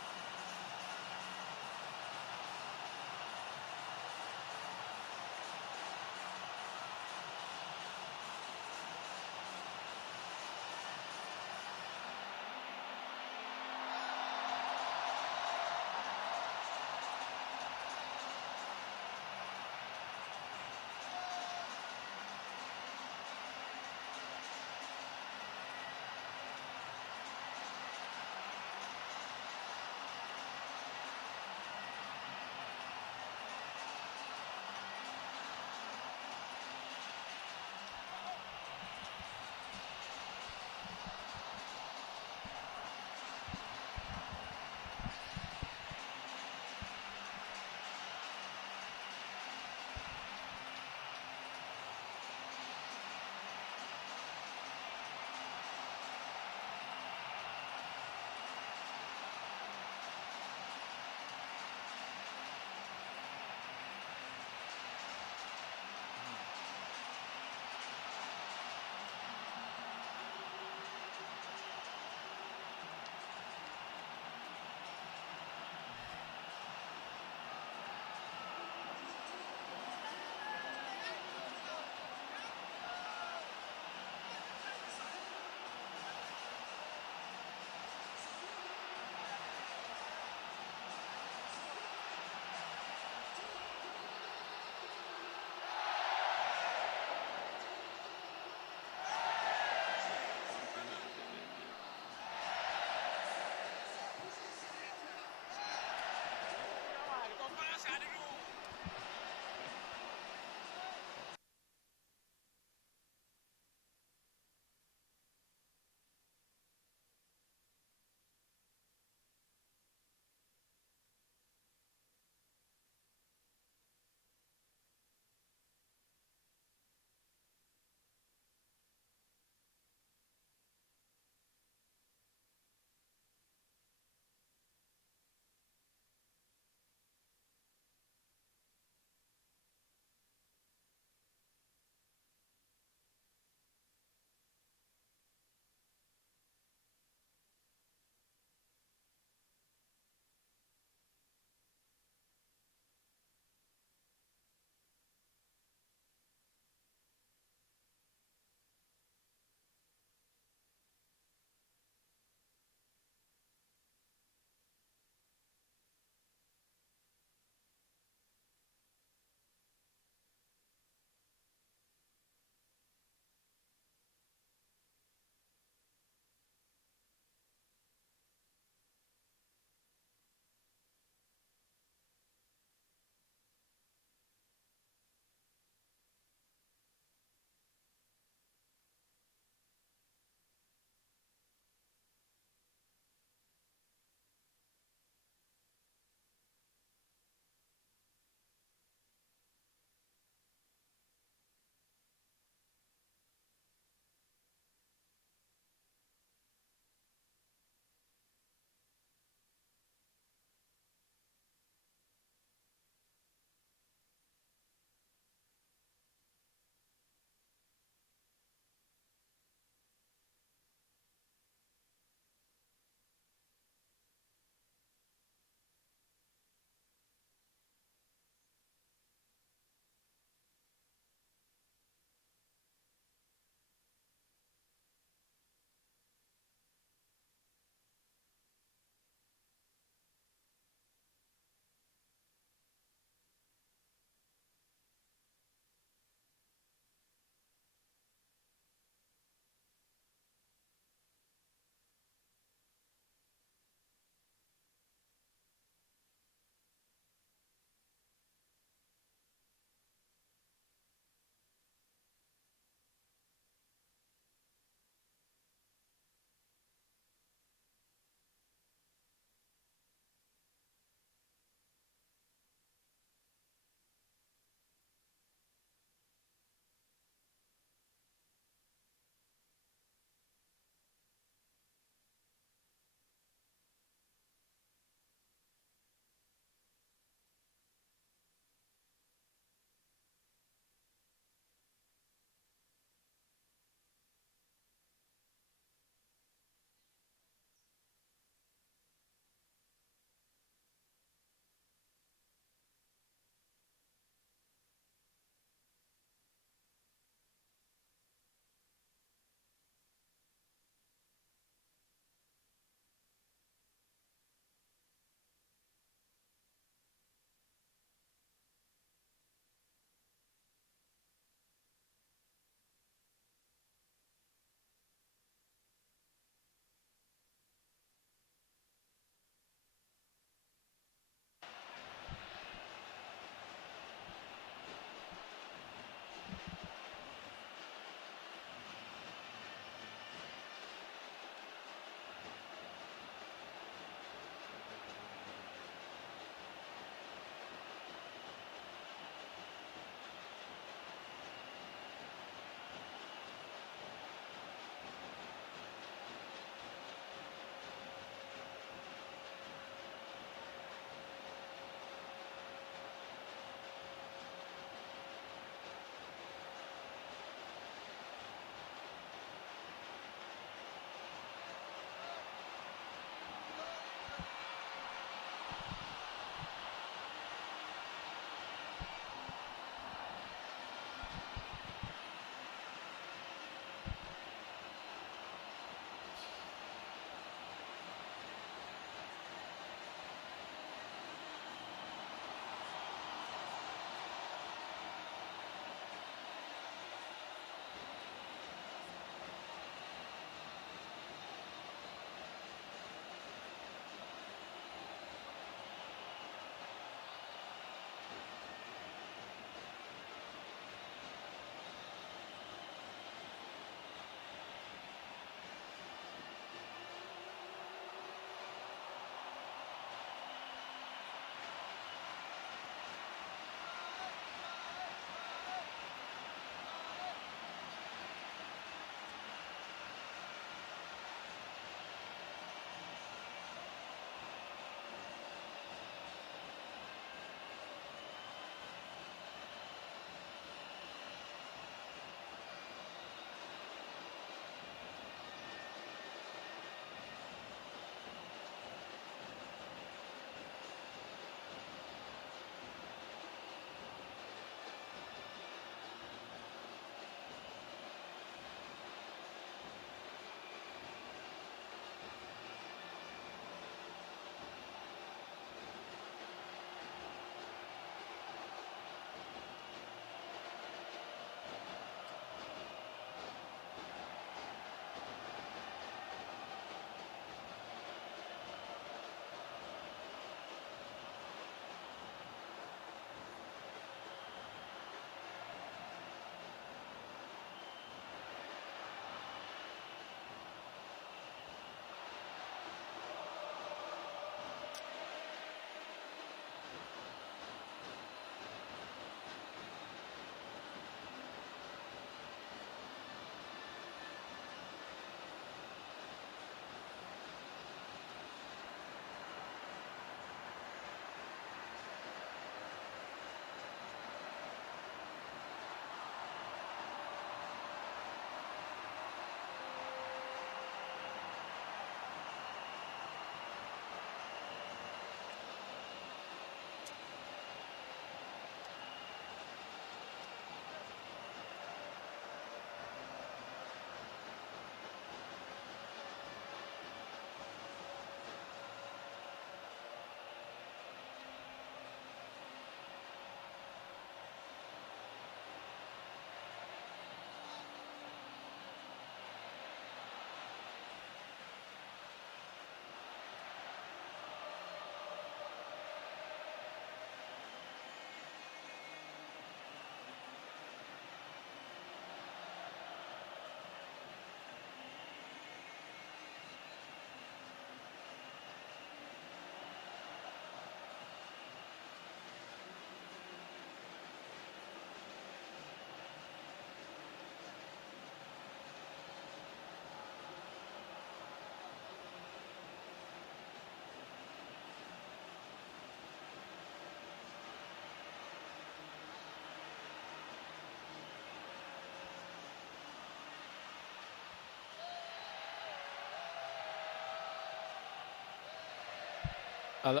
Uh,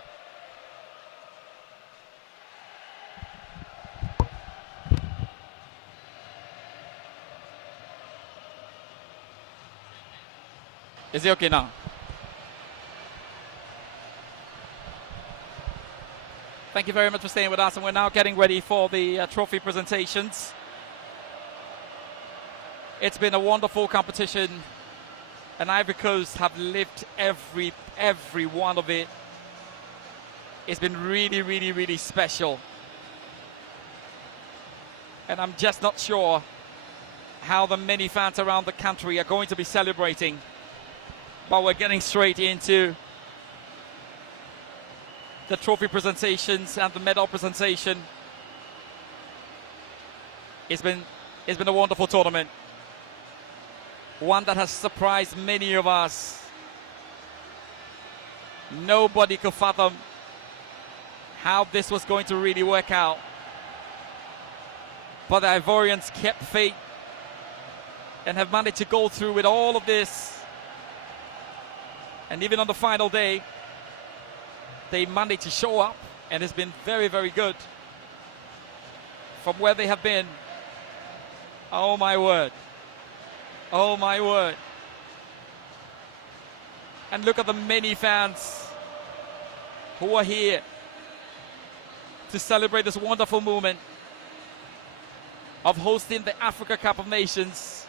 Is it okay now? Thank you very much for staying with us, and we're now getting ready for the trophy presentations. It's been a wonderful competition, and Ivory Coast have lived every one of it. It's been really, really, really special. And I'm just not sure how the many fans around the country are going to be celebrating. But we're getting straight into the trophy presentations and the medal presentation. It's been a wonderful tournament. One that has surprised many of us. Nobody could fathom how this was going to really work out. But the Ivorians kept faith and have managed to go through with all of this. And even on the final day, they managed to show up, and it's been very, very good. From where they have been, oh my word. Oh my word. And look at the many fans who are here to celebrate this wonderful moment of hosting the Africa Cup of Nations.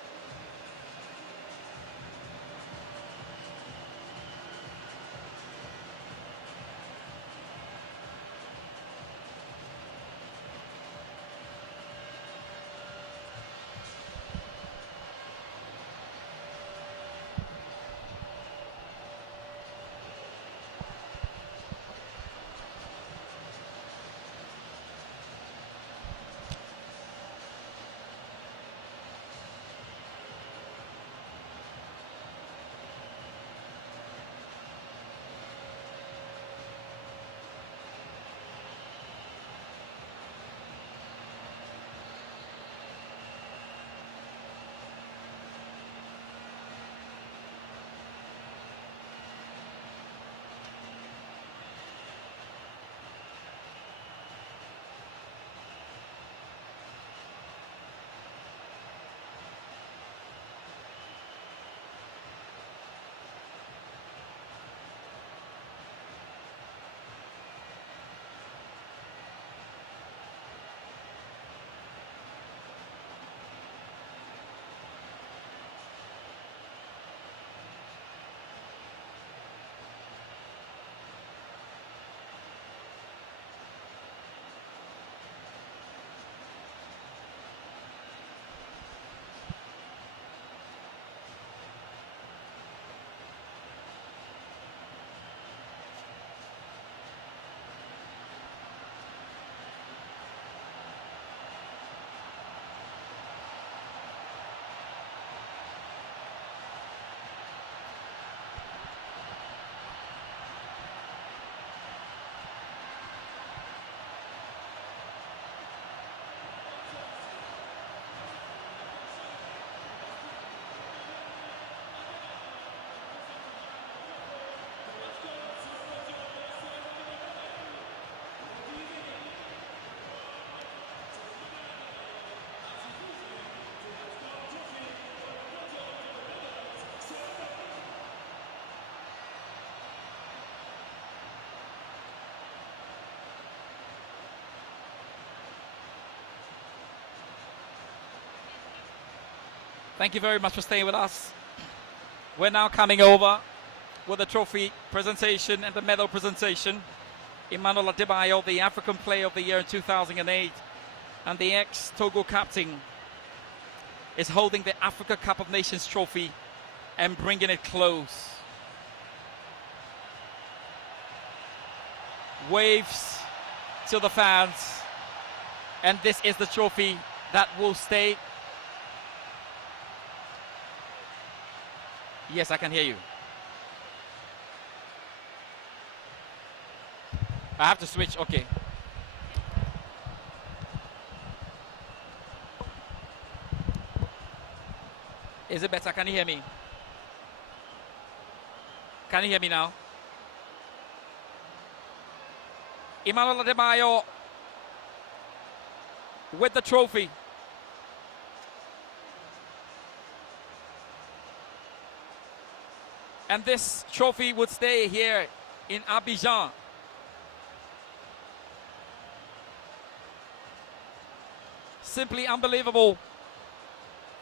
Thank you very much for staying with us. We're now coming over with the trophy presentation and the medal presentation. Emmanuel Adebayo, the African Player of the Year in 2008, and the ex-Togo captain, is holding the Africa Cup of Nations trophy and bringing it close. Waves to the fans, and this is the trophy that will stay. Yes, I can hear you. I have to switch, okay. Is it better? Can you hear me? Can you hear me now? Emmanuel Adebayo with the trophy. And this trophy would stay here in Abidjan. Simply unbelievable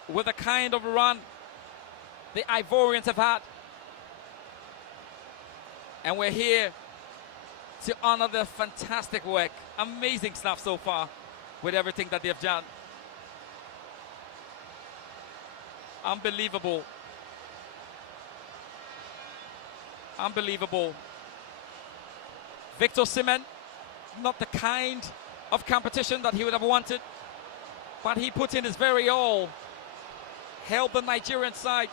with the kind of run the Ivorians have had. And we're here to honor their fantastic work. Amazing stuff so far with everything that they've done. Unbelievable. Unbelievable. Victor Osimhen, not the kind of competition that he would have wanted, but he put in his very all. Held the Nigerian side.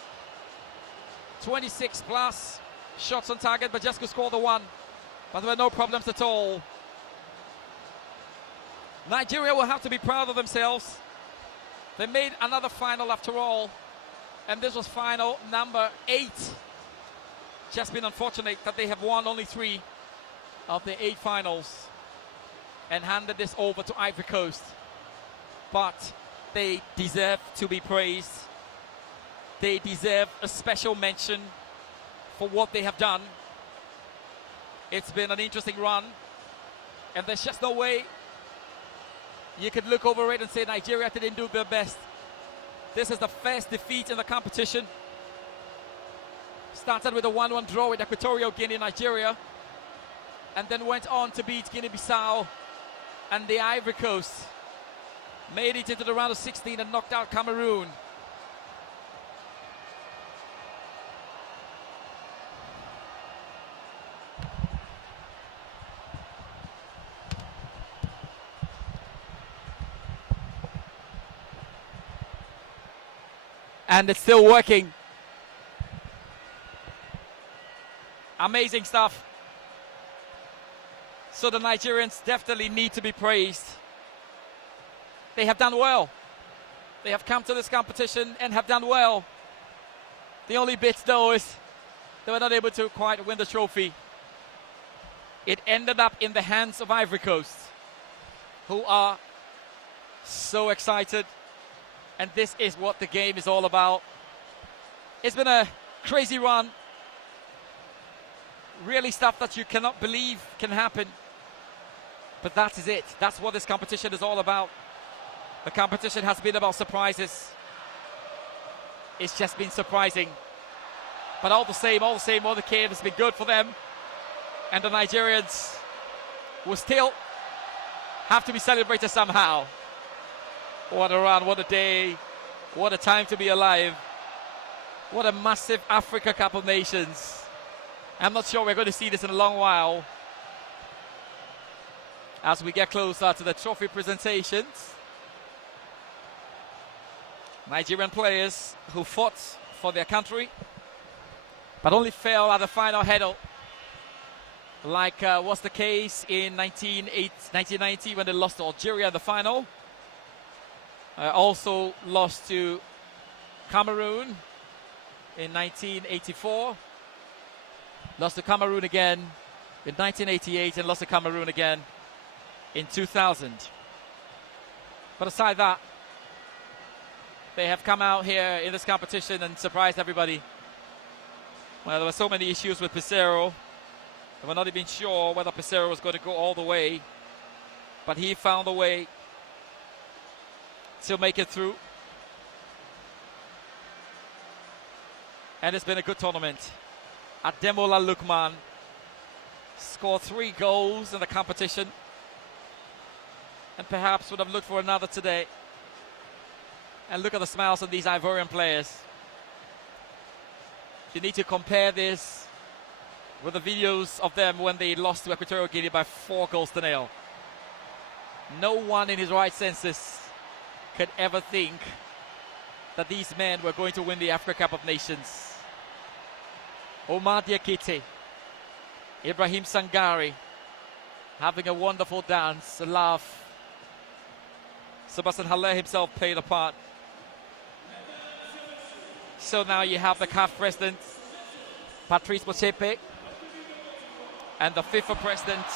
26 plus shots on target, but just could score the one. But there were no problems at all. Nigeria will have to be proud of themselves. They made another final after all, and this was final number 8. Just been unfortunate that they have won only 3 of the 8 finals and handed this over to Ivory Coast. But they deserve to be praised. They deserve a special mention for what they have done. It's been an interesting run, and there's just no way you could look over it and say Nigeria didn't do their best. This is the first defeat in the competition. Started with a 1-1 draw with Equatorial Guinea, Nigeria, and then went on to beat Guinea-Bissau and the Ivory Coast. Made it into the round of 16 and knocked out Cameroon. And it's still working. Amazing stuff. So the Nigerians definitely need to be praised. They have done well. They have come to this competition and have done well. The only bit though is they were not able to quite win the trophy. It ended up in the hands of Ivory Coast, who are so excited. And this is what the game is all about. It's been a crazy run. Really stuff that you cannot believe can happen. But that is it. That's what this competition is all about. The competition has been about surprises. It's just been surprising. But all the same, all the game has been good for them. And the Nigerians will still have to be celebrated somehow. What a run, what a day, what a time to be alive. What a massive Africa Cup of Nations. I'm not sure we're going to see this in a long while. As we get closer to the trophy presentations. Nigerian players who fought for their country, but only fell at the final hurdle. Like was the case in 1990 when they lost to Algeria in the final. Also lost to Cameroon in 1984. Lost to Cameroon again in 1988 and lost to Cameroon again in 2000. But aside that, they have come out here in this competition and surprised everybody. Well, there were so many issues with Pissarro. They were not even sure whether Pissarro was going to go all the way. But he found a way to make it through. And it's been a good tournament. Ademola Lookman scored 3 goals in the competition and perhaps would have looked for another today. And look at the smiles of these Ivorian players. You need to compare this with the videos of them when they lost to Equatorial Guinea by 4-0. No one in his right senses could ever think that these men were going to win the Africa Cup of Nations. Omar Diakite, Ibrahim Sangare, having a wonderful dance, a laugh. Sébastien Haller himself played a part. So now you have the CAF president, Patrice Motsepe, and the FIFA president,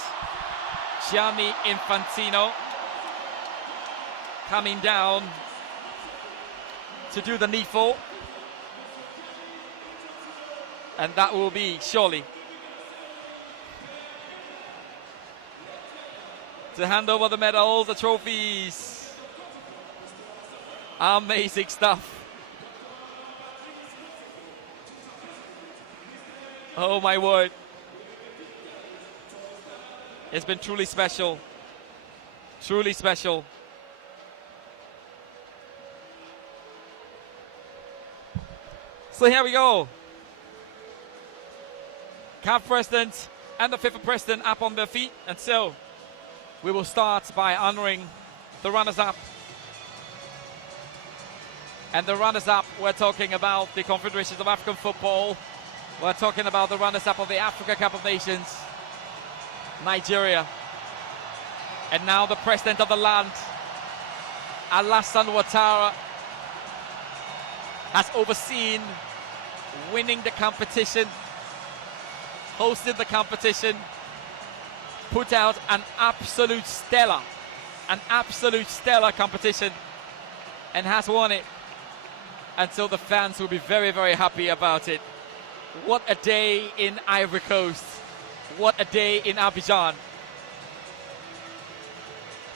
Gianni Infantino coming down to do the needful. And that will be surely to hand over the medals, the trophies. Amazing stuff. Oh my word. It's been truly special. Truly special. So here we go. CAF president and the FIFA president up on their feet. And so we will start by honoring the runners-up. And the runners-up, we're talking about the Confederations of African Football. We're talking about the runners-up of the Africa Cup of Nations, Nigeria. And now the president of the land, Alassane Ouattara, has overseen winning the competition, hosted the competition, put out an absolute stellar competition, and has won it. And so the fans will be very, very happy about it. What a day in Ivory Coast. What a day in Abidjan.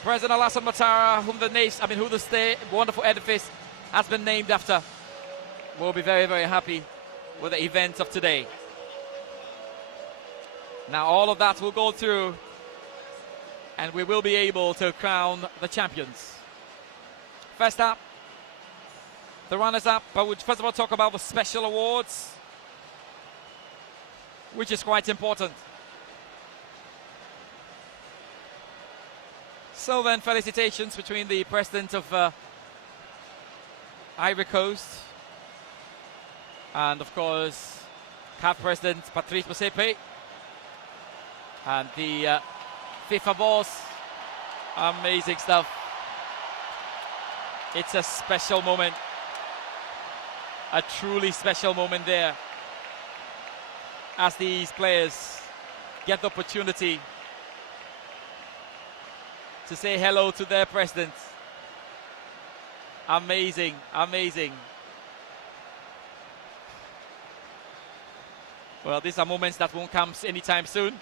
President Alassane Ouattara, who the wonderful edifice has been named after, will be very, very happy with the event of today. Now all of that will go through and we will be able to crown the champions. First up, the runners-up, but we'll first of all talk about the special awards, which is quite important. So then, felicitations between the president of Ivory Coast and, of course, CAF president Patrice Motsepe and the FIFA boss. Amazing stuff. It's a special moment. A truly special moment there as these players get the opportunity to say hello to their president. Amazing, amazing. Well, these are moments that won't come anytime soon.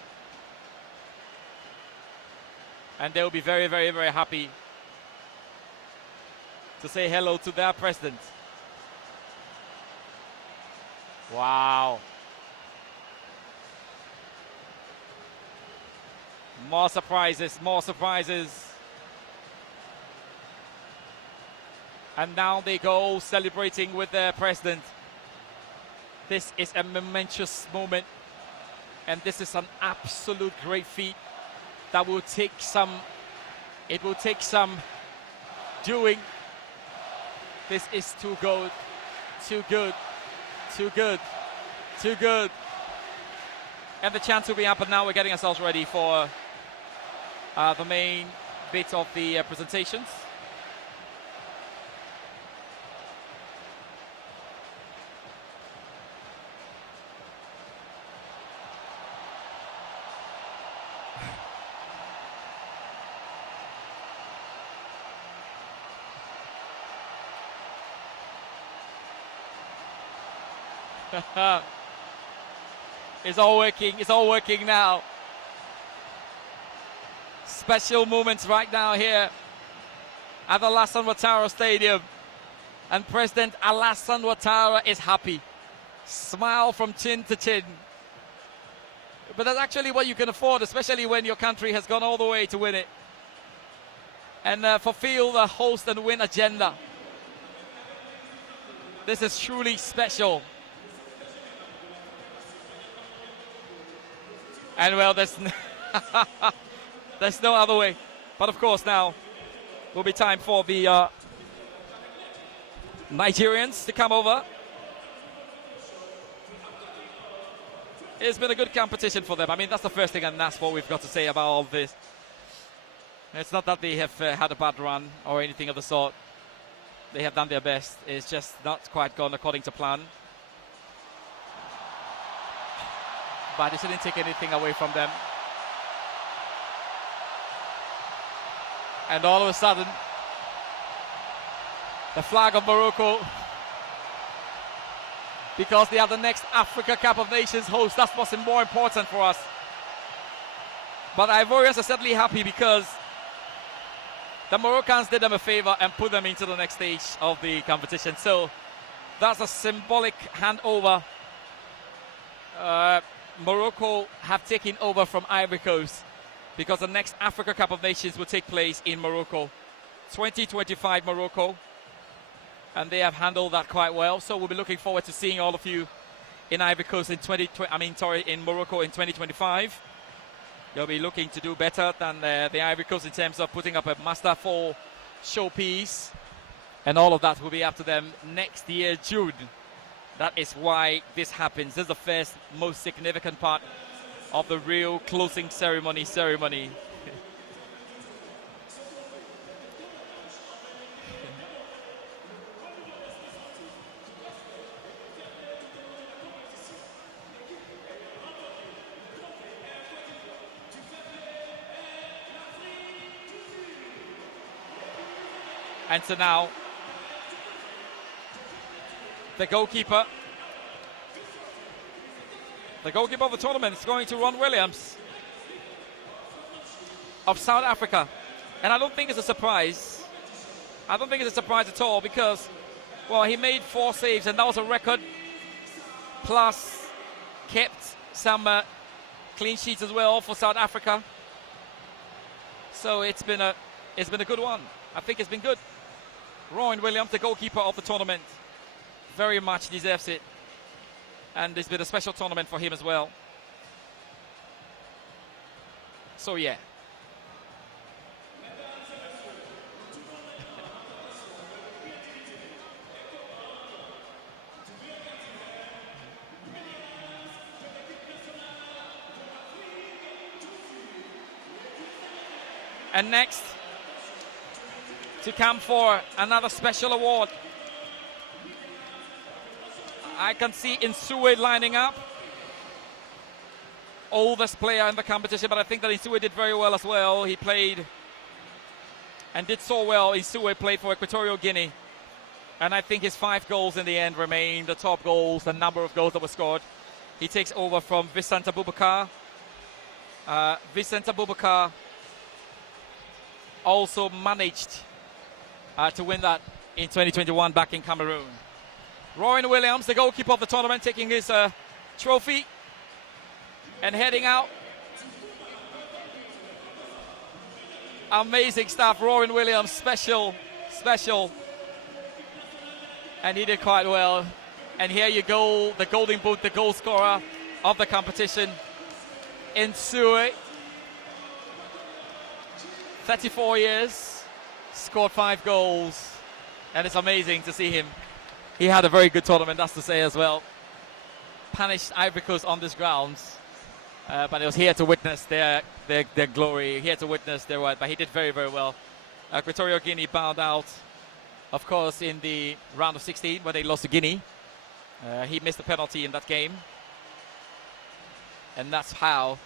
And they'll be very, very, very happy to say hello to their president. Wow. More surprises, more surprises. And now they go celebrating with their president. This is a momentous moment. And this is an absolute great feat that will take some, it will take some doing. This is too good, too good. Too good, too good. And the chance will be up, and now we're getting ourselves ready for the main bit of the presentations. It's all working now. Special moments right now here at the Alassane Ouattara Stadium. And President Alassane Ouattara is happy. Smile from chin to chin. But that's actually what you can afford, especially when your country has gone all the way to win it. And fulfill the host and win agenda. This is truly special. And well, there's no other way. But of course now will be time for the Nigerians to come over. It's been a good competition for them. I mean, that's the first thing, and that's what we've got to say about all this. It's not that they have had a bad run or anything of the sort. They have done their best. It's just not quite gone according to plan. But it shouldn't take anything away from them. And all of a sudden, the flag of Morocco, because they are the next Africa Cup of Nations host. That's what's more important for us. But Ivorians are certainly happy because the Moroccans did them a favor and put them into the next stage of the competition. So that's a symbolic handover. Morocco have taken over from Ivory Coast because the next Africa Cup of Nations will take place in Morocco. 2025 Morocco. And they have handled that quite well. So we'll be looking forward to seeing all of you in Ivory Coast in in Morocco in 2025. They'll be looking to do better than the Ivory Coast in terms of putting up a Master 4 showpiece. And all of that will be up to them next year, June. That is why this happens. This is the first, most significant part of the real closing ceremony. And so now, the goalkeeper of the tournament is going to Ron Williams of South Africa. And I don't think it's a surprise. I don't think it's a surprise at all because, well, he made 4 saves and that was a record. Plus, kept some clean sheets as well for South Africa. So it's been a good one. I think it's been good. Rowan Williams, the goalkeeper of the tournament, very much deserves it. And it's been a special tournament for him as well. So, yeah. And next, to come for another special award, I can see Insue lining up. Oldest player in the competition, but I think that Insue did very well as well. He played and did so well. Insue played for Equatorial Guinea. And I think his 5 goals in the end remain the top goals, the number of goals that were scored. He takes over from Vicente Abubakar. Vicente Abubakar also managed to win that in 2021 back in Cameroon. Rowan Williams, the goalkeeper of the tournament, taking his trophy and heading out. Amazing stuff. Rowan Williams, special. And he did quite well. And here you go, the golden boot, the goal scorer of the competition, Insue. 34 years, scored 5 goals, and it's amazing to see him. He had a very good tournament, that's to say as well. Punished Ivory Coast on this grounds, but he was here to witness their glory, here to witness their work, but he did very, very well. Equatorial Guinea bowed out, of course, in the round of 16 when they lost to Guinea. He missed a penalty in that game, and that's how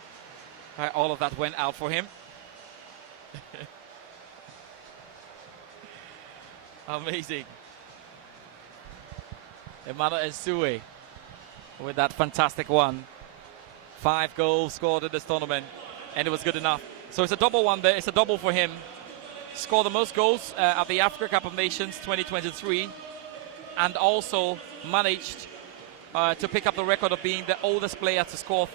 all of that went out for him. Amazing. Emmanuel Insue with that fantastic one. 5 goals scored in this tournament, and it was good enough. So it's a double one there. It's a double for him. Scored the most goals at the Africa Cup of Nations 2023, and also managed to pick up the record of being the oldest player to score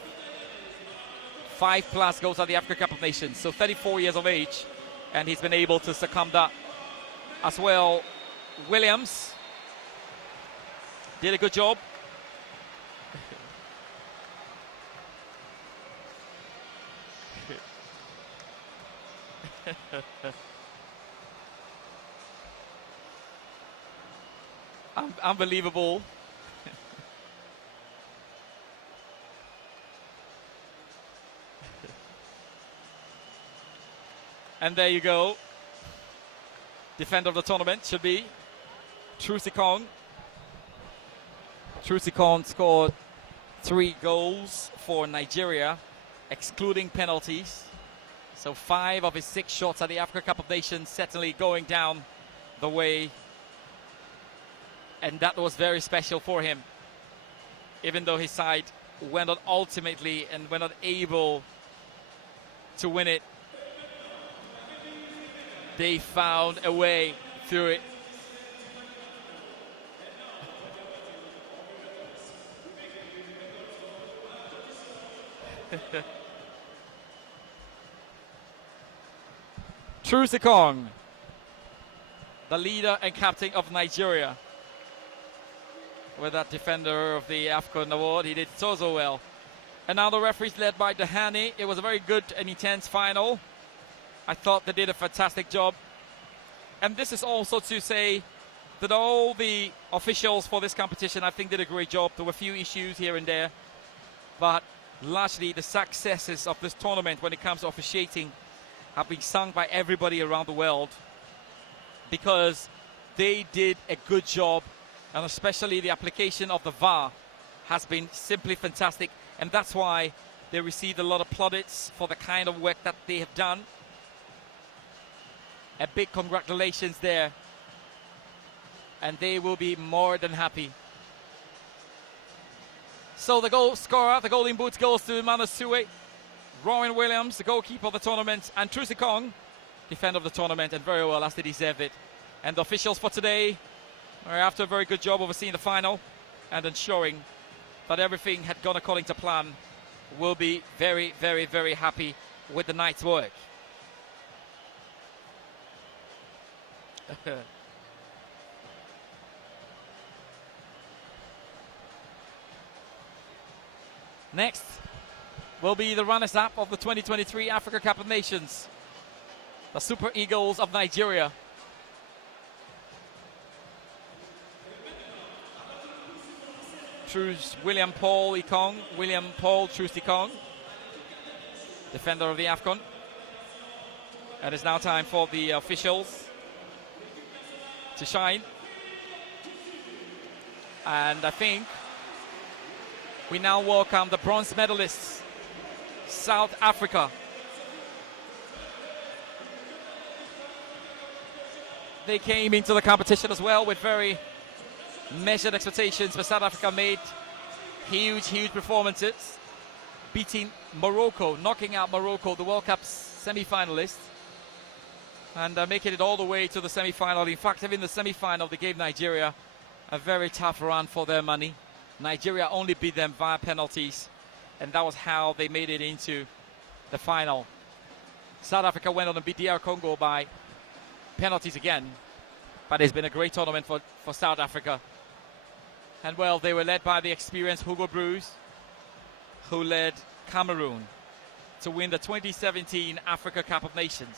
5+ goals at the Africa Cup of Nations. So 34 years of age, and he's been able to succumb that as well. Williams did a good job. Unbelievable. And there you go. Defender of the tournament should be Trusikong. Trusikong scored 3 goals for Nigeria, excluding penalties. So 5 of his 6 shots at the Africa Cup of Nations certainly going down the way. And that was very special for him. Even though his side went on ultimately and were not able to win it, they found a way through it. Trusikong, the leader and captain of Nigeria, with that defender of the AFCON award. He did so well. And now the referees led by Dahani. It was a very good and intense final. I thought they did a fantastic job. And this is also to say that all the officials for this competition, I think, did a great job. There were a few issues here and there, but largely the successes of this tournament when it comes to officiating have been sung by everybody around the world, because they did a good job, and especially the application of the VAR has been simply fantastic, and that's why they received a lot of plaudits for the kind of work that they have done. A big congratulations there, and they will be more than happy. So the goal scorer, the golden boot goes to Manasue. Rowan Williams, the goalkeeper of the tournament, and Trusikong, defender of the tournament, and very well, as they deserve it. And the officials for today are after a very good job overseeing the final and ensuring that everything had gone according to plan, will be very, very, very happy with the night's work. Next will be the runners-up of the 2023 Africa Cup of Nations, the Super Eagles of Nigeria. William Paul Trusikong, defender of the AFCON. And it's now time for the officials to shine. And I think we now welcome the bronze medalists, South Africa. They came into the competition as well with very measured expectations, but South Africa made huge performances, beating Morocco, knocking out Morocco, the World Cup semi-finalists, and making it all the way to the semi-final. In fact, even the semi-final, they gave Nigeria a very tough run for their money. Nigeria only beat them via penalties, and that was how they made it into the final. South Africa went on and beat DR Congo by penalties again, but it's been a great tournament for South Africa. And well, they were led by the experienced Hugo Broos, who led Cameroon to win the 2017 Africa Cup of Nations.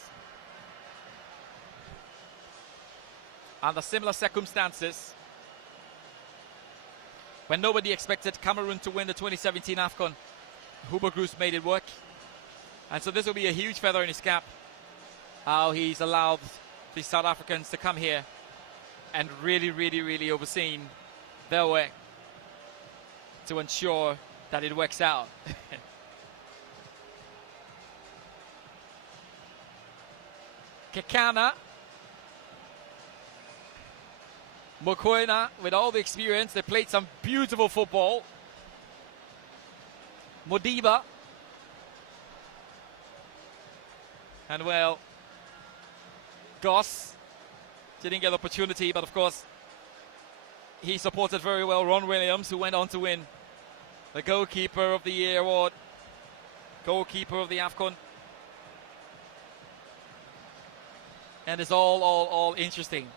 Under similar circumstances, when nobody expected Cameroon to win the 2017 AFCON, Hugo Broos made it work. And so this will be a huge feather in his cap, how he's allowed the South Africans to come here and really overseen their work to ensure that it works out. Kekana, Mokoena, with all the experience, they played some beautiful football. Modiba, and well, Goss didn't get the opportunity, but of course he supported very well Ron Williams, who went on to win the Goalkeeper of the Year award, Goalkeeper of the AFCON. And it's all interesting.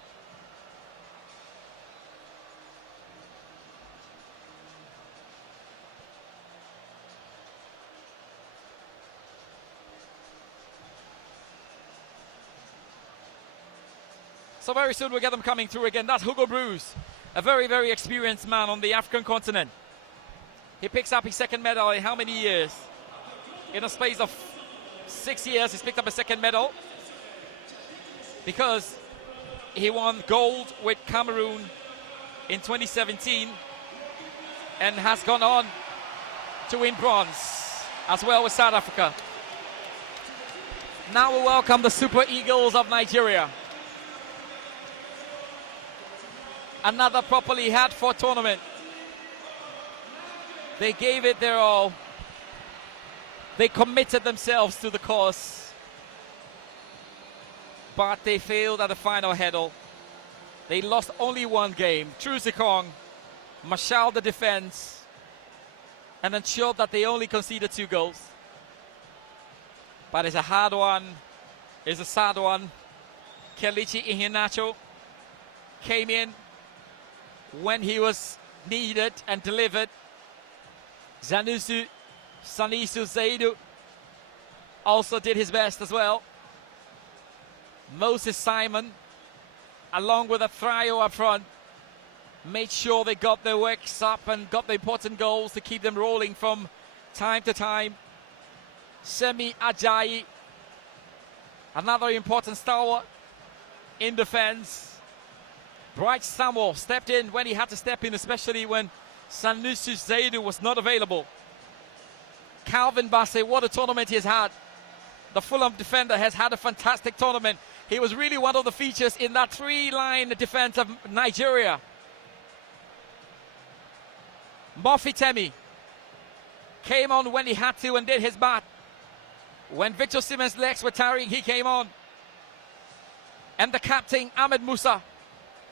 So very soon we'll get them coming through again. That's Hugo Broos, a very experienced man on the African continent. He picks up his second medal in how many years? In a space of 6 years, he's picked up a second medal, because he won gold with Cameroon in 2017 and has gone on to win bronze as well with South Africa. Now we welcome the Super Eagles of Nigeria. Another properly had-for tournament. They gave it their all. They committed themselves to the cause. But they failed at the final hurdle. They lost only one game. Truzikong marshaled the defense and ensured that they only conceded 2 goals. But it's a hard one. It's a sad one. Kelechi Iheanacho came in when he was needed and delivered. Salisu Zaidu also did his best as well. Moses Simon, along with a trio up front, made sure they got their works up and got the important goals to keep them rolling from time to time. Semi Ajayi, another important stalwart in defense. Bright Samuel stepped in when he had to step in, especially when Salisu Zaidu was not available. Calvin Bassong, what a tournament he has had. The Fulham defender has had a fantastic tournament. He was really one of the features in that 3-line defense of Nigeria. Mofitemi came on when he had to and did his part. When Victor Osimhen's legs were tiring, he came on. And the captain, Ahmed Musa,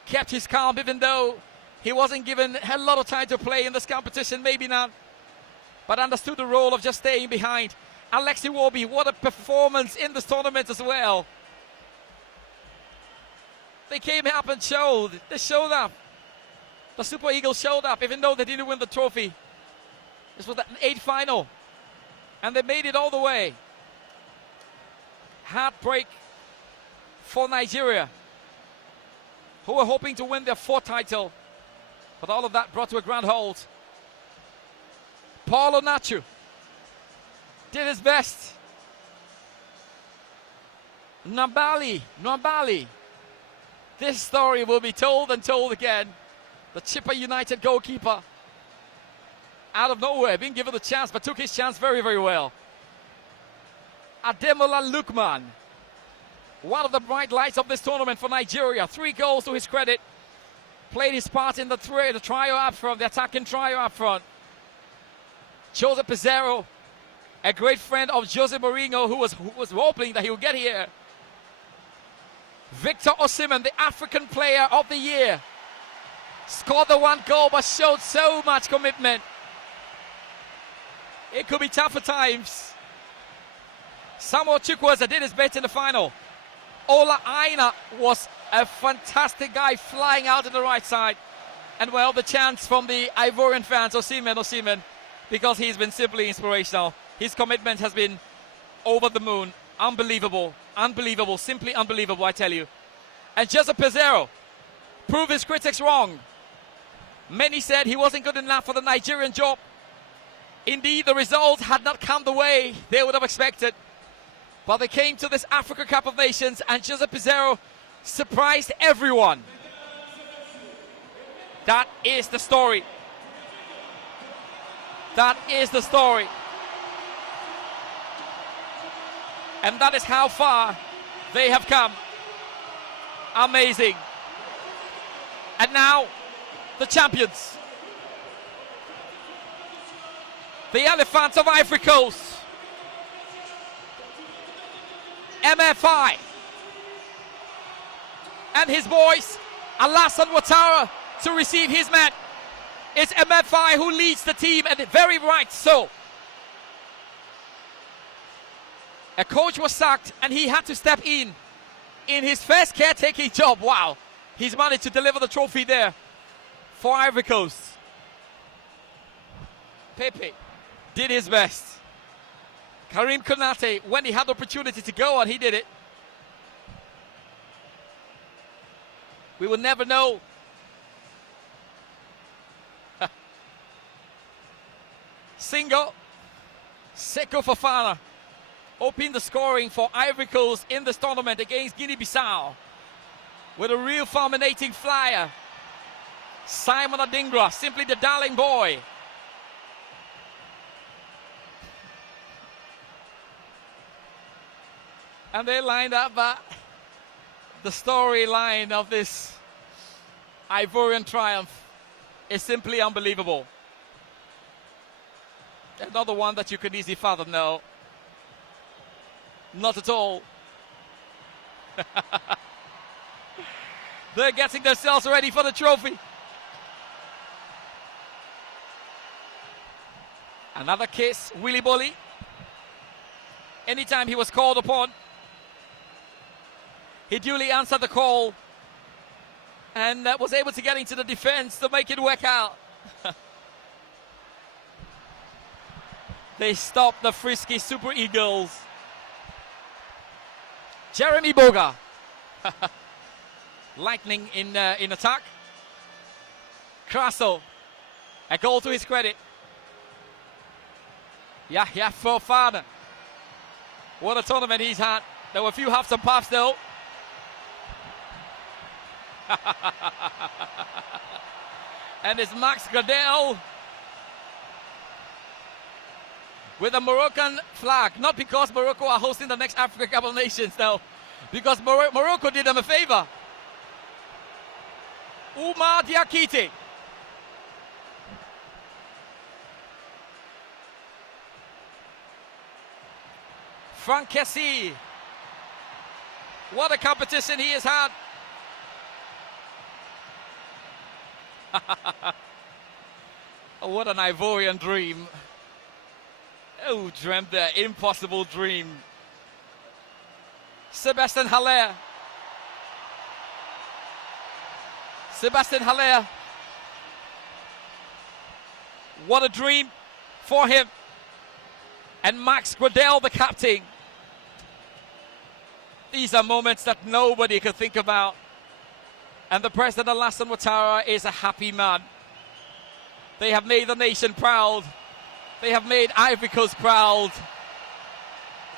kept his calm even though he wasn't given a lot of time to play in this competition, maybe not. But understood the role of just staying behind. Alexi Iwobi, what a performance in this tournament as well. They came up and showed. They showed up. The Super Eagles showed up, even though they didn't win the trophy. This was the 8th final. And they made it all the way. Heartbreak for Nigeria, who were hoping to win their 4th title. But all of that brought to a grand halt. Paul Onachu did his best. Nwabali. This story will be told and told again. The Chippa United goalkeeper, out of nowhere, being given the chance, but took his chance very, very well. Ademola Lookman, one of the bright lights of this tournament for Nigeria. 3 goals to his credit. Played his part in the trio up front, the attacking trio up front. Jose Pizarro, a great friend of Jose Mourinho, who was hoping that he would get here. Victor Osimhen, the African Player of the Year, scored the 1 goal but showed so much commitment. It could be tough at times. Samuel Chukwueze did his best in the final. Ola Aina was a fantastic guy flying out to the right side. And well, the chants from the Ivorian fans, Osimhen, because he's been simply inspirational. His commitment has been over the moon. Unbelievable, simply unbelievable, I tell you. And Jose Pizarro proved his critics wrong. Many said he wasn't good enough for the Nigerian job. Indeed, the results had not come the way they would have expected. But they came to this Africa Cup of Nations and Jose Pizarro surprised everyone. That is the story. That is the story. And that is how far they have come. Amazing. And now, the champions. The Elephants of Ivory Coast. MFI. And his boys, Alassane Ouattara, to receive his man. It's MFI who leads the team, and very right so. A coach was sacked, and he had to step in his first caretaking job. Wow. He's managed to deliver the trophy there for Ivory Coast. Pepe did his best. Karim Konate, when he had the opportunity to go, and he did it. We will never know. Single. Seko Fofana opened the scoring for Ivory Coast in this tournament against Guinea-Bissau with a real fulminating flyer. Simon Adingra, simply the darling boy. And they lined up, but the storyline of this Ivorian triumph is simply unbelievable. Another one that you could easily fathom. No, not at all. They're getting themselves ready for the trophy. Another kiss, Willy Bolly. Anytime he was called upon, he duly answered the call and was able to get into the defense to make it work out. They stopped the frisky Super Eagles. Jeremy Boga. Lightning in attack. Crasso. A goal to his credit. Yahya Fofana. What a tournament he's had. There were a few halves and puffs though. And it's Max Gradel with a Moroccan flag. Not because Morocco are hosting the next Africa Cup of Nations, no. Because Morocco did them a favor. Oumar Diakite. Frank Kessie. What a competition he has had. Oh, what an Ivorian dream. Oh, dreamt the impossible dream. Sébastien Haller. Sébastien Haller. What a dream for him. And Max Gradel, the captain. These are moments that nobody could think about. And the president, Alassane Ouattara, is a happy man. They have made the nation proud. They have made Ivory Coast proud.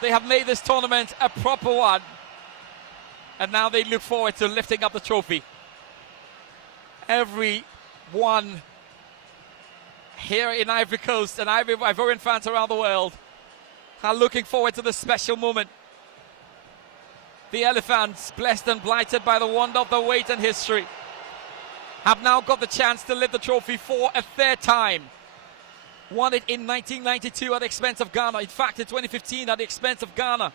They have made this tournament a proper one. And now they look forward to lifting up the trophy. Everyone here in Ivory Coast and Ivorian fans around the world are looking forward to this special moment. The Elephants, blessed and blighted by the wonder of their weight and history, have now got the chance to lift the trophy for a third time. Won it in 1992 at the expense of Ghana. In fact, in 2015 at the expense of Ghana.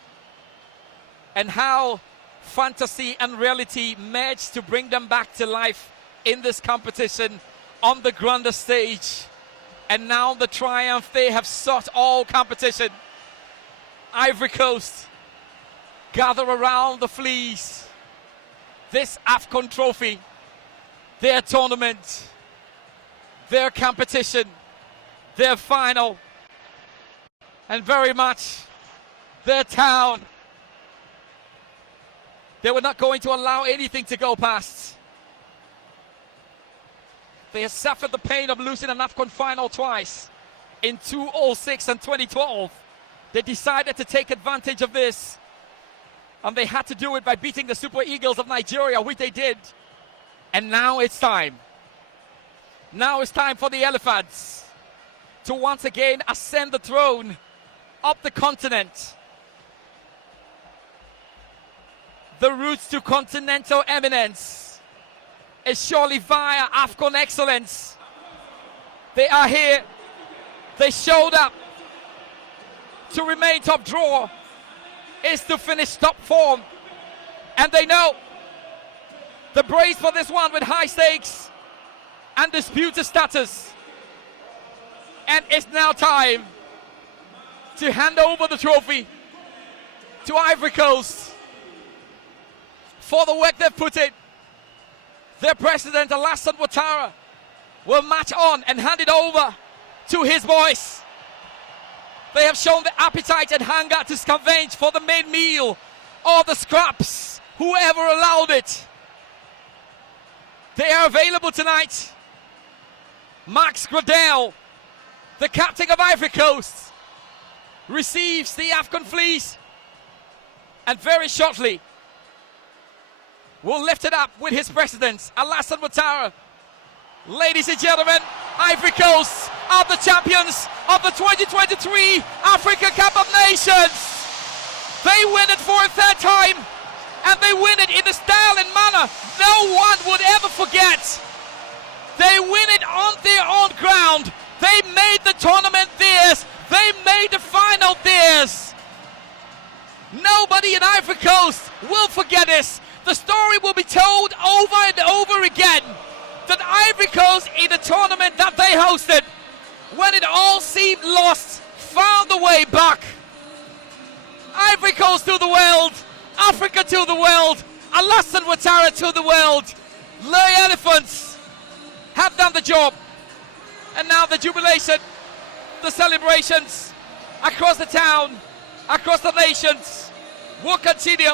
And how fantasy and reality merged to bring them back to life in this competition on the grander stage. And now the triumph they have sought all competition. Ivory Coast gather around the fleece. This AFCON trophy, their tournament, their competition, their final, and very much their town. They were not going to allow anything to go past. They have suffered the pain of losing an AFCON final twice, in 2006 and 2012. They decided to take advantage of this, and they had to do it by beating the Super Eagles of Nigeria, which they did. And now it's time. Now it's time for the Elephants to once again ascend the throne of the continent. The route to continental eminence is surely via AFCON excellence. They are here. They showed up. To remain top drawer is to finish top form. And they know the brace for this one with high stakes and disputed status. And it's now time to hand over the trophy to Ivory Coast for the work they've put in. Their president, Alassane Ouattara, will march on and hand it over to his boys. They have shown the appetite and hunger to scavenge for the main meal or the scraps, whoever allowed it. They are available tonight. Max Gradel, the captain of Ivory Coast, receives the AFCON fleece and very shortly will lift it up with his president, Alassane Ouattara. Ladies and gentlemen, Ivory Coast are the champions of the 2023 Africa Cup of Nations. They win it for a third time, and they win it in a style and manner no one would ever forget. They win it on their own ground. They made the tournament theirs. They made the final theirs. Nobody in Ivory Coast will forget this. The story will be told over and over again that Ivory Coast, in the tournament that they hosted, when it all seemed lost, found a way back. Ivory Coast to the world, Africa to the world, Alassane Ouattara to the world. The Elephants have done the job. And now the jubilation, the celebrations across the town, across the nations will continue.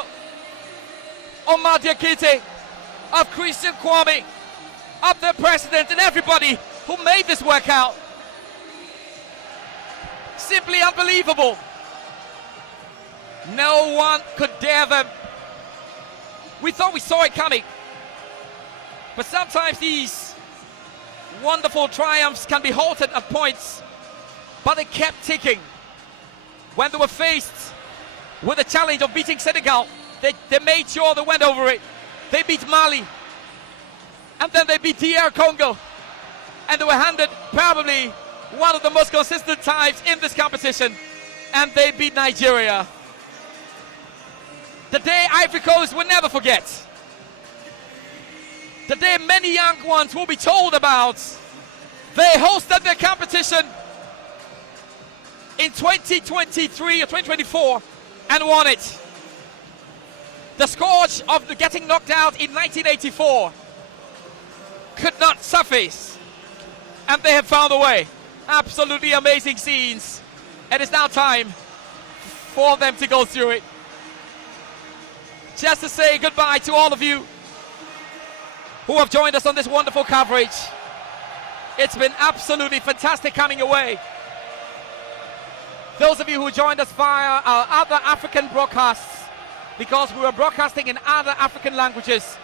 Omar Diakite, of Christian Kwame, of the president and everybody who made this work out. Simply unbelievable. No one could dare them. We thought we saw it coming. But sometimes these wonderful triumphs can be halted at points. But they kept ticking. When they were faced with the challenge of beating Senegal, they made sure they went over it. They beat Mali. And then they beat DR Congo. And they were handed probably one of the most consistent times in this competition. And they beat Nigeria. The day Ivory Coast will never forget. The day many young ones will be told about. They hosted their competition in 2023 or 2024 and won it. The scourge of getting knocked out in 1984 could not suffice, and they have found a way. Absolutely amazing scenes. It is now time for them to go through it. Just to say goodbye to all of you who have joined us on this wonderful coverage. It's been absolutely fantastic coming away. Those of you who joined us via our other African broadcasts, because we were broadcasting in other African languages.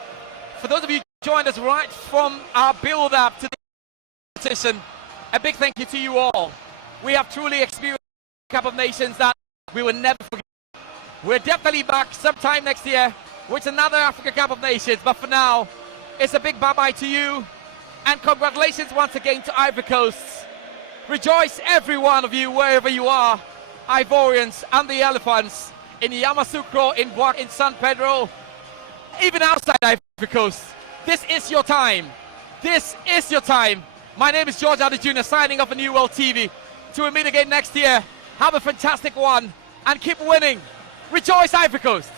For those of you who joined us right from our build-up to the competition, a big thank you to you all. We have truly experienced a Cup of Nations that we will never forget. We're definitely back sometime next year with another Africa Cup of Nations, but for now, it's a big bye-bye to you, and congratulations once again to Ivory Coast. Rejoice, every one of you, wherever you are, Ivorians and the Elephants, in Yamoussoukro, in Bouak, in San Pedro, even outside Ivory Coast. This is your time. This is your time. My name is George Addo Jr., signing off for NewWorld TV. Till we meet again next year, have a fantastic one, and keep winning. Rejoice, Ivory Coast.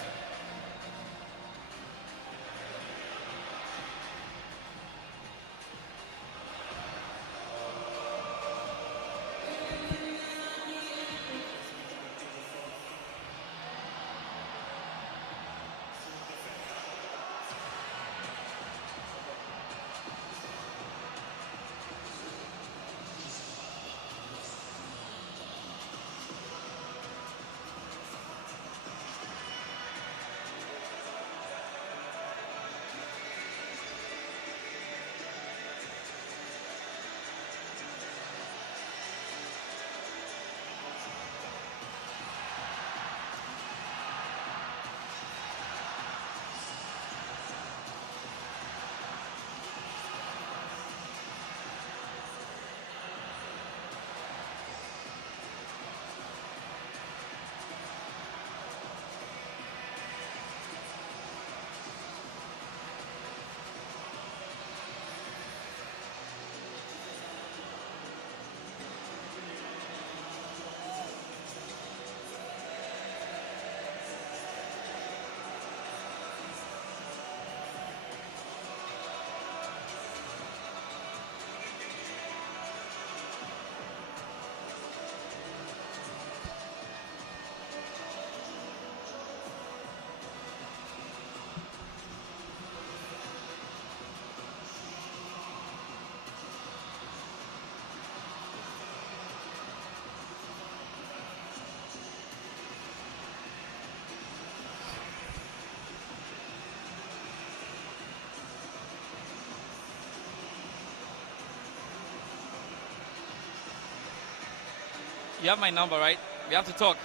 You have my number, right? We have to talk.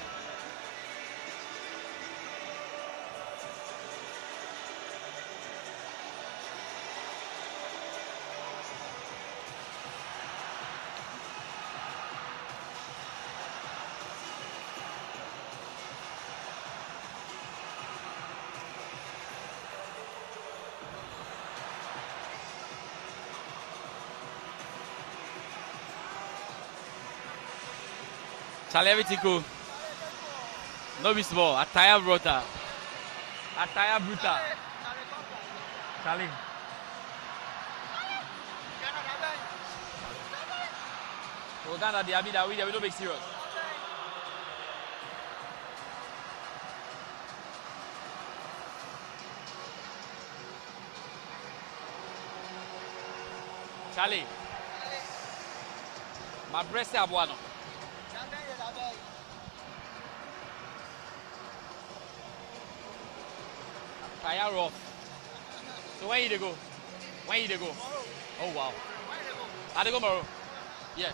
Charlie, everything cool. No be small. Attire bruta. Attire bruta. Charlie. Uganda, the Abida, we don't make serious. Charlie. My breast is abuano. Tire rough. So where you go? Where you go? Oh wow. I go tomorrow. Yeah.